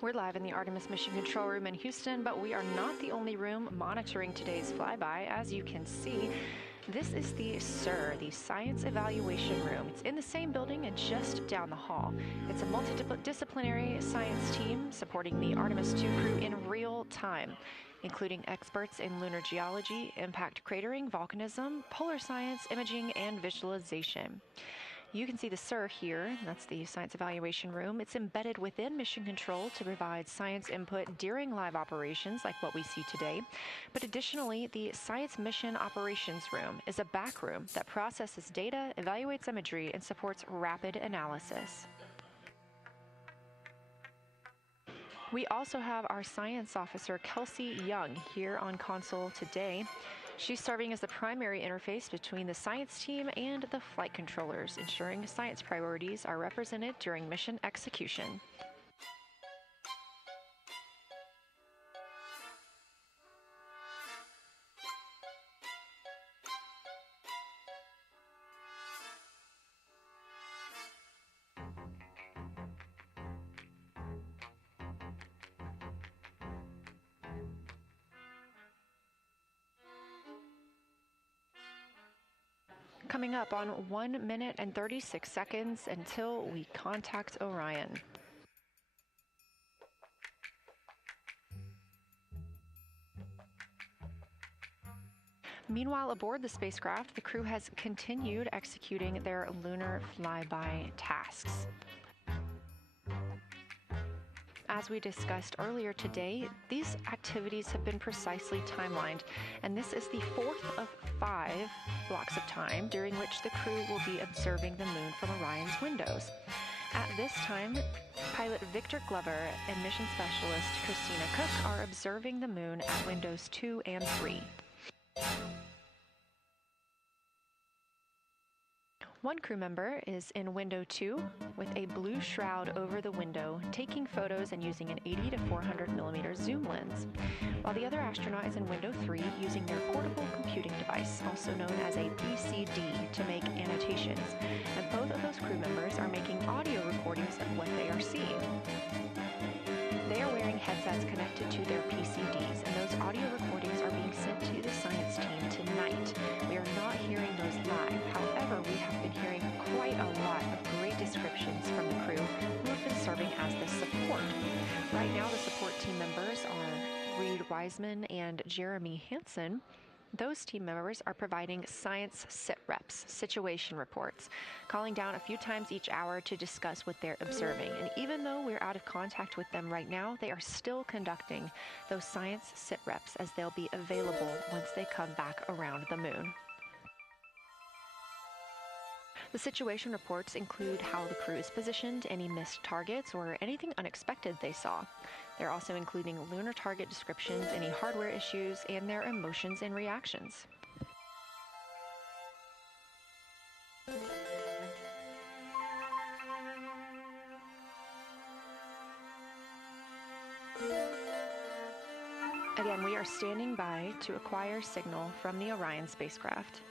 We're live in the Artemis Mission Control Room in Houston, but we are not the only room monitoring today's flyby. As you can see, this is the SIR, the Science Evaluation Room. It's in the same building and just down the hall. It's a multidisciplinary science team supporting the Artemis II crew in real time, including experts in lunar geology, impact cratering, volcanism, polar science, imaging, and visualization. You can see the SIR here. That's the science evaluation room. It's embedded within mission control to provide science input during live operations like what we see today. But additionally, the science mission operations room is a back room that processes data, evaluates imagery, and supports rapid analysis. We also have our science officer, Kelsey Young, here on console today. She's serving as the primary interface between the science team and the flight controllers, ensuring science priorities are represented during mission execution. Coming up on 1 minute and 36 seconds until we contact Orion. Meanwhile, aboard the spacecraft, the crew has continued executing their lunar flyby tasks. As we discussed earlier today, these activities have been precisely timelined, and this is the fourth of 5 blocks of time during which the crew will be observing the moon from Orion's windows. At this time, pilot Victor Glover and mission specialist Christina Cook are observing the moon at windows 2 and 3. One crew member is in window 2 with a blue shroud over the window, taking photos and using an 80 to 400 millimeter zoom lens, while the other astronaut is in window 3 using their portable computing device, also known as a PCD, to make annotations. And both of those crew members are making audio recordings of what they are seeing. They are wearing headsets connected to their PCDs, and those audio recordings are being sent to the science team tonight. We are not hearing those live. However, we have been hearing quite a lot of great descriptions from the crew who have been serving as the support. Right now, the support team members are Reed Wiseman and Jeremy Hansen. Those team members are providing science sit reps, situation reports, calling down a few times each hour to discuss what they're observing. And even though we're out of contact with them right now, they are still conducting those science sit reps as they'll be available once they come back around the moon. The situation reports include how the crew is positioned, any missed targets, or anything unexpected they saw. They're also including lunar target descriptions, any hardware issues, and their emotions and reactions. Again, we are standing by to acquire signal from the Orion spacecraft.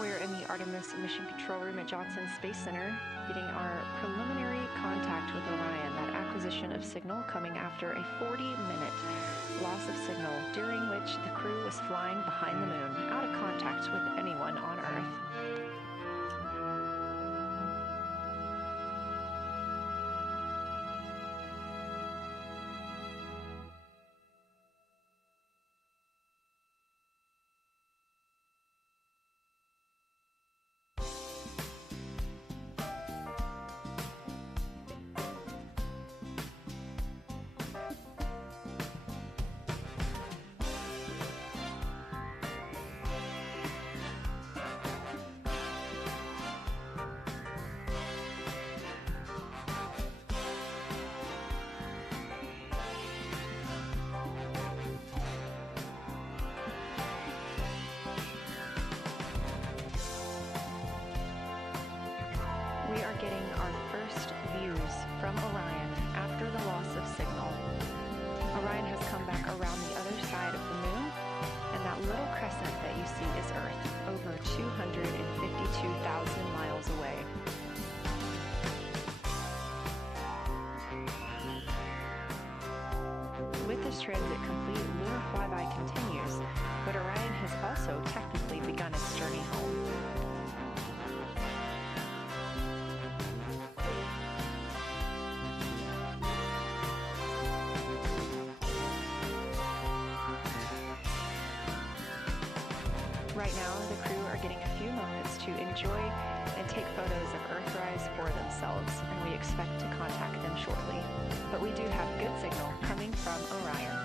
We're in the Artemis Mission Control Room at Johnson Space Center, getting our preliminary contact with Orion, that acquisition of signal coming after a 40-minute loss of signal, during which the crew was flying behind the moon, out of contact with anyone on Earth. views from Orion after the loss of signal. Orion has come back around the other side of the moon, and that little crescent that you see is Earth, over 252,000 miles away. With this transit complete, lunar flyby continues, but Orion has also technically begun its journey home. Right now, the crew are getting a few moments to enjoy and take photos of Earthrise for themselves, and we expect to contact them shortly. But we do have good signal coming from Orion.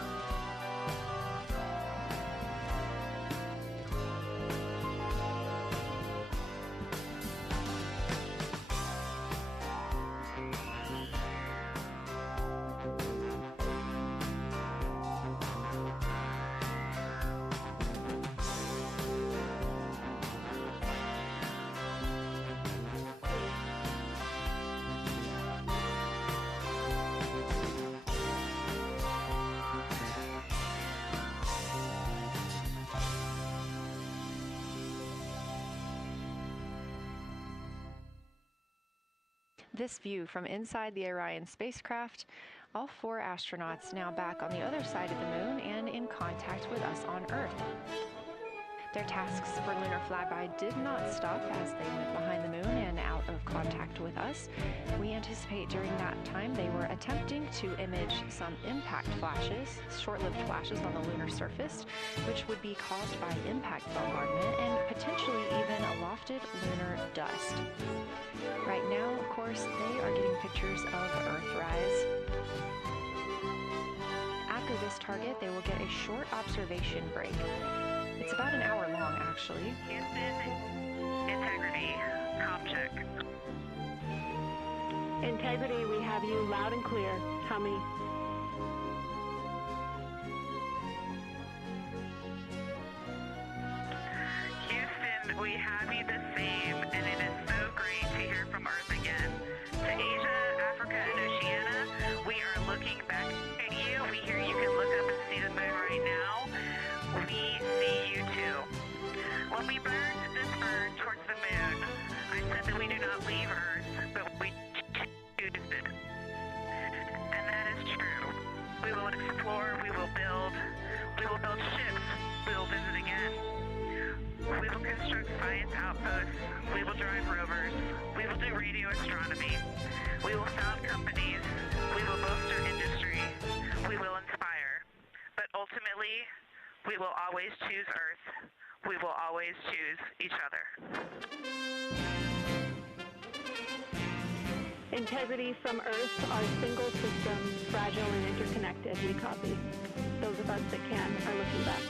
This view from inside the Orion spacecraft, all 4 astronauts now back on the other side of the moon and in contact with us on Earth. Their tasks for lunar flyby did not stop as they went behind the moon and out of contact with us. We anticipate during that time they were attempting to image some impact flashes, short-lived flashes on the lunar surface, which would be caused by impact bombardment and potentially even a lofted lunar dust. Right now, of course, they are getting pictures of Earthrise. After this target, they will get a short observation break. It's about an hour long, actually. Houston, integrity, comm check. Integrity, we have you loud and clear. Tell me. Houston, we have you the same, and it is so great to hear from Earth again. To Asia, Africa, and Oceania, we are looking back at you. We hear you can look up and see the moon right now. We see you too. When we burned this bird towards the moon, I said that we do not leave Earth, but we choose it. And that is true. We will explore, we will build ships, we will visit again. We will construct science outposts, we will drive rovers, we will do radio astronomy, we will found companies, we will bolster industry, we will inspire. But ultimately, we will always choose Earth. We will always choose each other. Integrity from Earth, our single system, fragile and interconnected. We copy. Those of us that can are looking back.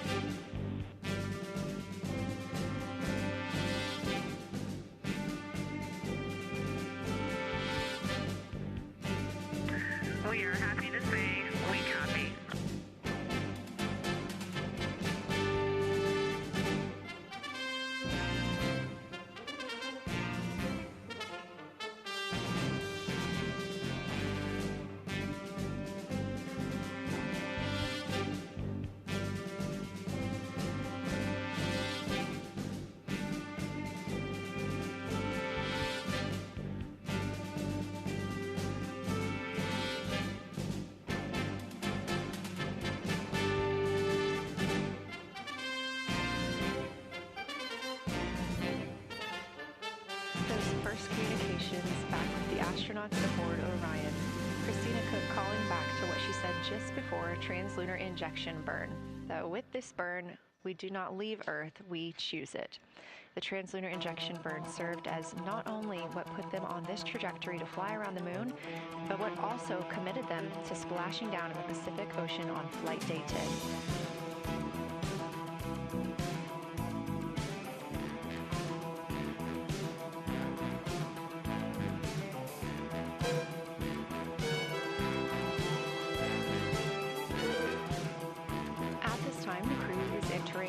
We are happy to say we copy. Astronauts aboard Orion. Christina Cook calling back to what she said just before translunar injection burn. That with this burn, we do not leave Earth, we choose it. The translunar injection burn served as not only what put them on this trajectory to fly around the moon, but what also committed them to splashing down in the Pacific Ocean on Flight Day 10.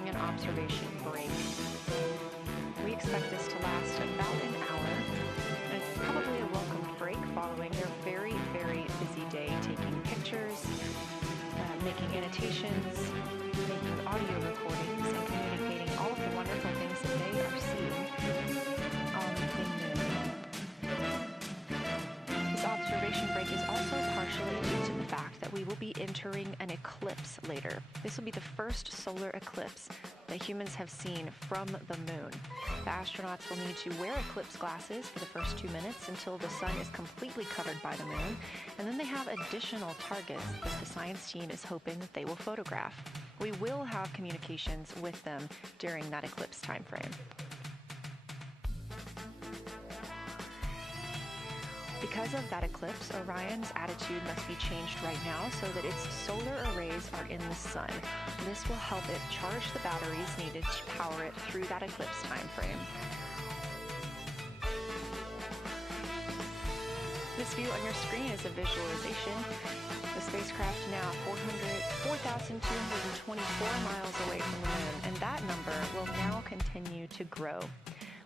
An observation break. We expect this to last about an hour, and it's probably a welcome break following their making annotations, making audio recordings, and communicating all of the wonderful things that they are seeing on the moon. This observation break is also partially due to the fact that we will be entering an eclipse later. This will be the first solar eclipse that humans have seen from the moon. The astronauts will need to wear eclipse glasses for the first 2 minutes until the sun is completely covered by the moon, and then they have additional targets that the science team is hoping that they will photograph. We will have communications with them during that eclipse time frame. Because of that eclipse, Orion's attitude must be changed right now so that its solar arrays are in the sun. This will help it charge the batteries needed to power it through that eclipse time frame. This view on your screen is a visualization. The spacecraft now 4,224 miles away from the moon, and that number will now continue to grow,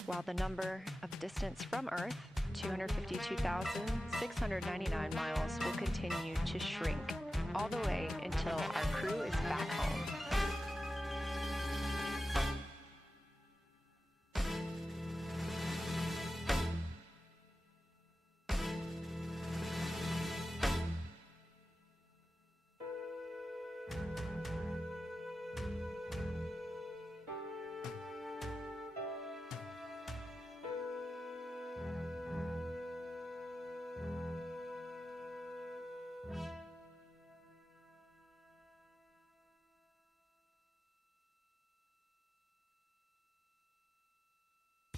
while the number of distance from Earth, 252,699 miles, will continue to shrink all the way until our crew is back home.